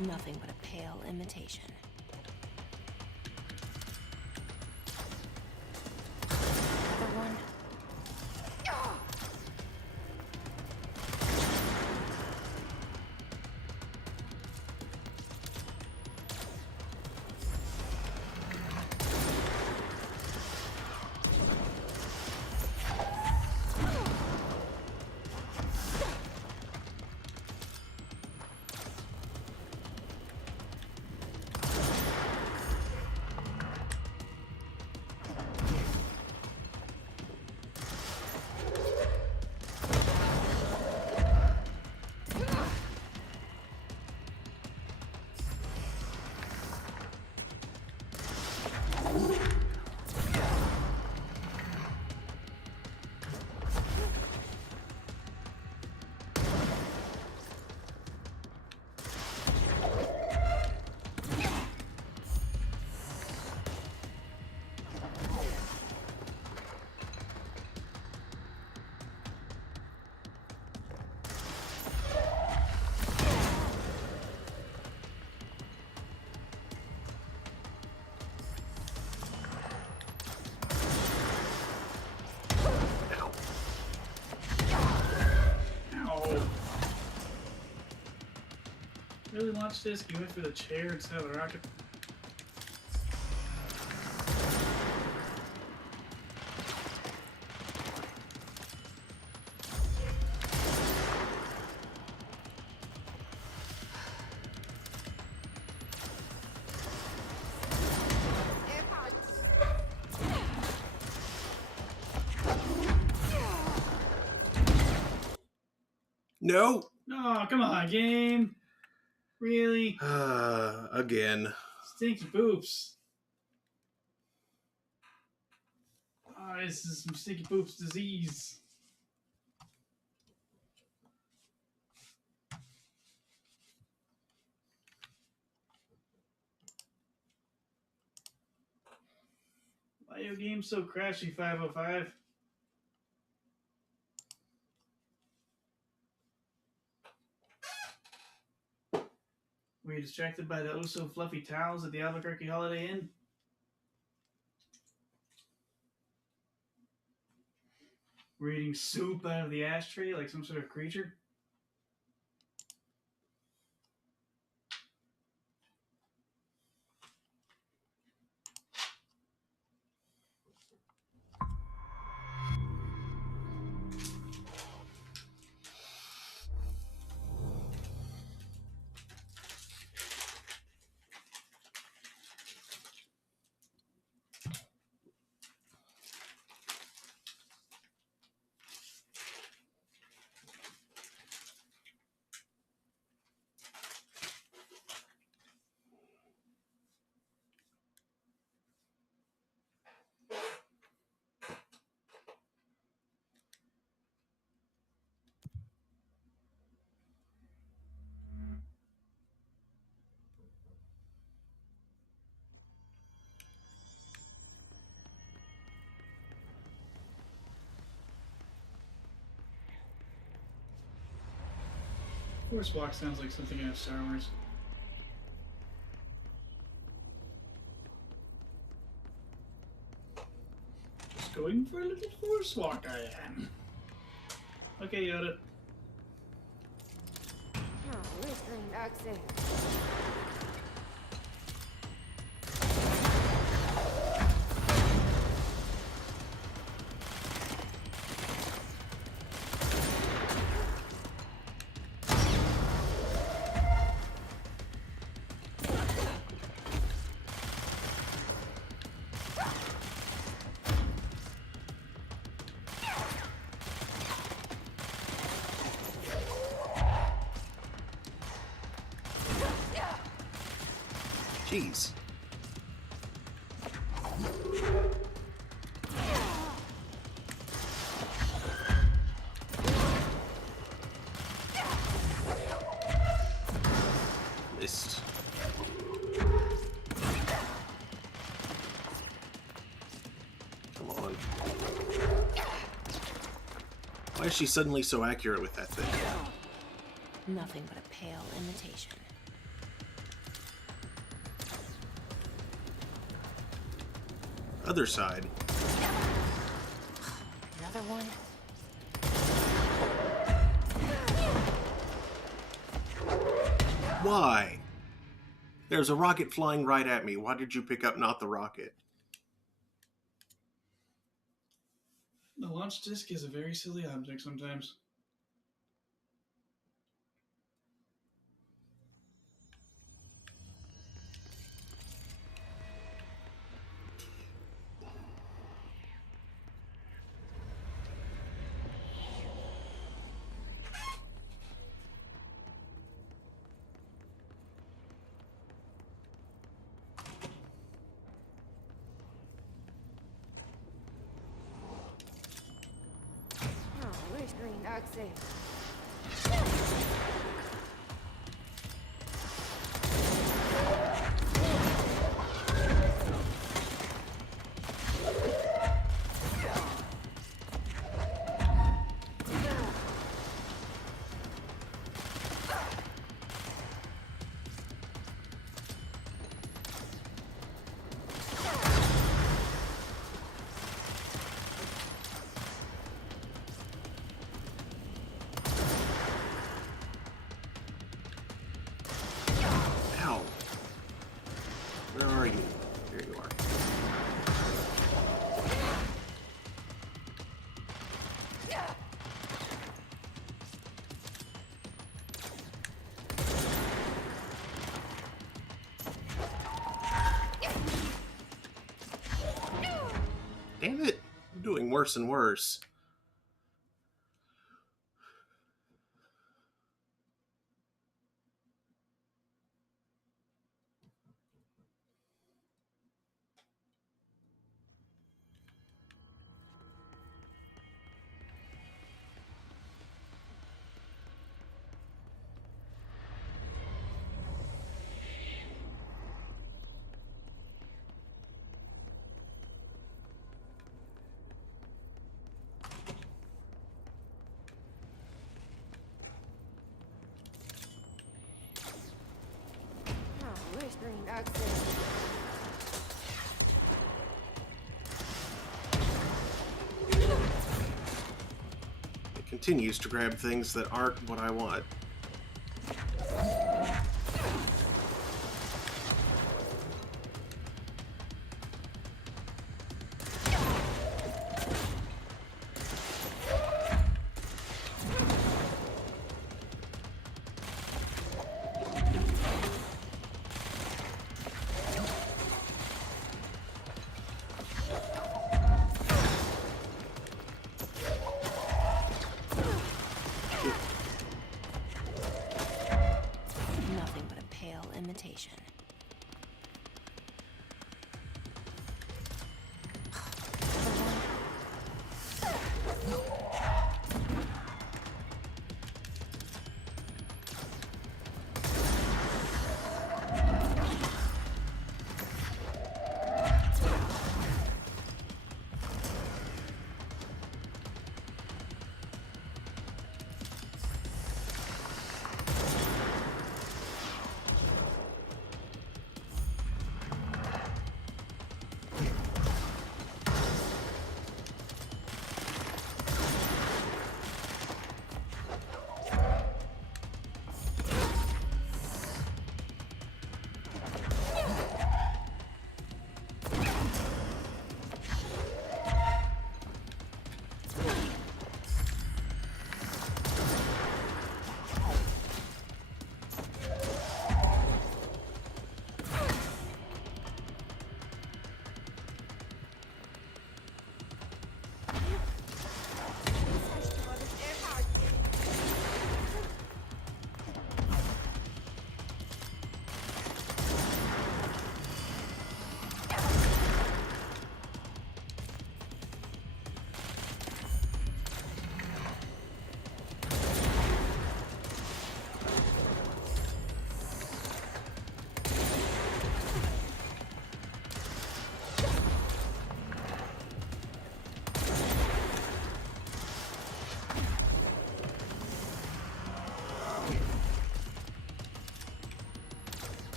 Nothing but a pale imitation. Another one. Really launched this? You went for the chair instead of the rocket? No. No, come on, game. Really? Again. Stinky boops. Oh, this is some stinky boops disease. Why are your games so crashy, 505? Were you distracted by the oh-so-fluffy towels at the Albuquerque Holiday Inn? Were you eating soup out of the ashtray like some sort of creature? Force Walk sounds like something out of Star Wars. Just going for a little Force Walk, I am. Okay, Yoda. Oh, whispering accent. Jeez. Missed. Come on. Why is she suddenly so accurate with that thing? Nothing but a pale imitation. Other side. Another one? Why? There's a rocket flying right at me. Why did you pick up not the rocket? The launch disc is a very silly object sometimes. Oh, whispering accent. Ow. Where are you? There you are. Damn it. I'm doing worse and worse. Oh, whispering accent. It continues to grab things that aren't what I want.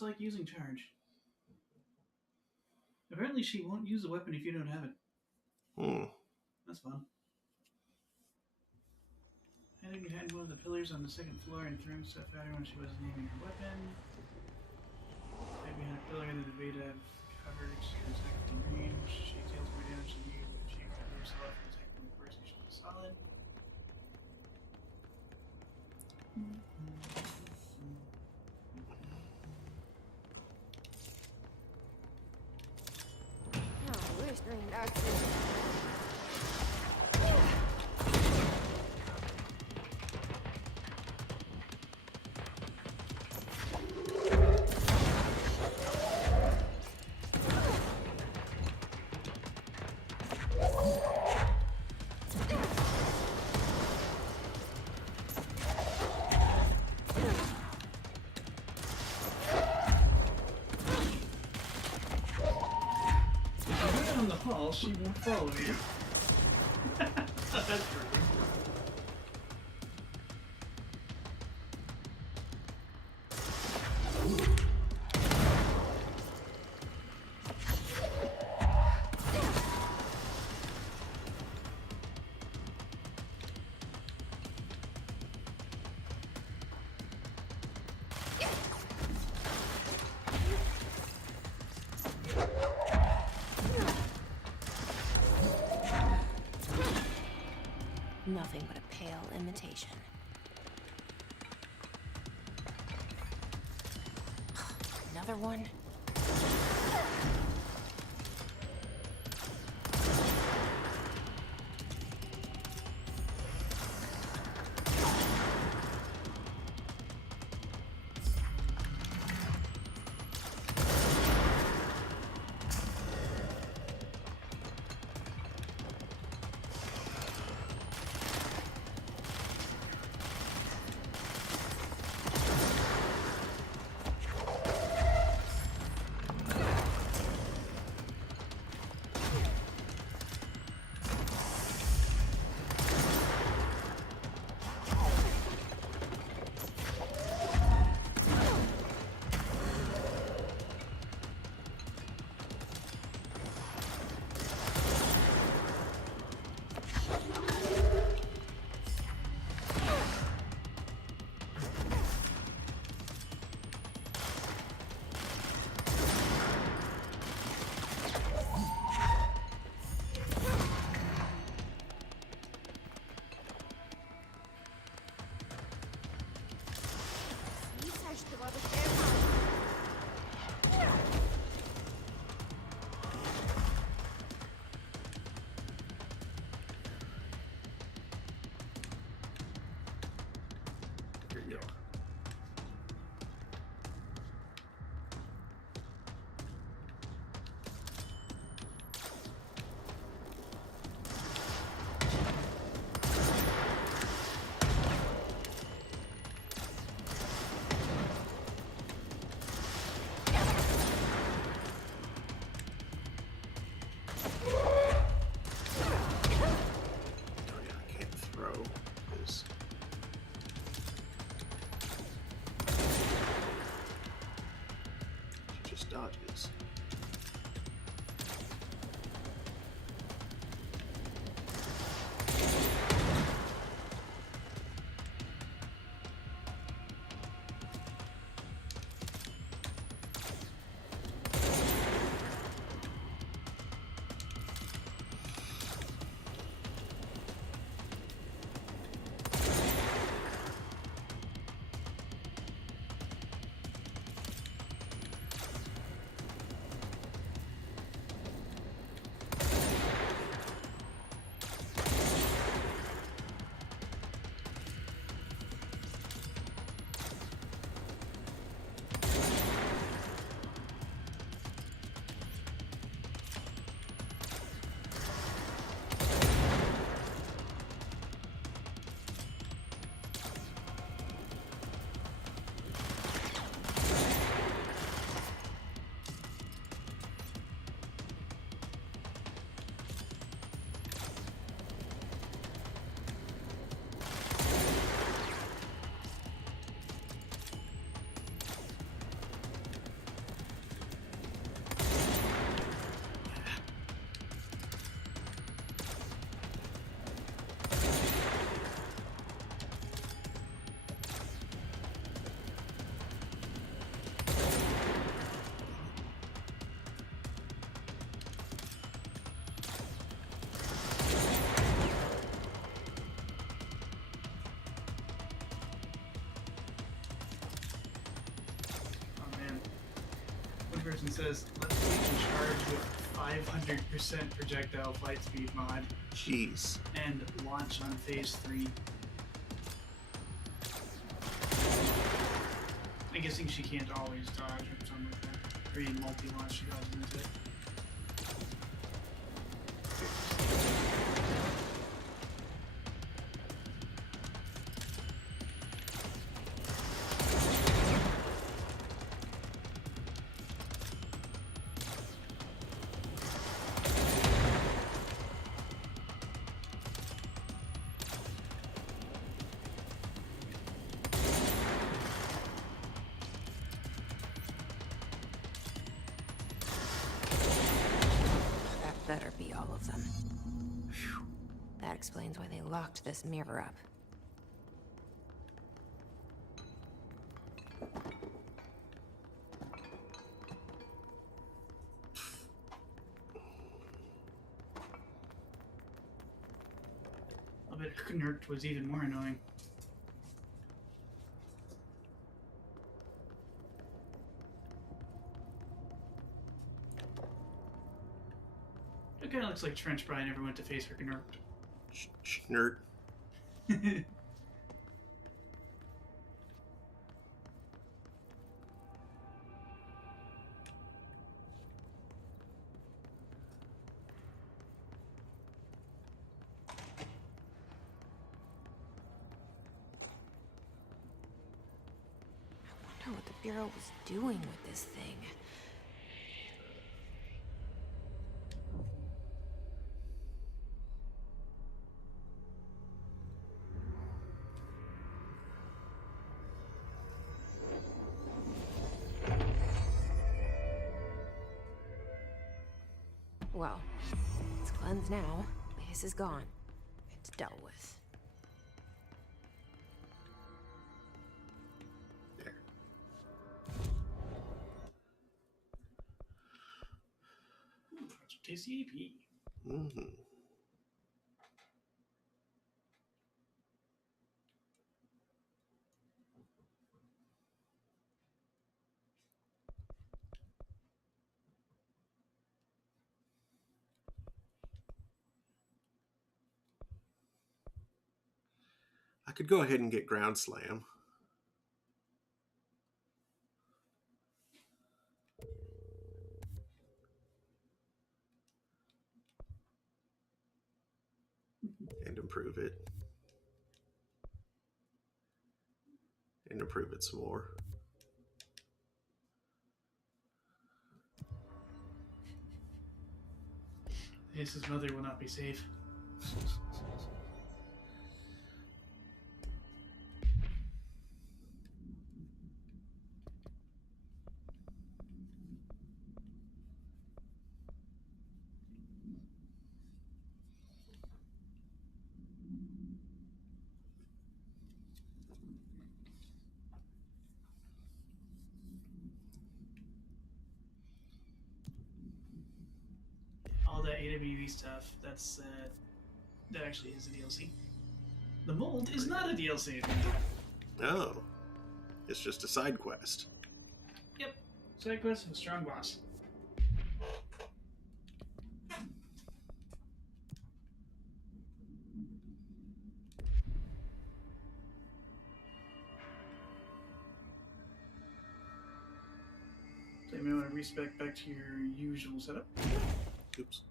it's like using charge. Apparently, she won't use the weapon if you don't have it. Hmm. That's fun. Hiding behind one of the pillars on the second floor and throwing stuff at her when she wasn't aiming her weapon. Hide behind a pillar under the beta covered and attack from range. She deals more damage than you, but she cover herself and attack from the person she was solid. Oh, we're string accident. Down the hall, she won't follow you. That's true. Nothing but a pale imitation. Another one? Here you go. I can't throw this. She just dodges. person says, let's take in charge with 500% projectile flight speed mod Jeez. and launch on phase 3. I'm guessing she can't always dodge or something like that. Or even multi-launch, she dodges into it. Better be all of them. Phew. That explains why they locked this mirror up. I bet Knurt was even more annoying. It kind of looks like Trench probably never went to face for Knurt. Nerd. I wonder what the Bureau was doing with this thing. Well, it's cleansed now. The hiss is gone. It's dealt with. There. That's a tasty AP. Mm-hmm. I could go ahead and get Ground Slam. And improve it. And improve it some more. His mother will not be safe. All that AWE stuff, that actually is a DLC. The mold is not a DLC. Oh. It's just a side quest. Yep. Side quest and a strong boss. So you may want to respec back to your usual setup. Oops.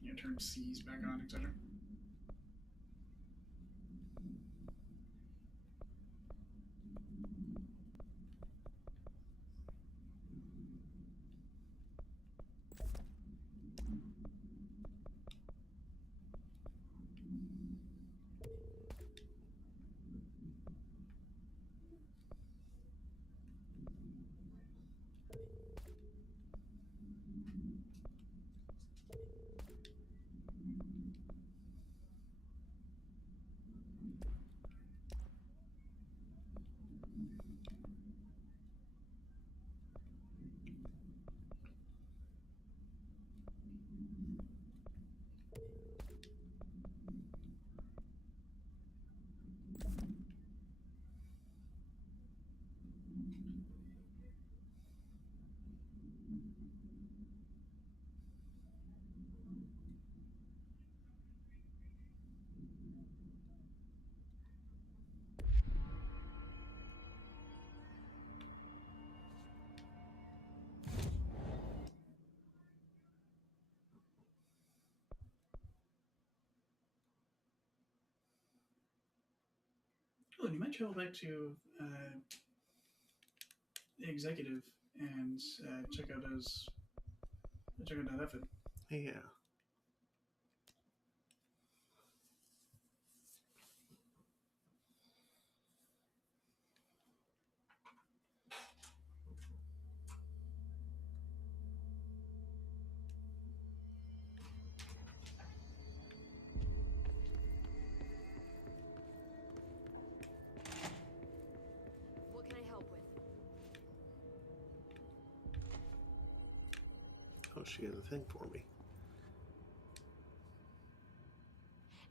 You know, turn C's back on, etc. and you might travel back to the executive and check out that effort. Yeah. What can I help with? Oh, she has a thing for me.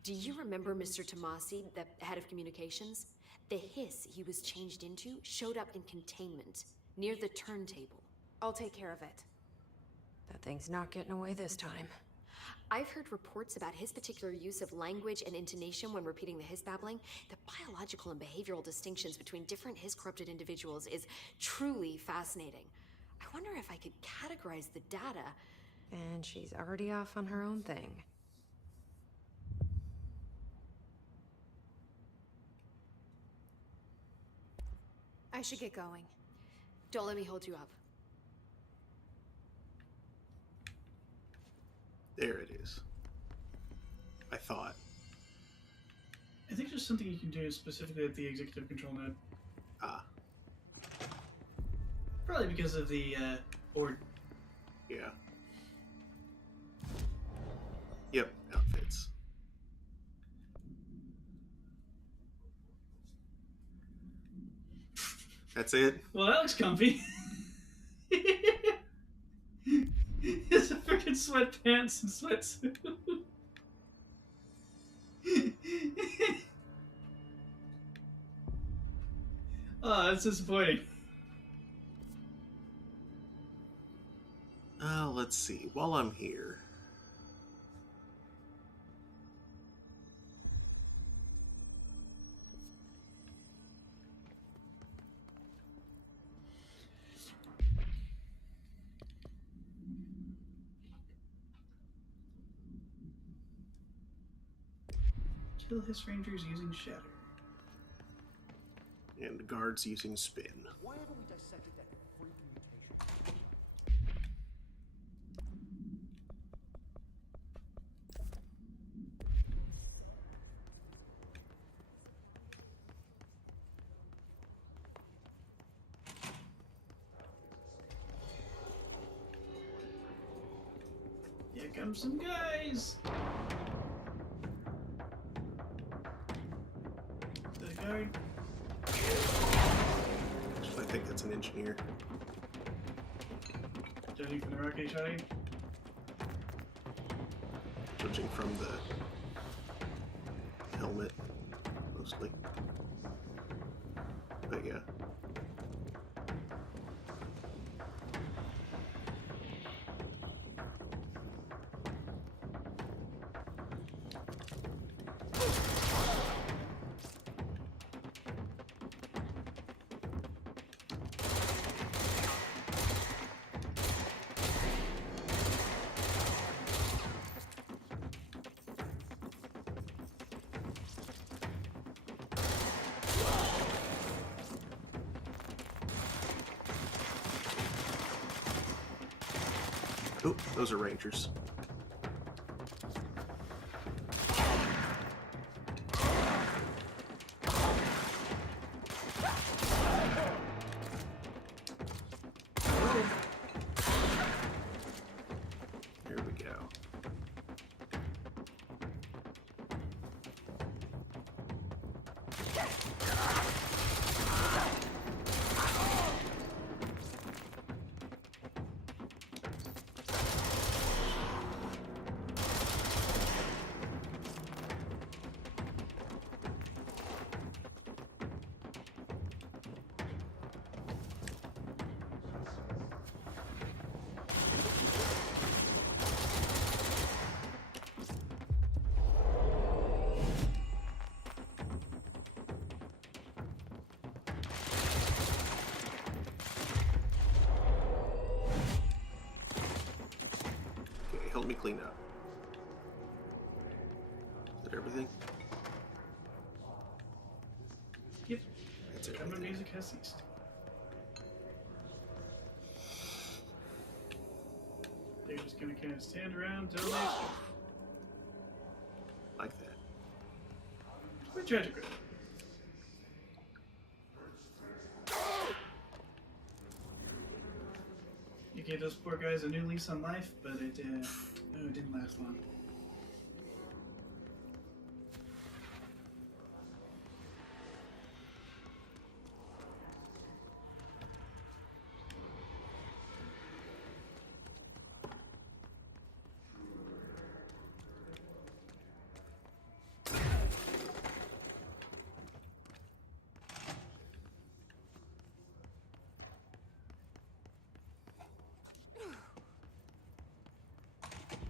Do you remember Mr. Tomasi, the head of communications? The hiss he was changed into showed up in containment, near the turntable. I'll take care of it. That thing's not getting away this time. I've heard reports about his particular use of language and intonation when repeating the hiss babbling. The biological and behavioral distinctions between different hiss-corrupted individuals is truly fascinating. I wonder if I could categorize the data. And she's already off on her own thing. I should get going. Don't let me hold you up. There it is. I thought. I think there's something you can do specifically at the executive control node. Ah. Probably because of the board. Yeah. Yep, outfits. That's it? Well, that looks comfy. It's a freaking sweatpants and sweatsuit. Oh, that's disappointing. Let's see. While I'm here. Kill his rangers using shatter. And guards using spin. Why haven't we dissected that freak mutation? Here comes some guys. The guard. Actually, I think that's an engineer. Judging from the rocket shotty. Judging from the helmet, mostly. But yeah. Oh, those are rangers. There we go. Okay, help me clean up. Is that everything? Yep. cussies. They're just gonna kind of stand around till they Like that. quite tragic. Right? You gave those poor guys a new lease on life, but it didn't last long.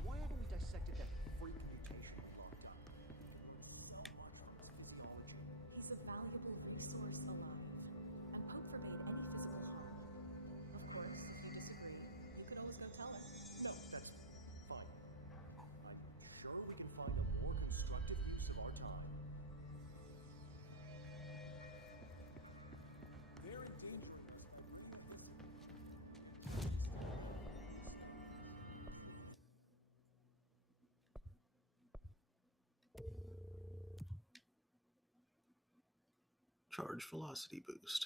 Why haven't we dissected that freak mutation in a long time? He's a valuable resource alive. And Pope forbade any physical harm. Of course, if you disagree, you could always go tell them. No, that's fine. I'm sure we can find a more constructive use of our time. Very dangerous. Charge velocity boost.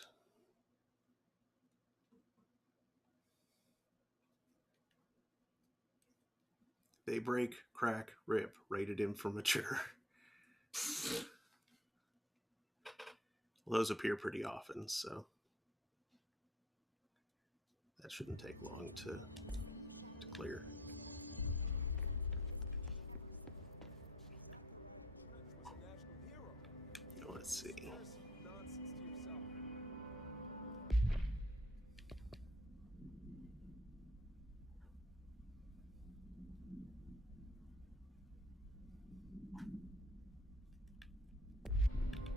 They break, crack, rip. Rated M for mature. Those appear pretty often, so that shouldn't take long to clear. Was a national hero. Let's see. Nonsense to yourself.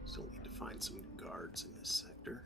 Still need to find some guards in this sector.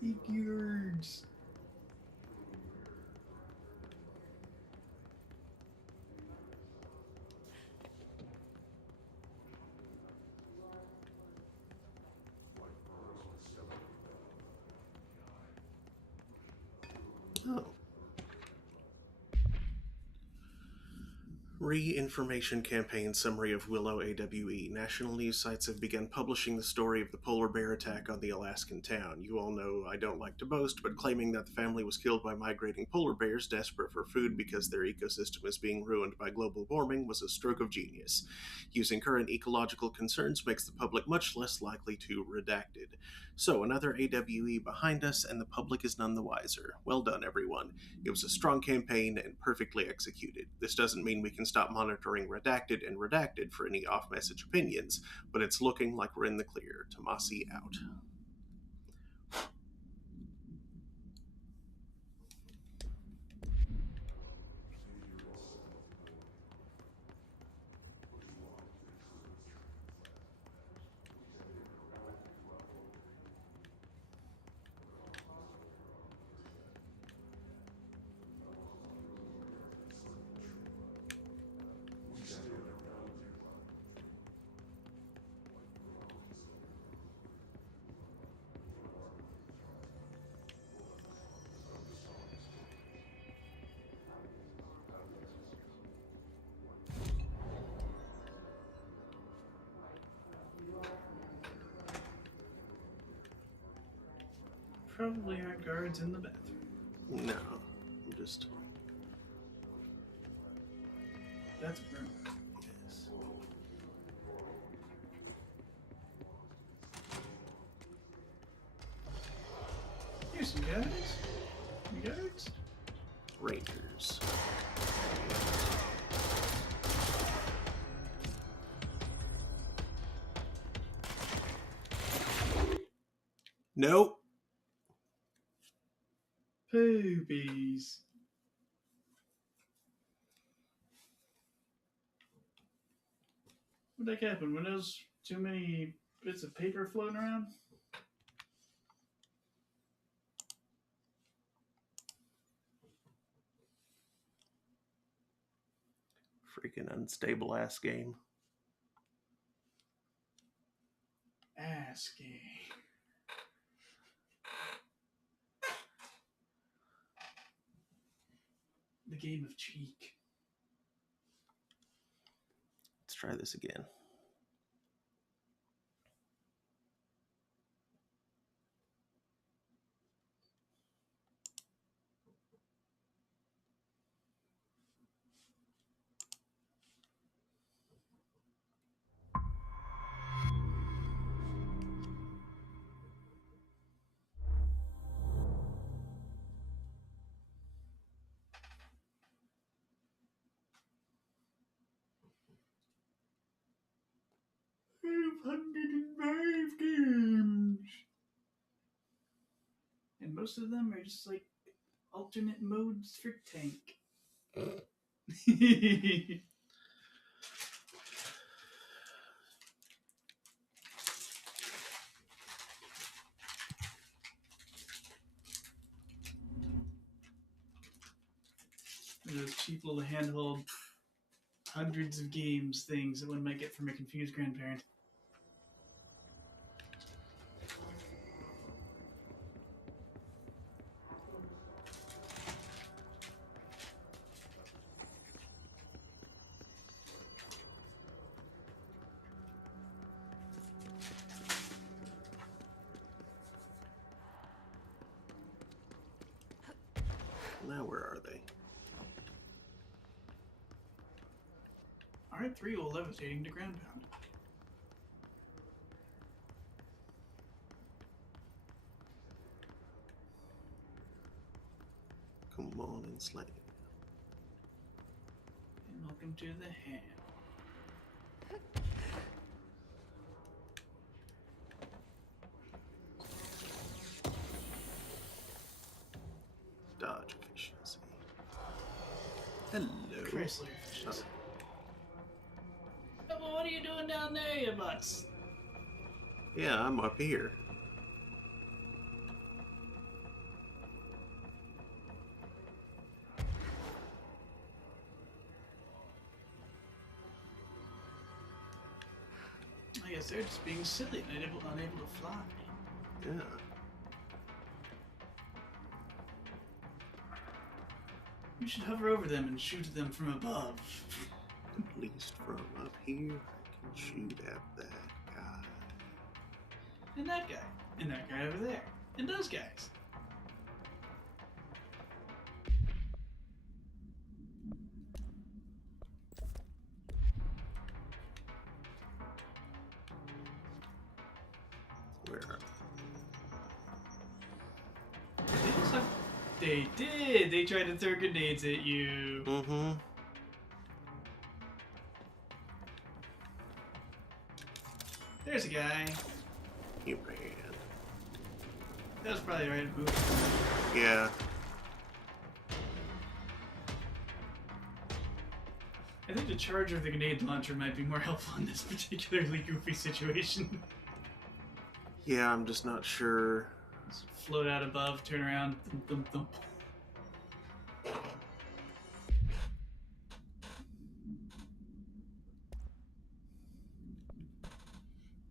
Figures. Oh. Re-information campaign summary of Willow AWE. National news sites have begun publishing the story of the polar bear attack on the Alaskan town. You all know I don't like to boast, but claiming that the family was killed by migrating polar bears desperate for food because their ecosystem is being ruined by global warming was a stroke of genius. Using current ecological concerns makes the public much less likely to redact it. So, another AWE behind us, and the public is none the wiser. Well done, everyone. It was a strong campaign and perfectly executed. This doesn't mean we can stop monitoring Redacted and Redacted for any off-message opinions, but it's looking like we're in the clear. Tomasi out. probably aren't guards in the bathroom. No, I'm just. That's a room. Yes. Here's some guys. Some guards. Rangers. Nope. Boobies. What'd that happen? When there's too many bits of paper floating around? Freaking unstable ass game. Asking. The game of cheek. Let's try this again. Games. And most of them are just like alternate modes for tank. Those cheap little handheld hundreds of games things that one might get from a confused grandparent. Now where are they? R3 will levitating to ground pound. Come on and slay. And welcome to the hand. Dodge efficiency. Hello. Chrysler efficiency. Oh, well, what are you doing down there, you butts? Yeah, I'm up here. I guess they're just being silly and unable to fly. Yeah. You should hover over them and shoot at them from above. At least from up here, I can shoot at that guy. And that guy. And that guy over there. And those guys. Where are It looks like they did. They tried to throw grenades at you. Mm-hmm. There's a guy. He ran. That was probably the right move. Yeah. I think the charger of the grenade launcher might be more helpful in this particularly goofy situation. Yeah, I'm just not sure. Just float out above, turn around, thump, thump, thump.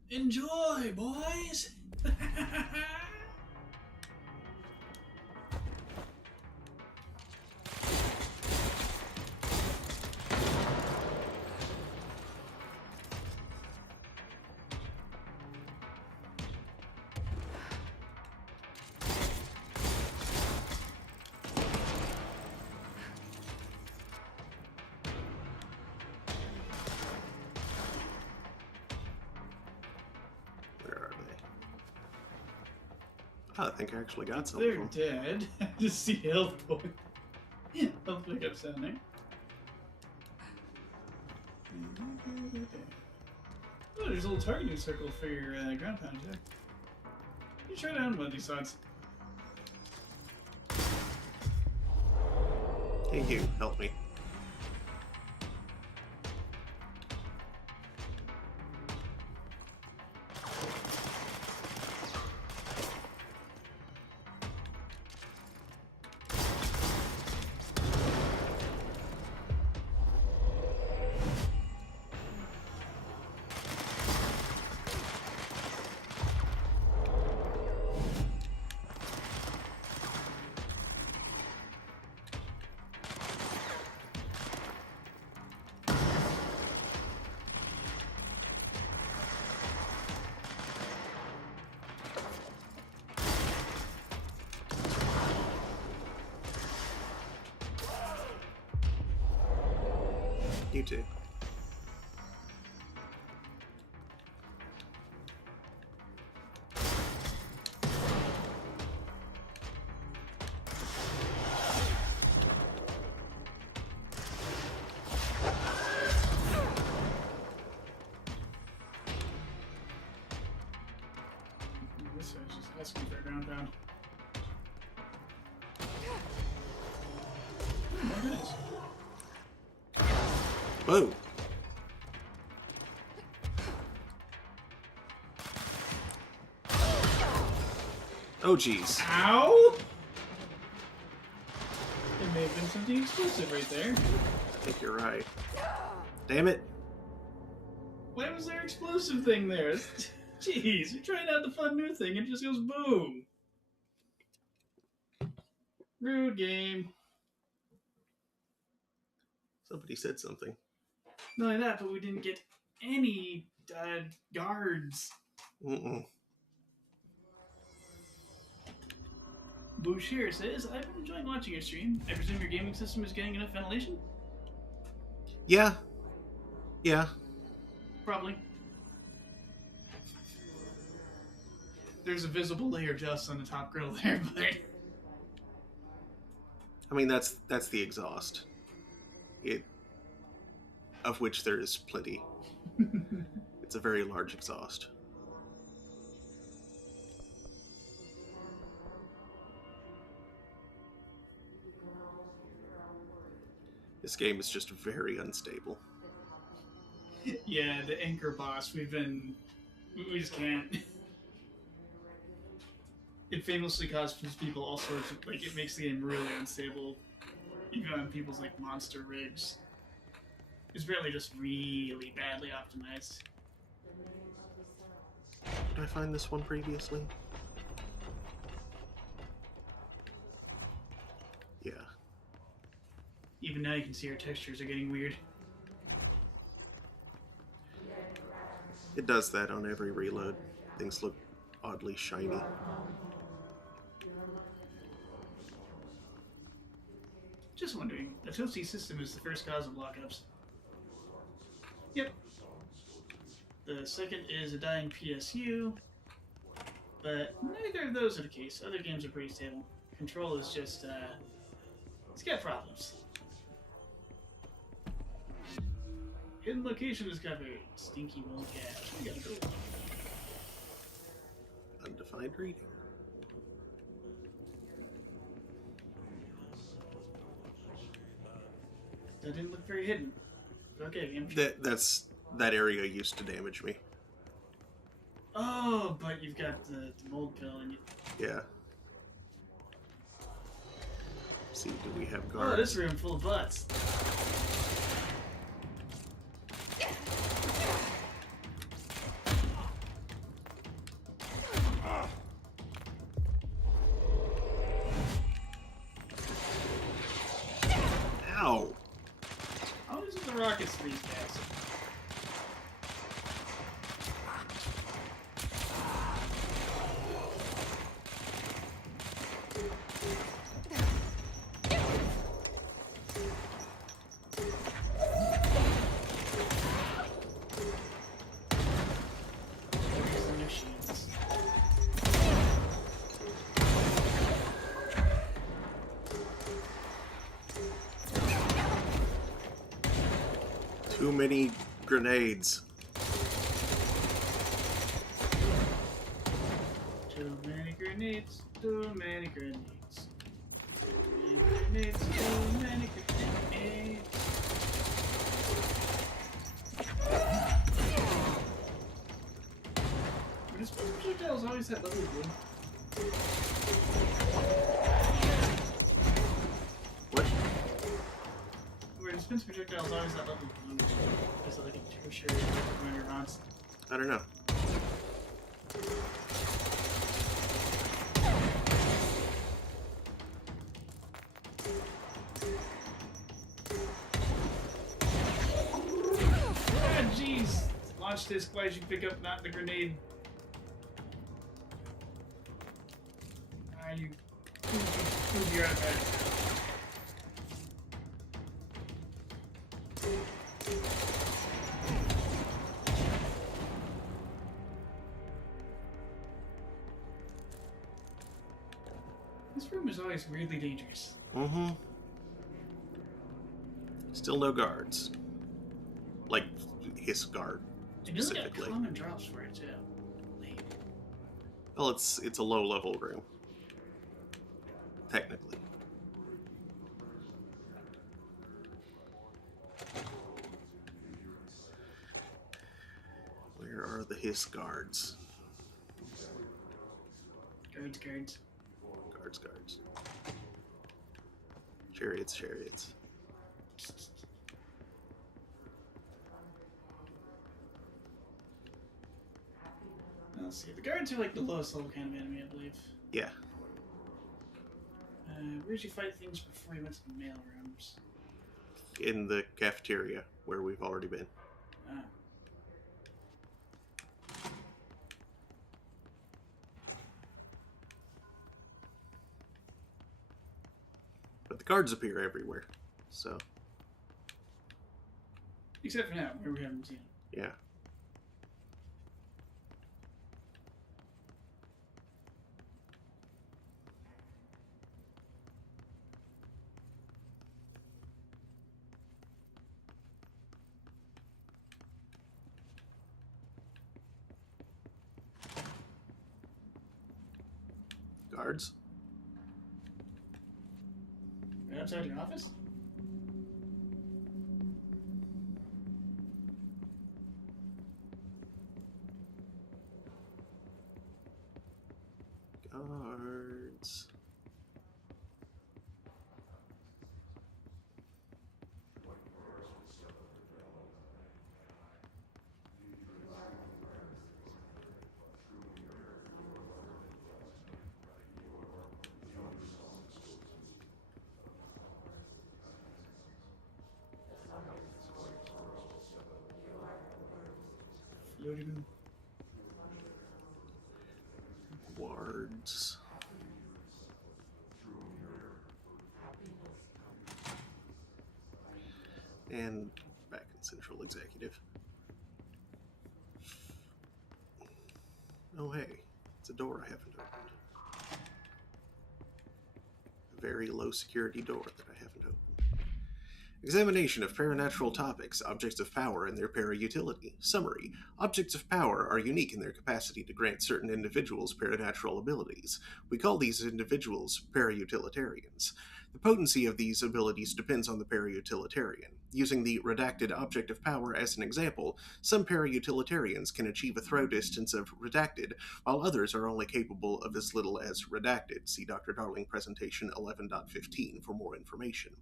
Enjoy, boys! Oh, I think I actually got some They're of them. dead. Just see health point. Health pickups down there. Oh, there's a little targeting circle for your ground pound, Jack. You try down one of these sides. Hey, you, help me. You too. This guy's just asking for a ground pound. Oh, there it is. Whoa. Oh, jeez. Ow! There may have been something exclusive right there. I think you're right. Damn it. Why was there explosive thing there? Jeez, you're trying out the fun new thing and it just goes boom. Rude game. Somebody said something. Not only that, but we didn't get any guards. Mm-mm. Boucher says, I've been enjoying watching your stream. I presume your gaming system is getting enough ventilation? Yeah. Yeah. Probably. There's a visible layer of dust on the top grill there, but... I mean, that's the exhaust. Of which there is plenty. It's a very large exhaust. This game is just very unstable. Yeah, the anchor boss, we just can't. It famously causes people all sorts of, it makes the game really unstable. Even on people's, monster rigs. It's really just really badly optimized. Did I find this one previously? Yeah. Even now you can see our textures are getting weird. It does that on every reload. Things look oddly shiny. Just wondering, the Toasty system is the first cause of lockups. Yep. The second is a dying PSU, but neither of those are the case. Other games are pretty stable. Control is just, it's got problems. Hidden location discovered. Stinky little cat. We gotta go. Undefined reading. That didn't look very hidden. Okay, game. That area used to damage me. Oh, but you've got the mold pill and you... Yeah. Let's see, do we have Oh, guards? this room full of butts. Ow! How is it the rockets to these guys? There's the machines. Too many grenades. Too many grenades, too many grenades. Too many grenades, too many grenades. But his projectiles always that lovely blue. What? Where dispense projectiles always that lovely blue. Is it like a tertiary effect on your rounds? I don't know. Ah, jeez! Launch disc, why did you pick up not the grenade? Ah, you prove your advantage. This room is always weirdly dangerous. Mm-hmm. Still no guards. Like, his guard, It doesn't got specifically. common drops for it, too. Well, it's a low-level room. Technically. Where are the Hiss guards? Guards, guards. Guards, guards. Chariots, chariots. Let's see. The guards are like the lowest level kind of enemy, I believe. Yeah. Where'd you fight things before you went to the mail rooms? In the cafeteria, where we've already been. Ah. But the guards appear everywhere, so... Except for now, where we haven't seen them. Yeah. Guards? Right outside your office? Guards. Floating. Guards. And back in Central Executive. Oh hey, it's a door I haven't opened. A very low security door that I haven't opened. Examination of paranatural topics, objects of power and their para-utility. Summary. Objects of power are unique in their capacity to grant certain individuals paranatural abilities. We call these individuals para-utilitarians. The potency of these abilities depends on the para-utilitarian. Using the redacted object of power as an example, some para-utilitarians can achieve a throw distance of redacted, while others are only capable of as little as redacted. See Dr. Darling Presentation 11.15 for more information.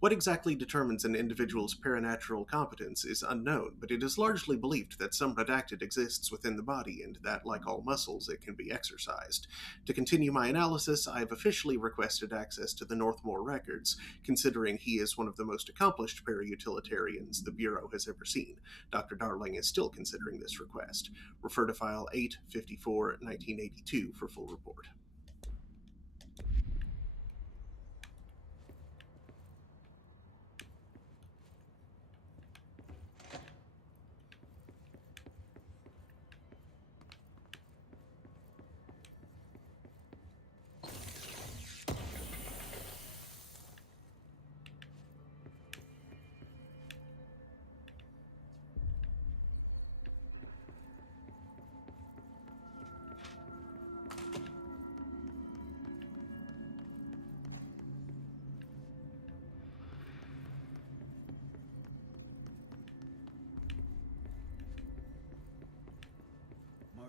What exactly determines an individual's paranatural competence is unknown, but it is largely believed that some redacted exists within the body and that, like all muscles, it can be exercised. To continue my analysis, I have officially requested access to the Northmore records, considering he is one of the most accomplished para-utilitarians the Bureau has ever seen. Dr. Darling is still considering this request. Refer to File 854-1982 for full report.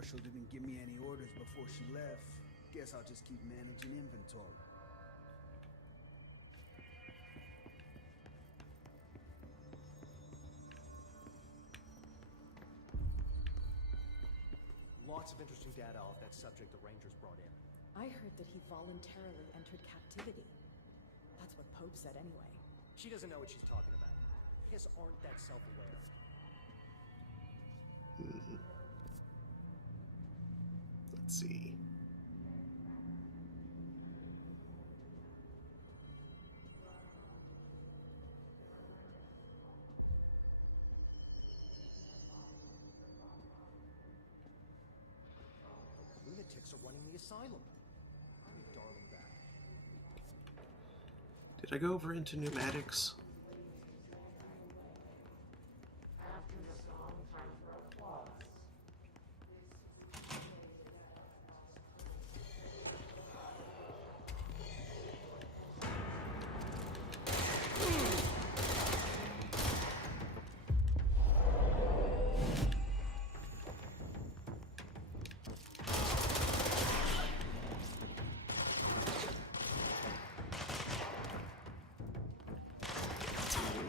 Marshall didn't give me any orders before she left. Guess I'll just keep managing inventory. Lots of interesting data off that subject the Rangers brought in. I heard that he voluntarily entered captivity. That's what Pope said anyway. She doesn't know what she's talking about. Hiss aren't that self-aware. Let's see. The lunatics are running the asylum. Bring your darling back. Did I go over into pneumatics?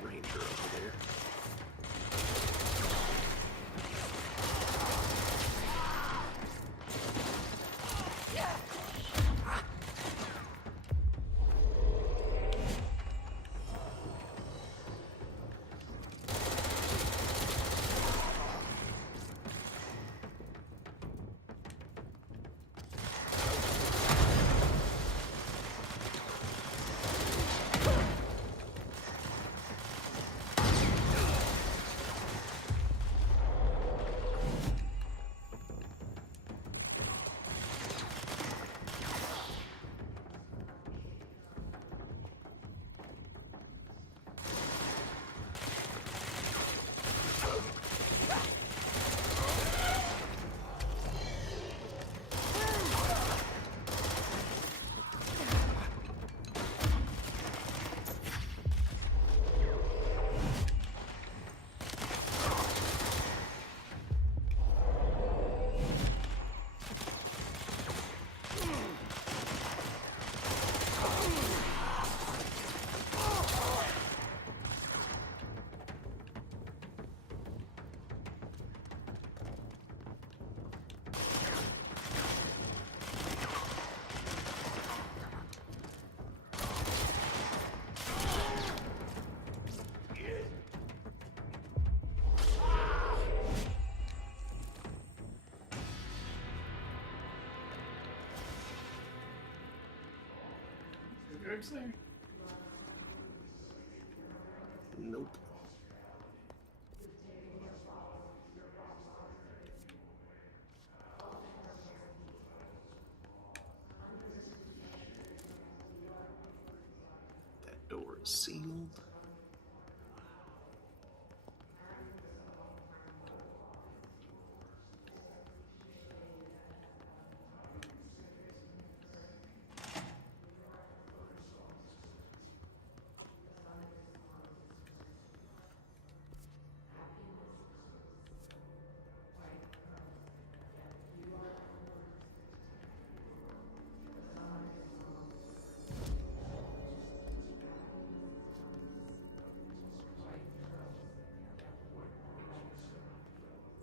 Ranger over there. Guards there? Nope. That door is sealed.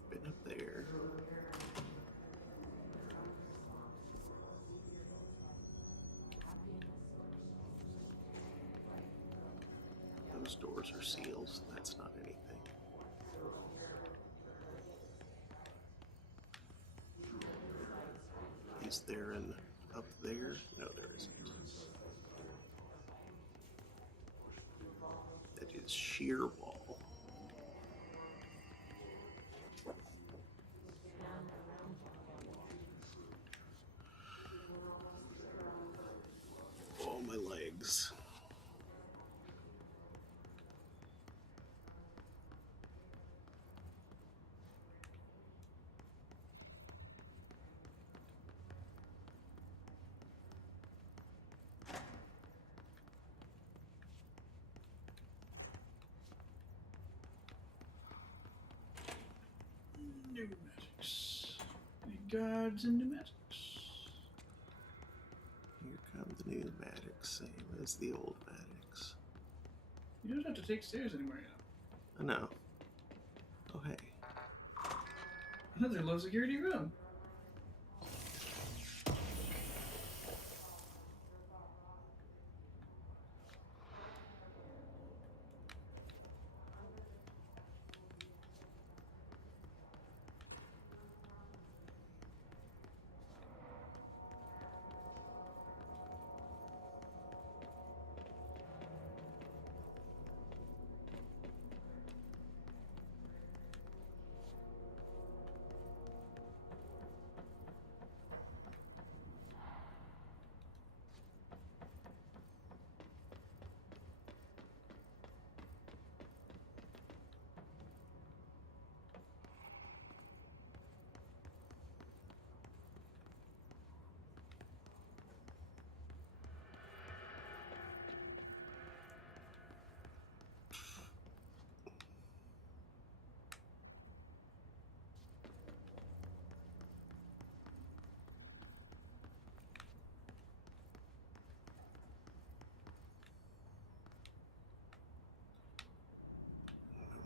Been up there. Those doors are sealed, so that's not anything. Is there an up there? No, there isn't. That is sheer wall. Oh, my legs. Guards and pneumatics. Here come the pneumatics, same as the old matics. You don't have to take stairs anymore now. I know. Oh, hey. Another low security room.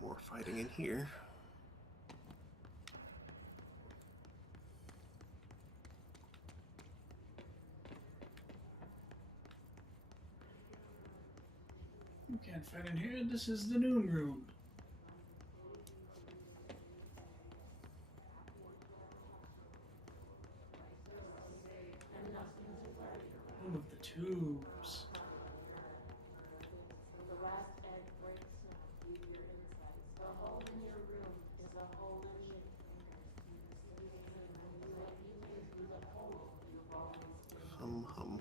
More fighting in here. You can't fight in here. This is the noon room. Room of the tubes. The last egg breaks now. Leave your insides. The hole in your room is a hole in your fingers. Hum, hum, hum.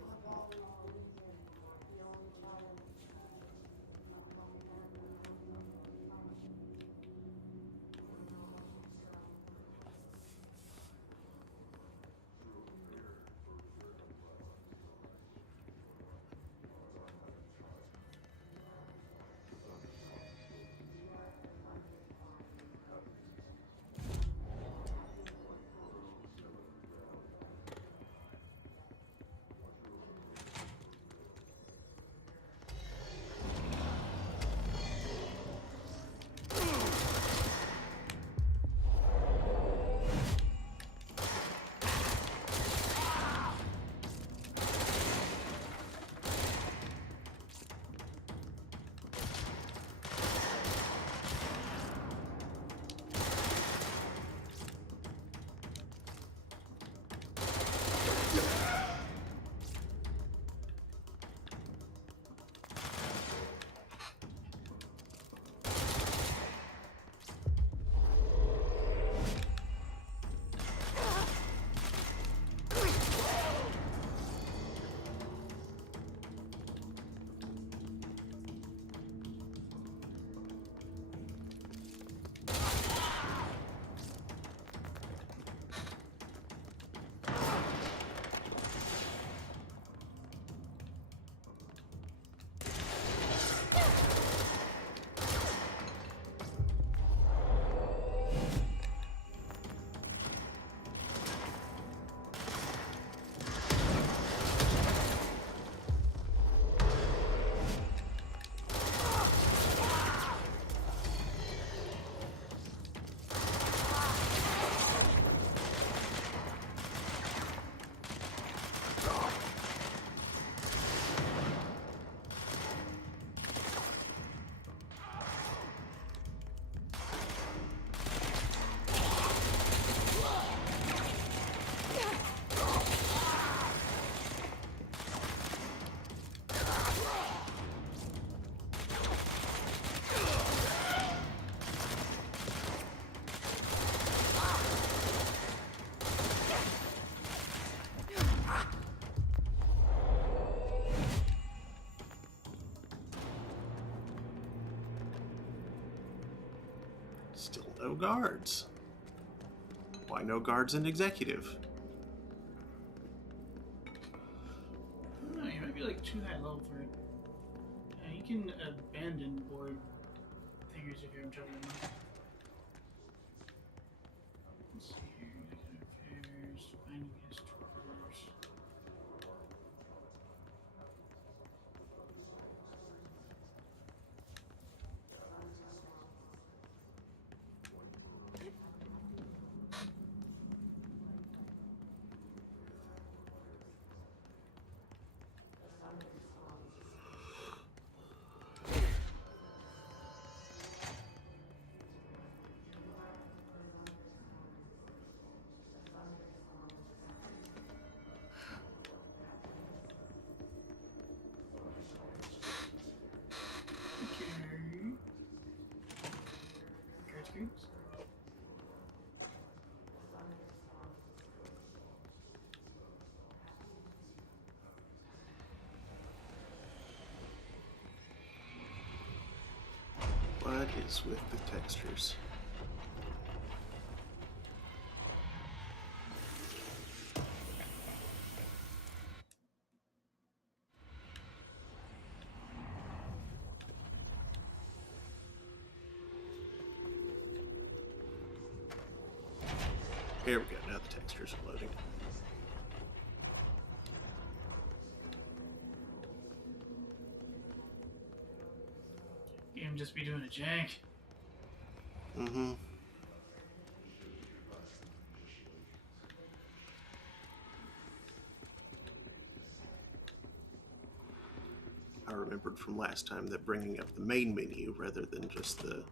Still no guards. Why no guards in executive? I don't know, you might be like too high level for it. You can abandon board figures if you're in trouble enough. Let's see here, executive affairs. screens. What is with the textures? Here we go, now the textures are loading. Game just be doing a jank. Mm-hmm. I remembered from last time that bringing up the main menu rather than just the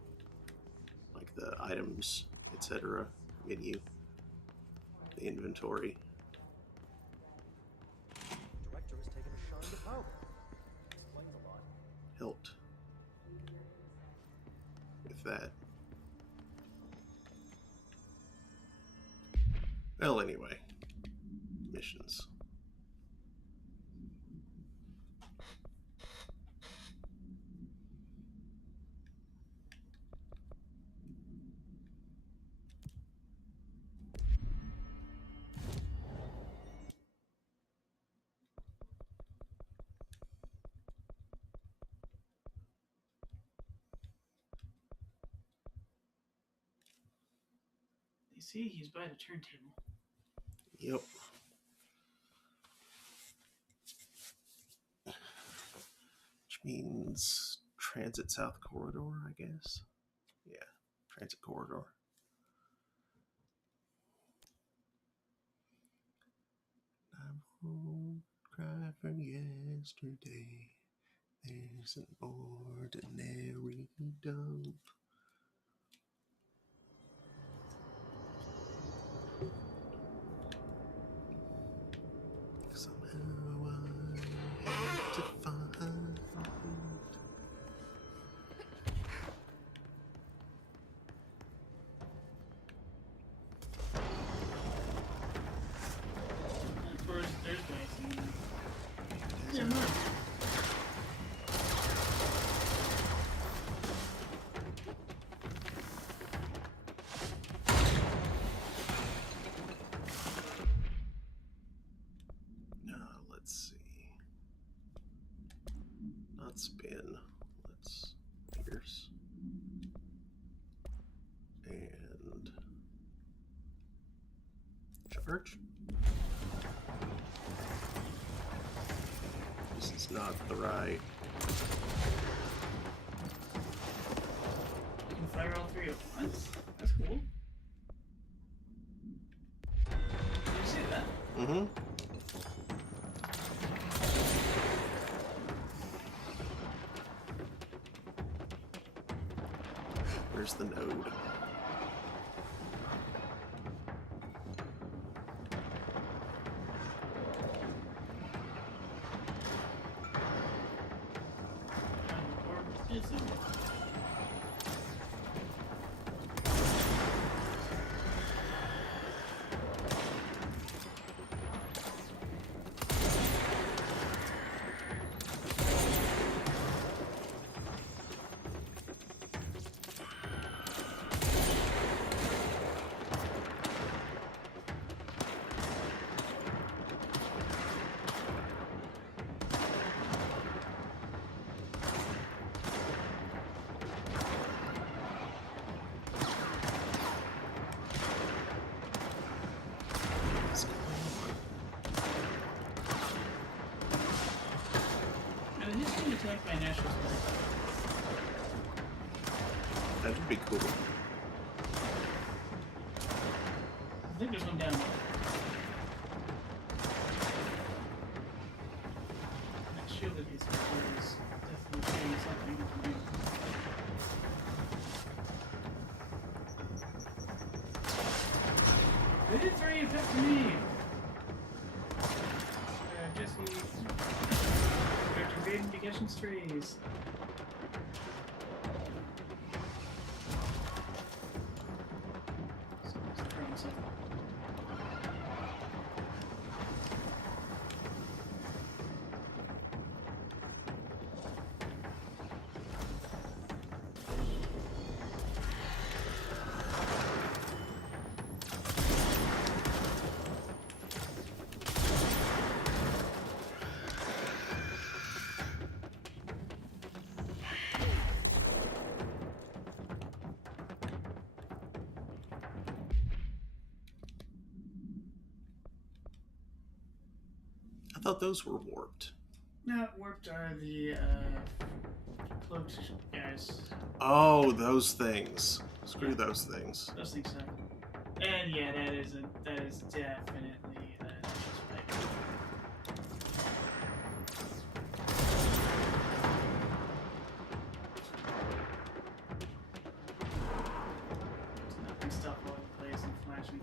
items, etc. menu, the inventory, Director has taken a shine to power. Explains a lot. helped with that. Well, anyway, missions. They say he's by the turntable. Yep. Which means transit south corridor, I guess. Yeah, transit corridor. I'm home, cry from yesterday. There's an ordinary dump. Somehow I have to find Of course, there's Mason. Yeah, no. let's see. Not spin. Let's pierce. And charge. This is not the right. You can fire all three at once. That's cool. Did you see that? Mm-hmm. Where's the node? Or is it? And he's being attacked by National Guard. That would be cool. I think there's one down there. That shielded these people is definitely doing something to do. They did 3 effect to me! Jesse. Dr. Baden begetting strays. thought those were warped. No, warped are the cloaked guys. Oh, those things. Screw those things. Those things suck. And yeah, that is definitely disrespect. It's knocking stuff all over the place and flashing.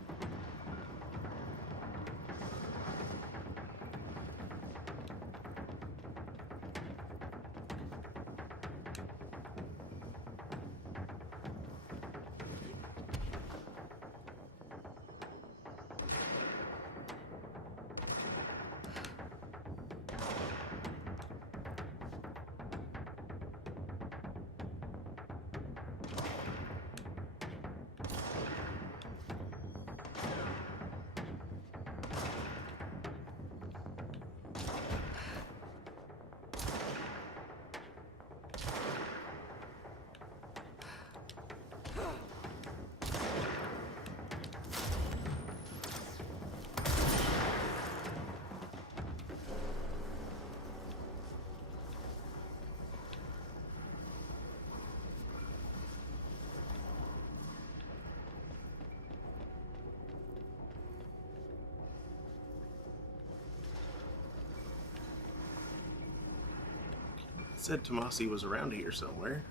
Said Tomasi was around here somewhere.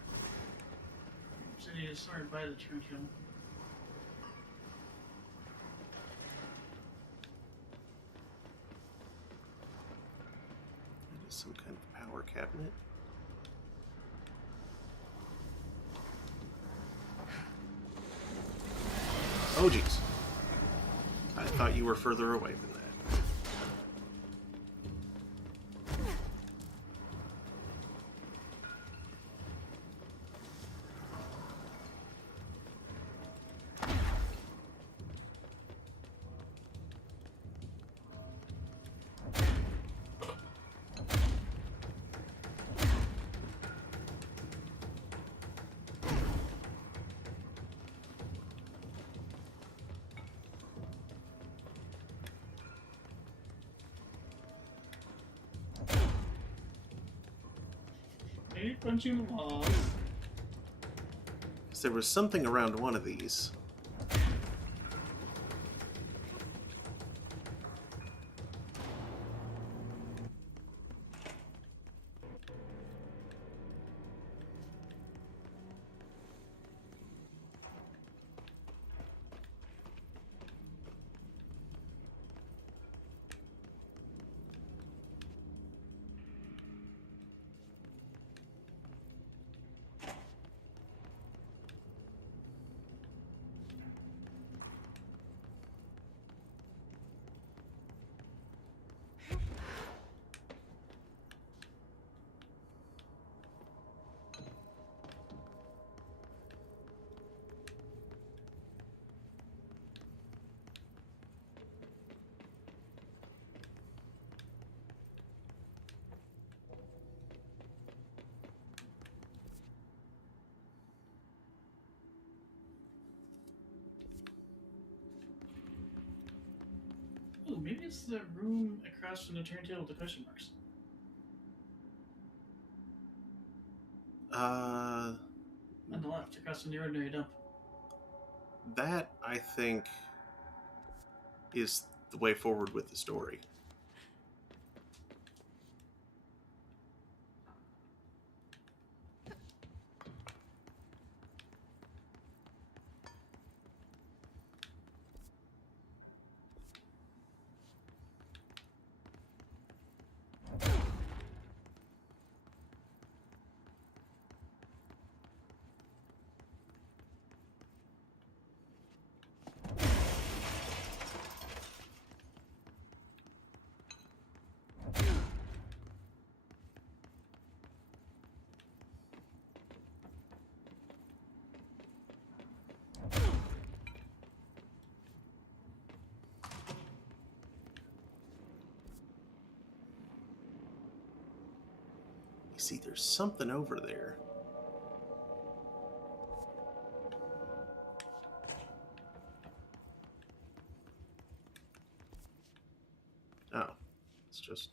So he is sorted by the turntable. That is some kind of power cabinet. Oh, jeez. I thought you were further away than that. Maybe punching the walls. There was something around one of these. Ooh, maybe it's the room across from the turntable with the question marks. On the left, across from the ordinary dump. That, I think, is the way forward with the story. You see, there's something over there. Oh, it's just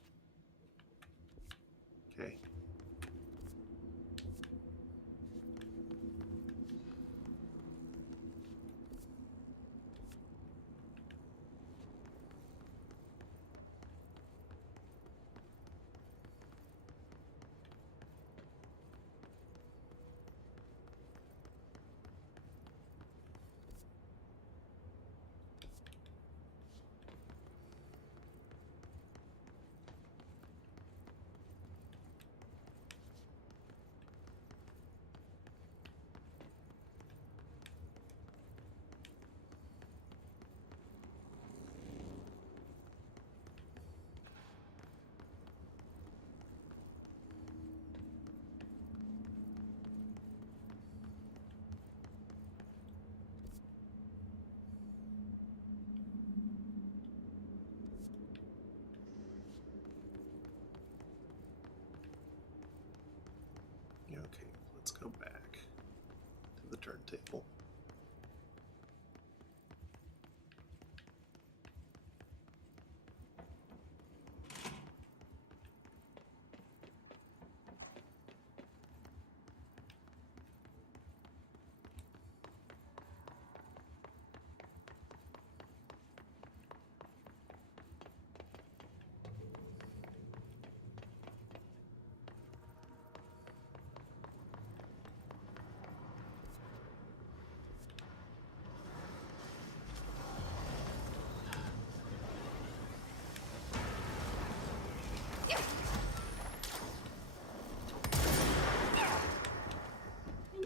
Let's go back to the turntable.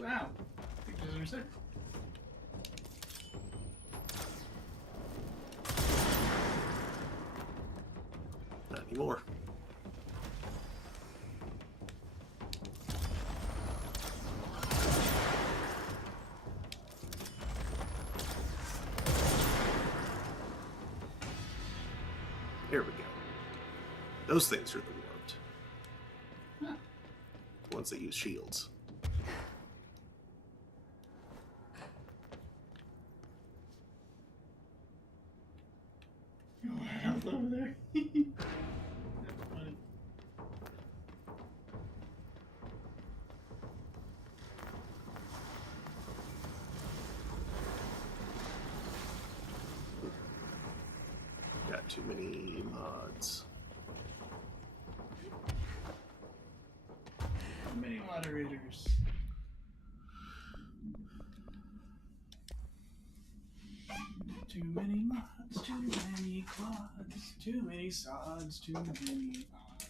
Wow. Pictures are sick. Not anymore. There we go. Those things are the warped. Huh. The ones that use shields. Over there. That's funny. Got too many mods. Many moderators. Too many mods, too many quads, too many sods, too many odds.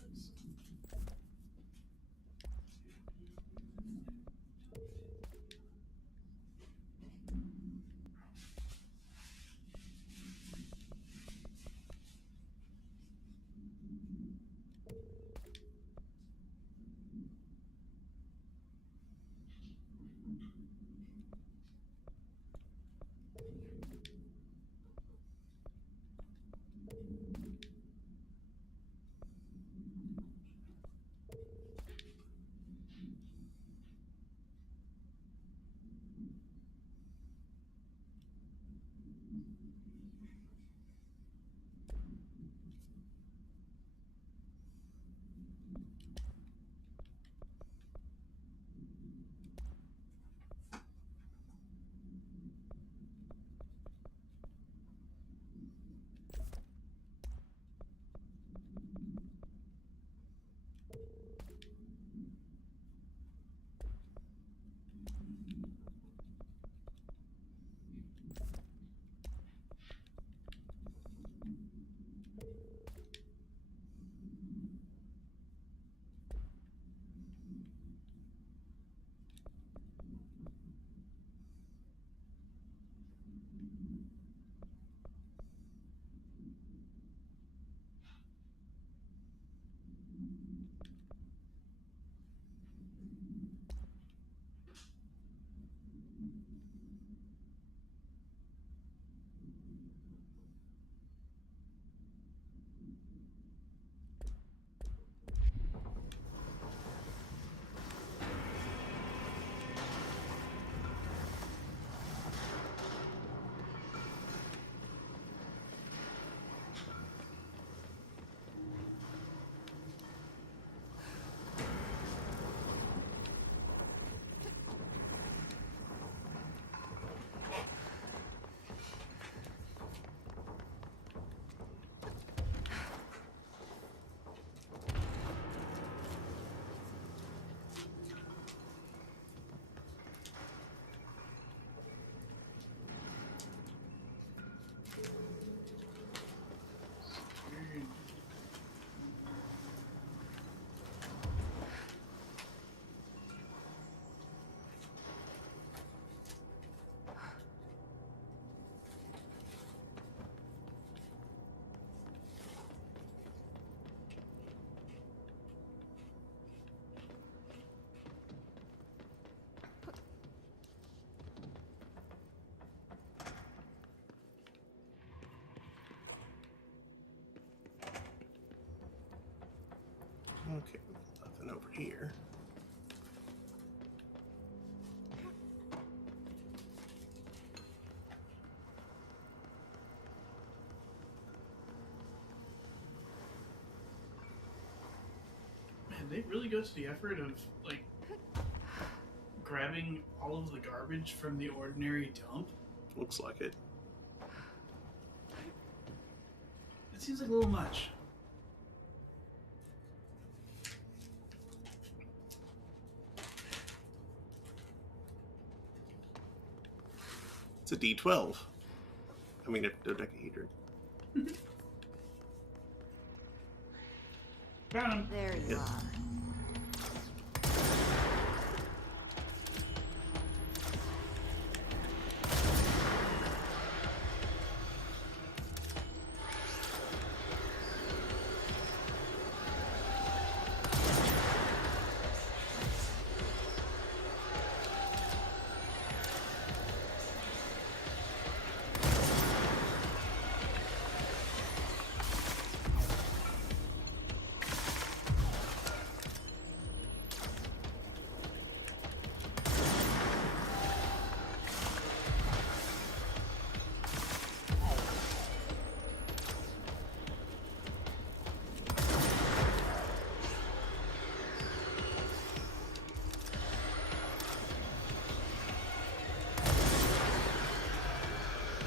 Okay, nothing over here. Did they really go to the effort of, like, grabbing all of the garbage from the ordinary dump? Looks like it. It seems like a little much. It's a D12. I mean, a dodecahedron. Found him. There you are.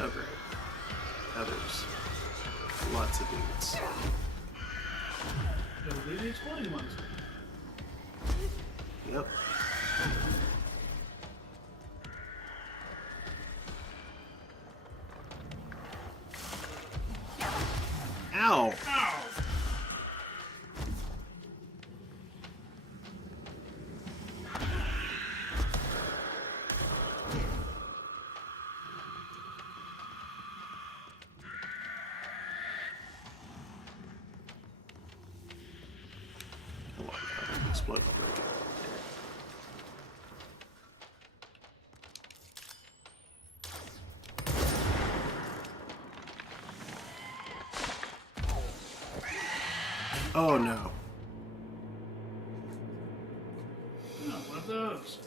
Oh, great. Others. Lots of dudes. Those are the exploding ones. Yep. Ow! Ow! Come on, explode already. Oh no. Oh, one of those.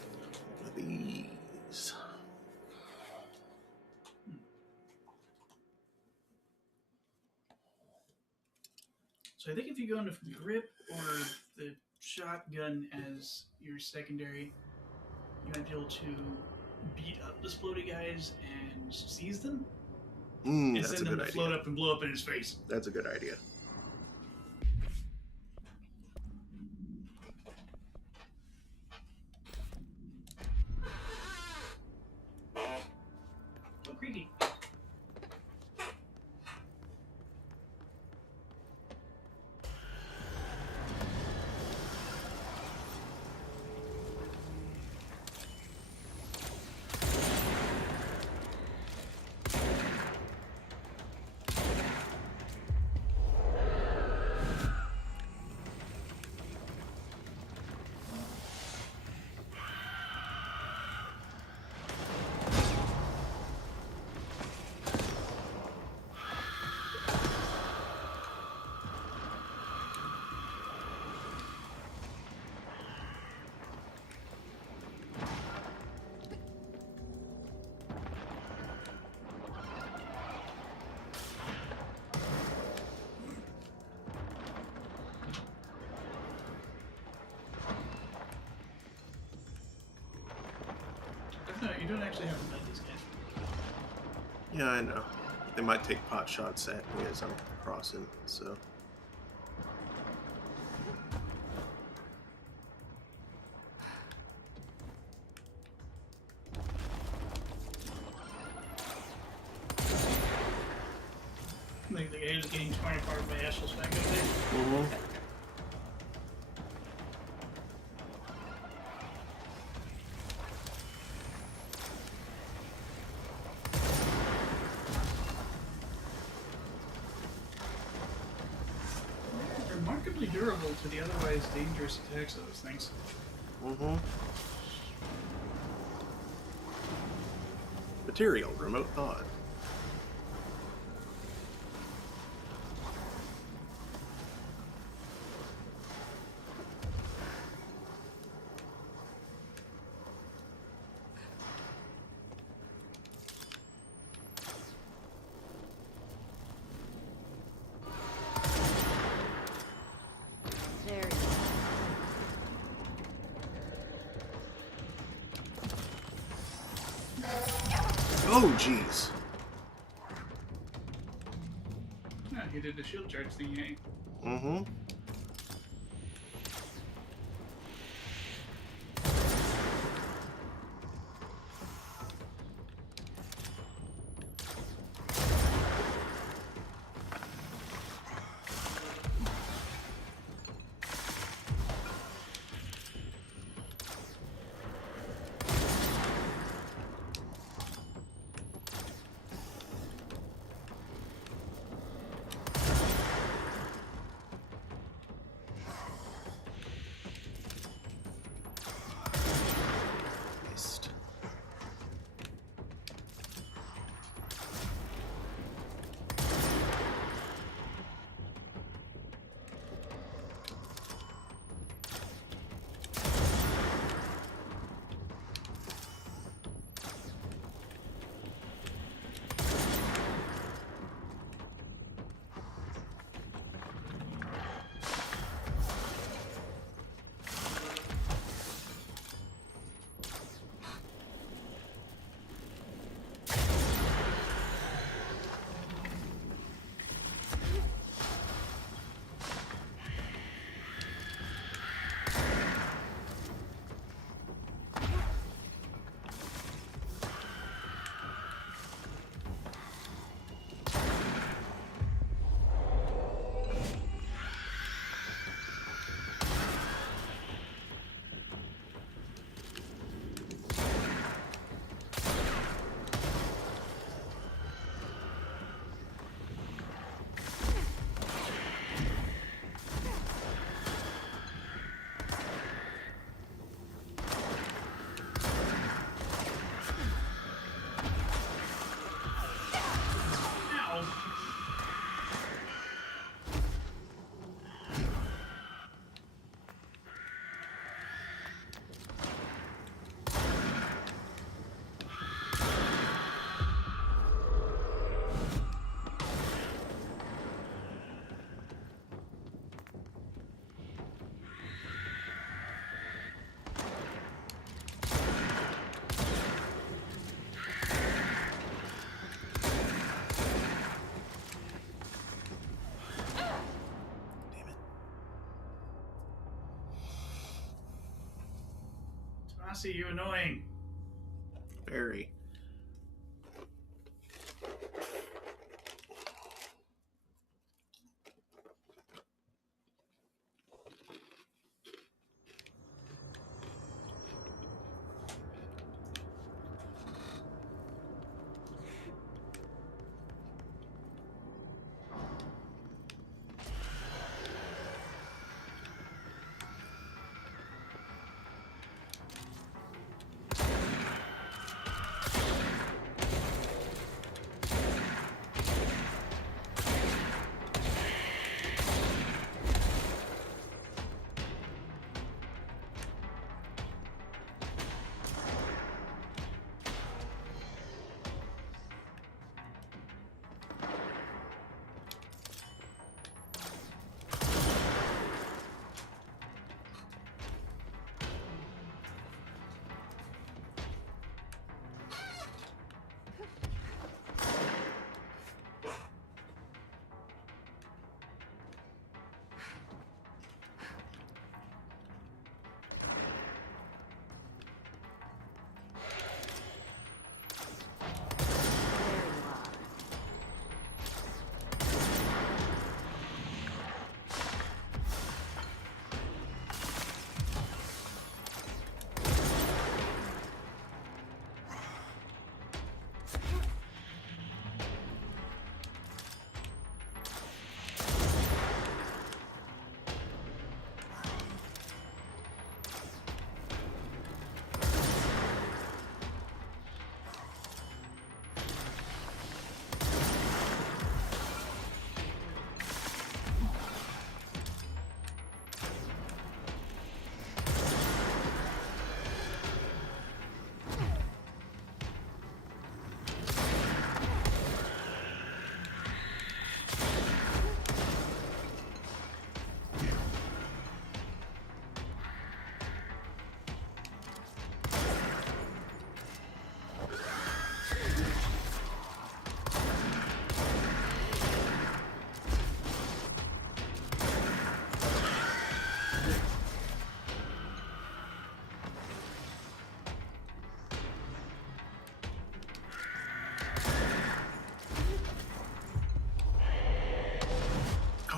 These. So I think if you go into the grip or the shotgun as your secondary, you might be able to beat up the exploding guys and seize them. And That's a send them good to float idea. up and blow up in his face. That's a good idea. So creepy. No, you don't actually have to fight these guys. Yeah, I know. They might take pot shots at me as I'm crossing, so. Like the guy is getting torn apart by Ashle's back over there. Mm-hmm. Remarkably durable to the otherwise dangerous attacks of those things. Mm-hmm. Material, remote thought. There you are. Oh, jeez. Ah, he did the shield charge thing, eh? Mm-hmm. Missed. Tomasi, you annoying. Very.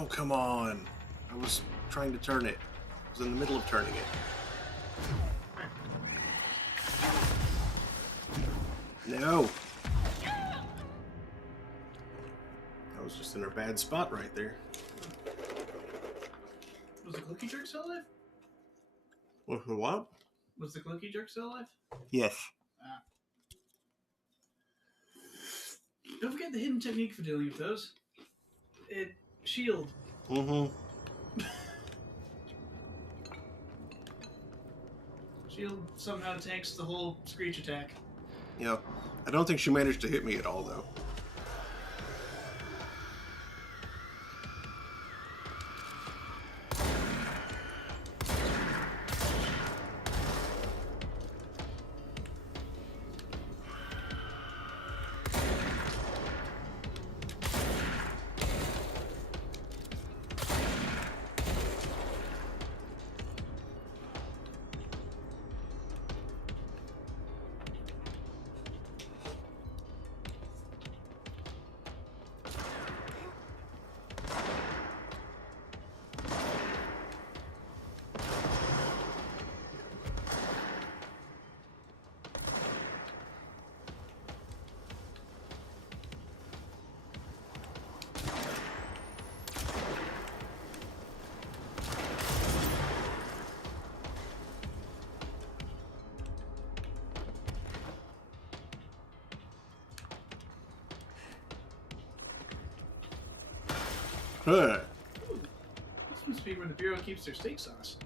come on. I was trying to turn it. I was in the middle of turning it. No. I was just in a bad spot right there. Was the cookie jerk still alive? What? Was the cookie jerk still alive? Yes. Don't forget the hidden technique for dealing with those. Shield. Mm-hmm. Shield somehow tanks the whole Screech attack. Yeah. I don't think she managed to hit me at all, though. Huh. This must be where the Bureau keeps their steak sauce.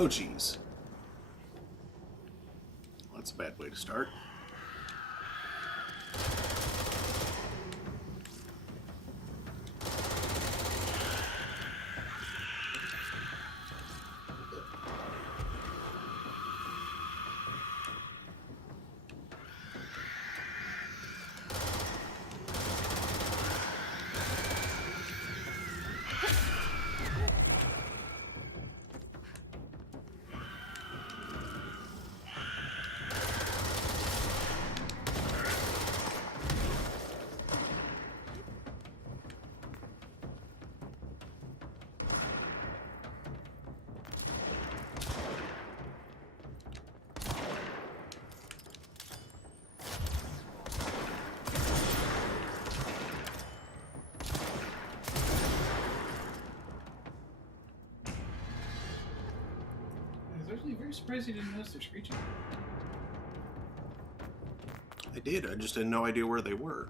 Oh, geez. Well, that's a bad way to start. I was actually very surprised you didn't notice they're screeching. I did. I just had no idea where they were.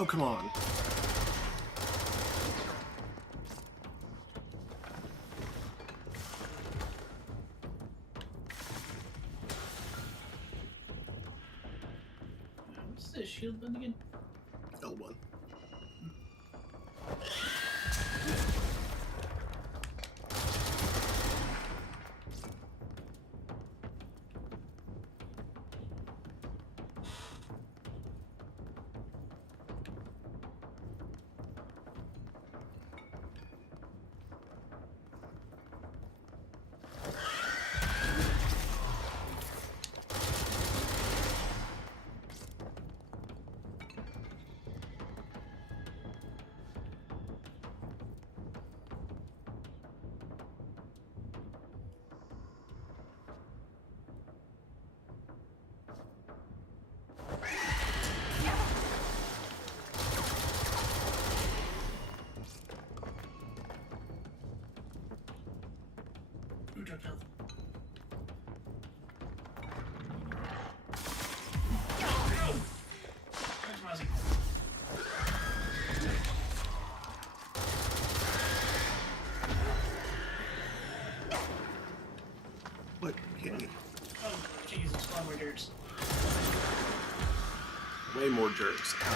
Oh, come on. What's the shield button again? L1. Who dropped health? Where's Mozzie? What? Hit me. Oh, Jesus, one more jerks. Way more jerks. Ow.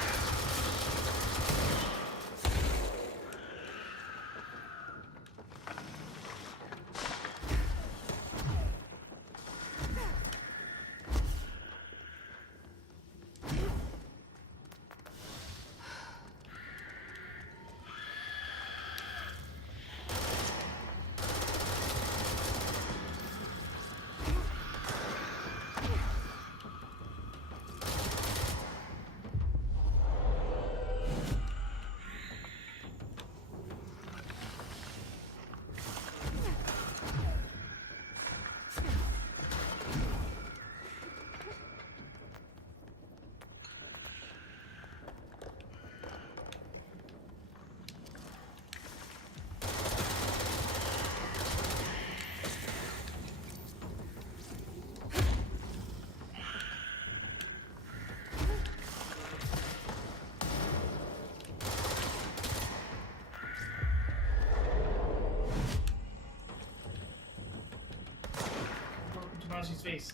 face.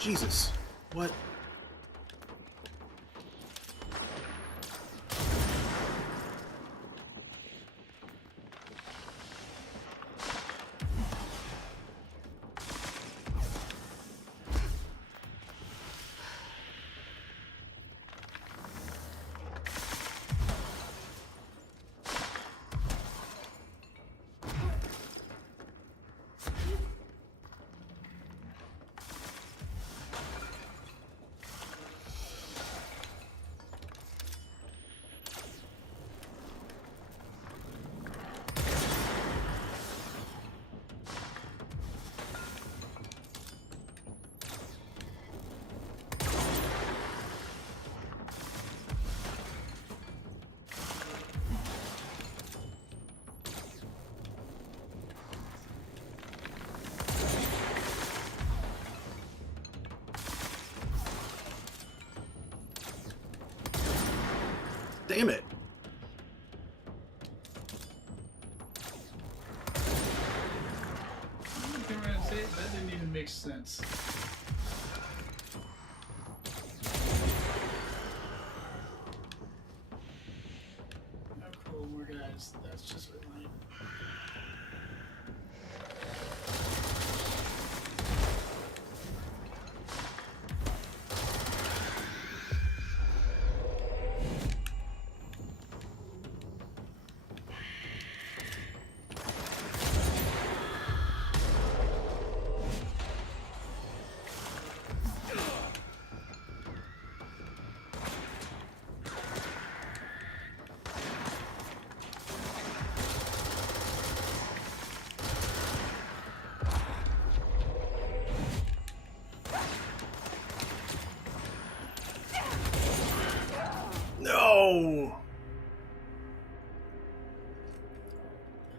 Jesus. What? Damn it. That didn't even make sense. Oh, cool, more guys. That's just what I need. No!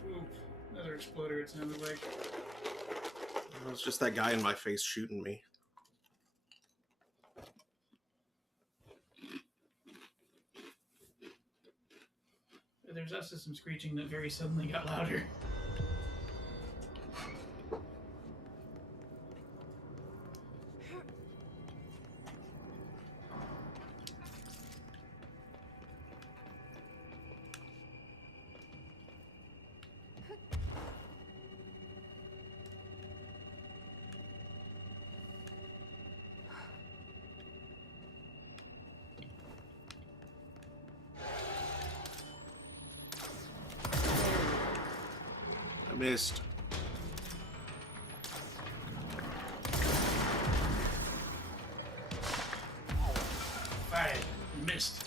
Oop. Another exploder, it sounded like. It was just that guy in my face shooting me. There's also some screeching that very suddenly got louder. I missed. Fired. You missed.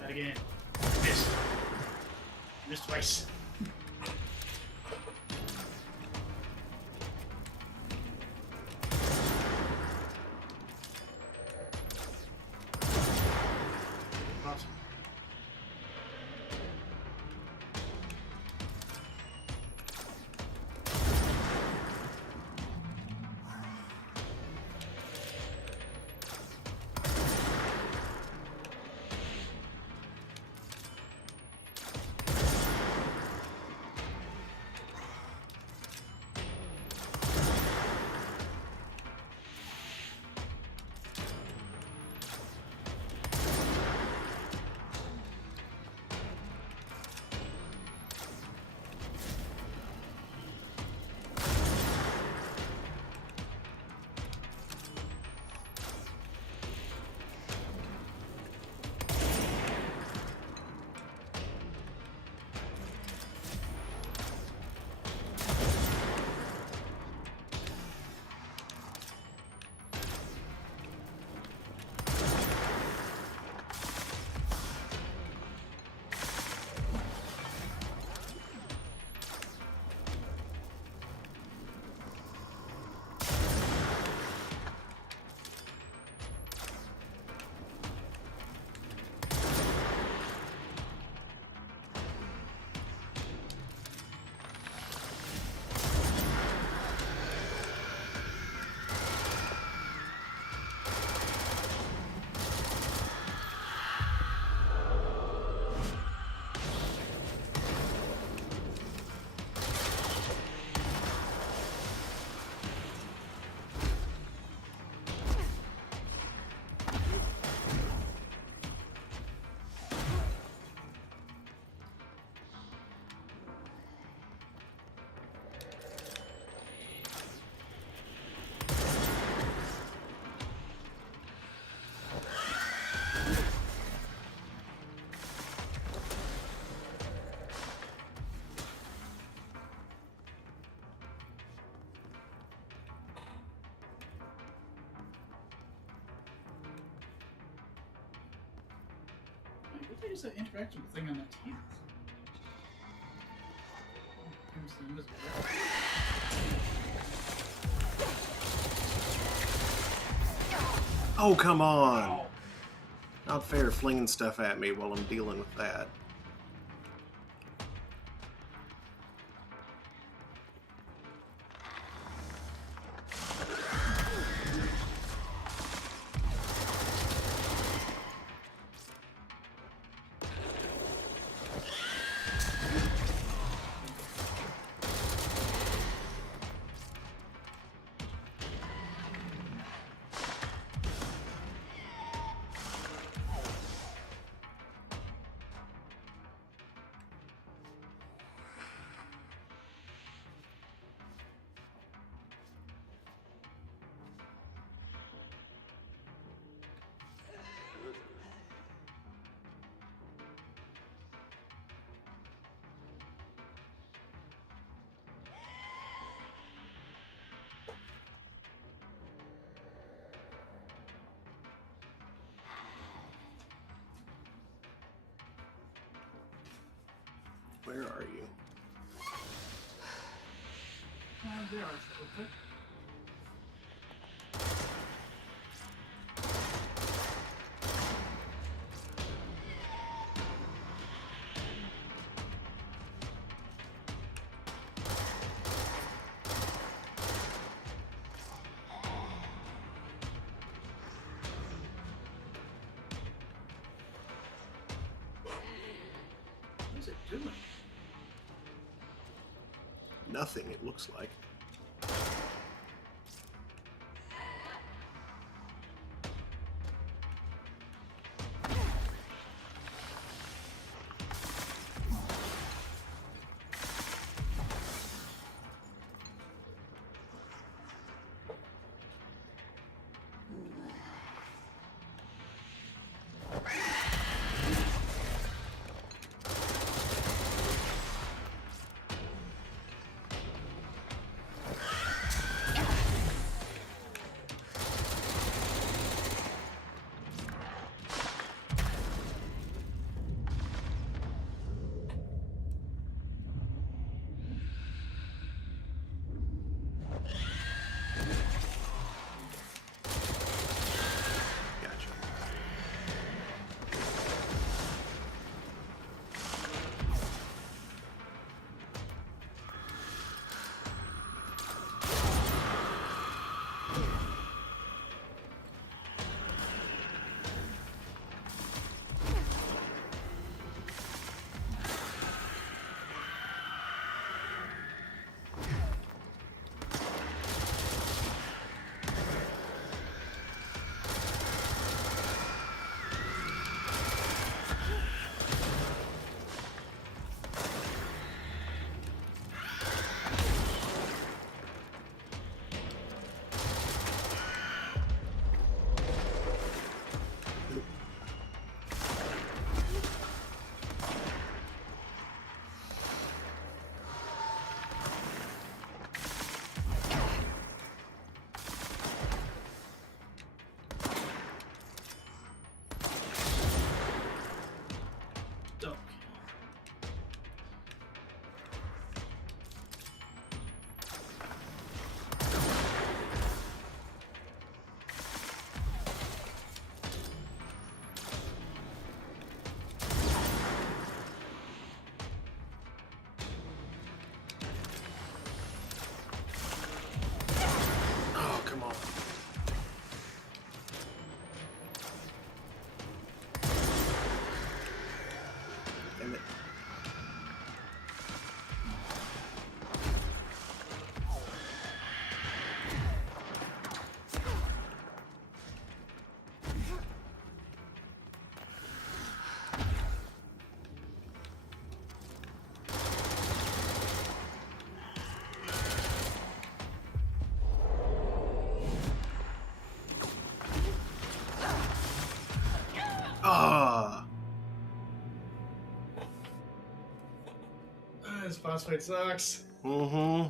Try again. Missed. Missed twice. Awesome. I just interact with the thing on the table. Here's the invisible weapon. Oh, come on! Not fair flinging stuff at me while I'm dealing with that. Where are you? There are okay. What is it doing? Nothing, it looks like. This boss fight sucks. Mm-hmm.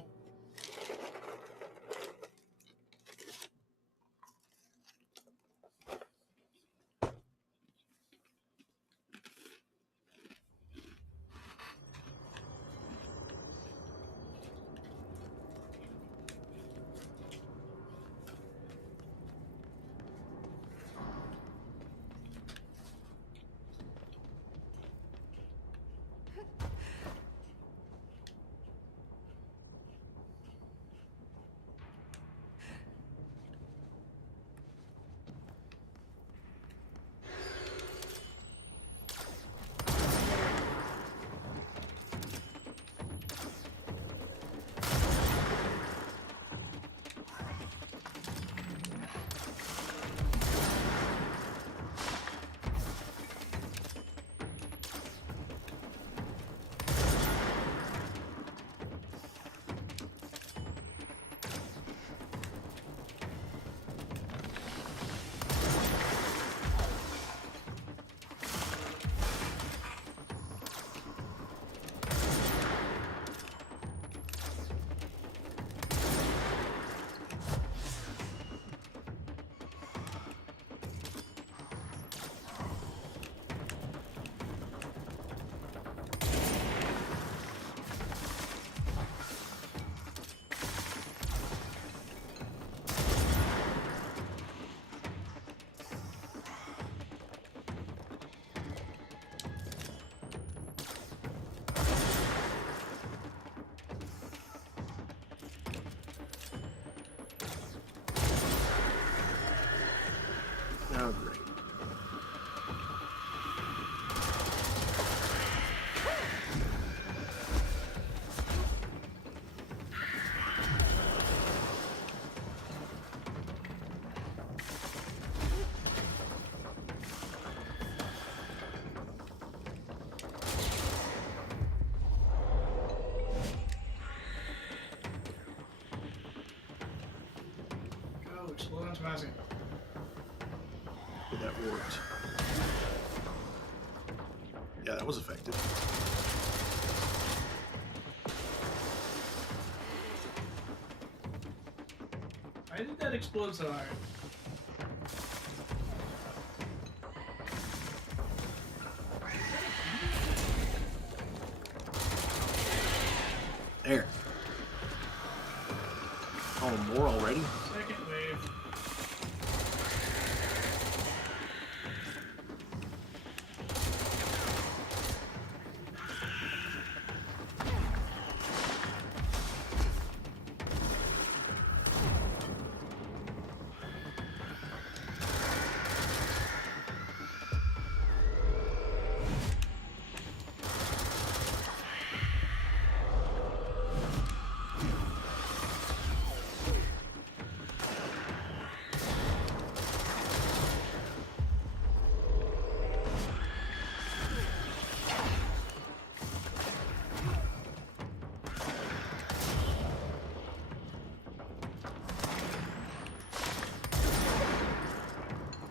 explode on Tomasi. But that worked. Yeah, that was effective. Why did that explode so hard? There. Oh, more already? Second wave.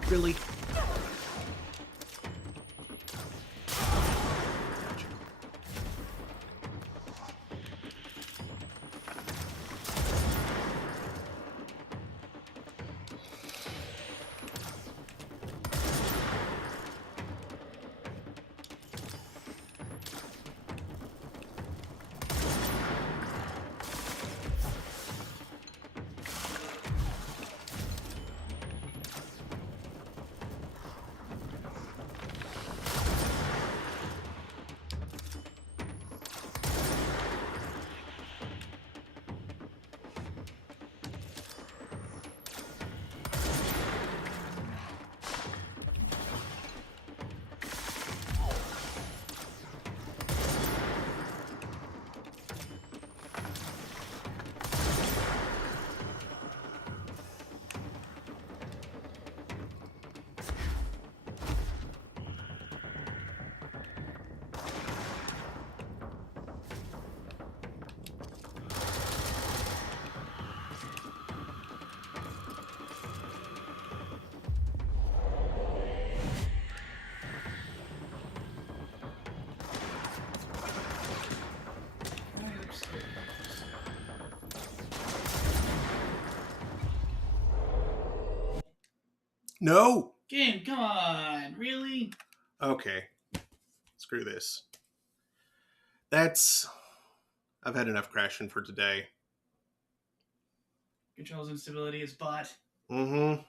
Really? No! Game, come on, really? Okay. Screw this. I've had enough crashing for today. Controls instability is bot. Mm-hmm.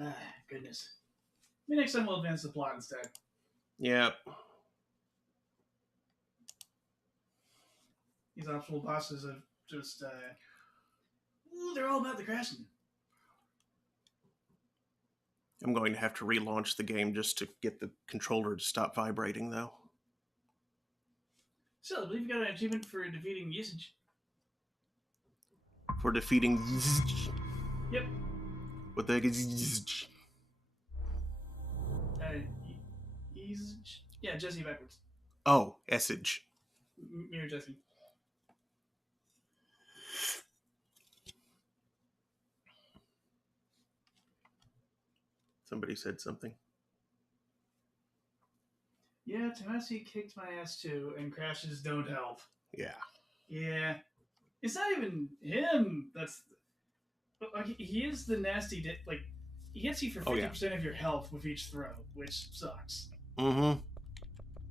Ah, goodness. Maybe next time we'll advance the plot instead. Yep. These optional bosses have just, they're all about the crashing. I'm going to have to relaunch the game just to get the controller to stop vibrating, though. Still, I believe you got an achievement for defeating usage. For defeating... Yep. What the heck is... Usage. Yeah, Jesse backwards. Oh, Essage. Mirror Jesse. Somebody said something. Yeah, Tomasi kicked my ass too, and crashes don't help. Yeah. Yeah. It's not even him. He is the nasty... he hits you for 50% of your health with each throw, which sucks. Mm-hmm.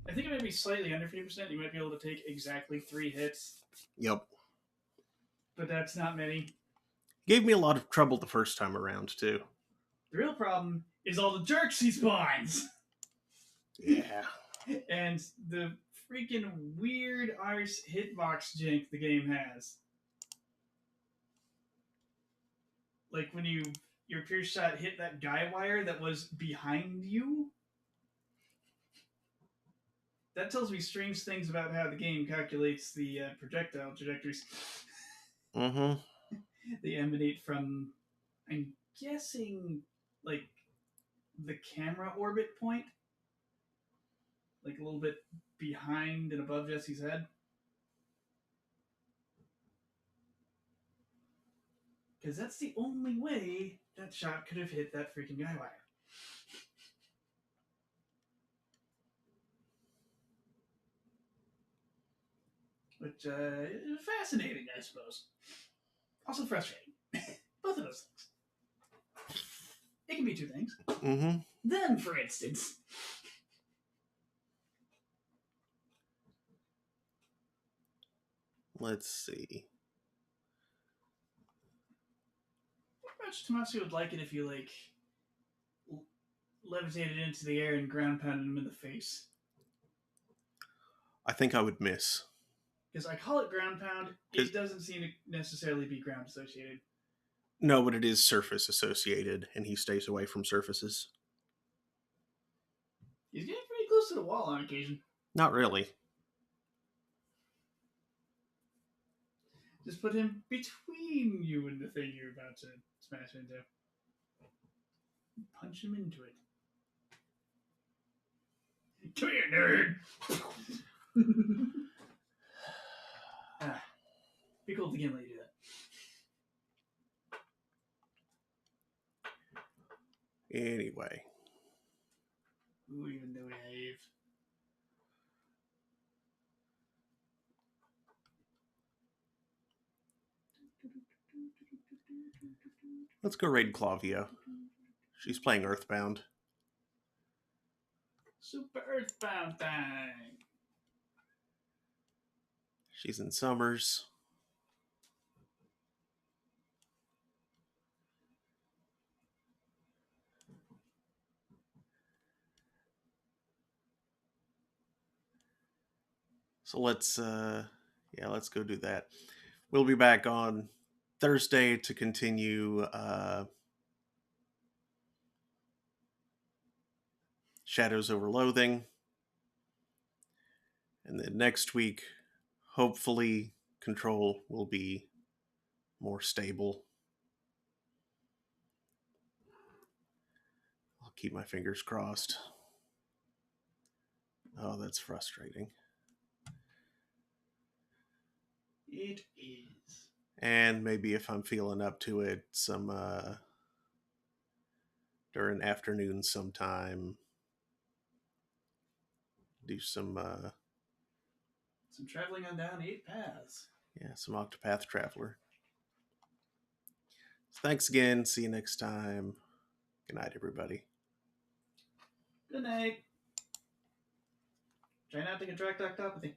I think it might be slightly under 50%. You might be able to take exactly 3 hits. Yep. But that's not many. Gave me a lot of trouble the first time around, too. The real problem is all the jerks he spawns. Yeah. And the freaking weird arse hitbox jank the game has. Like when your pierce shot hit that guy wire that was behind you. That tells me strange things about how the game calculates the projectile trajectories. Mm-hmm. They emanate from, I'm guessing, like, the camera orbit point? like a little bit behind and above Jesse's head. Because that's the only way that shot could have hit that freaking guy wire. Which is fascinating, I suppose. Also frustrating. Both of those things. It can be two things. Mm-hmm. Then, for instance, let's see. how much Tomasi would like it if you, like, levitated into the air and ground pounded him in the face. I think I would miss. Because I call it ground pound, it doesn't seem to necessarily be ground associated. No, but it is surface associated, and he stays away from surfaces. He's getting pretty close to the wall on occasion. Not really. Just put him between you and the thing you're about to smash into. Punch him into it. Come here, nerd! Be cool to Gimli to do that. Anyway. Ooh, even though Dave. Let's go raid Clavia. She's playing Earthbound. Super Earthbound time! She's in Summers. So let's go do that. We'll be back on Thursday to continue Shadows Over Loathing. And then next week, hopefully, Control will be more stable. I'll keep my fingers crossed. Oh, that's frustrating. It is. And maybe if I'm feeling up to it, some during afternoon sometime, do some traveling on down 8 paths. Yeah, some Octopath Traveler. So thanks again. See you next time. Good night, everybody. Good night. Try not to contract octopathy.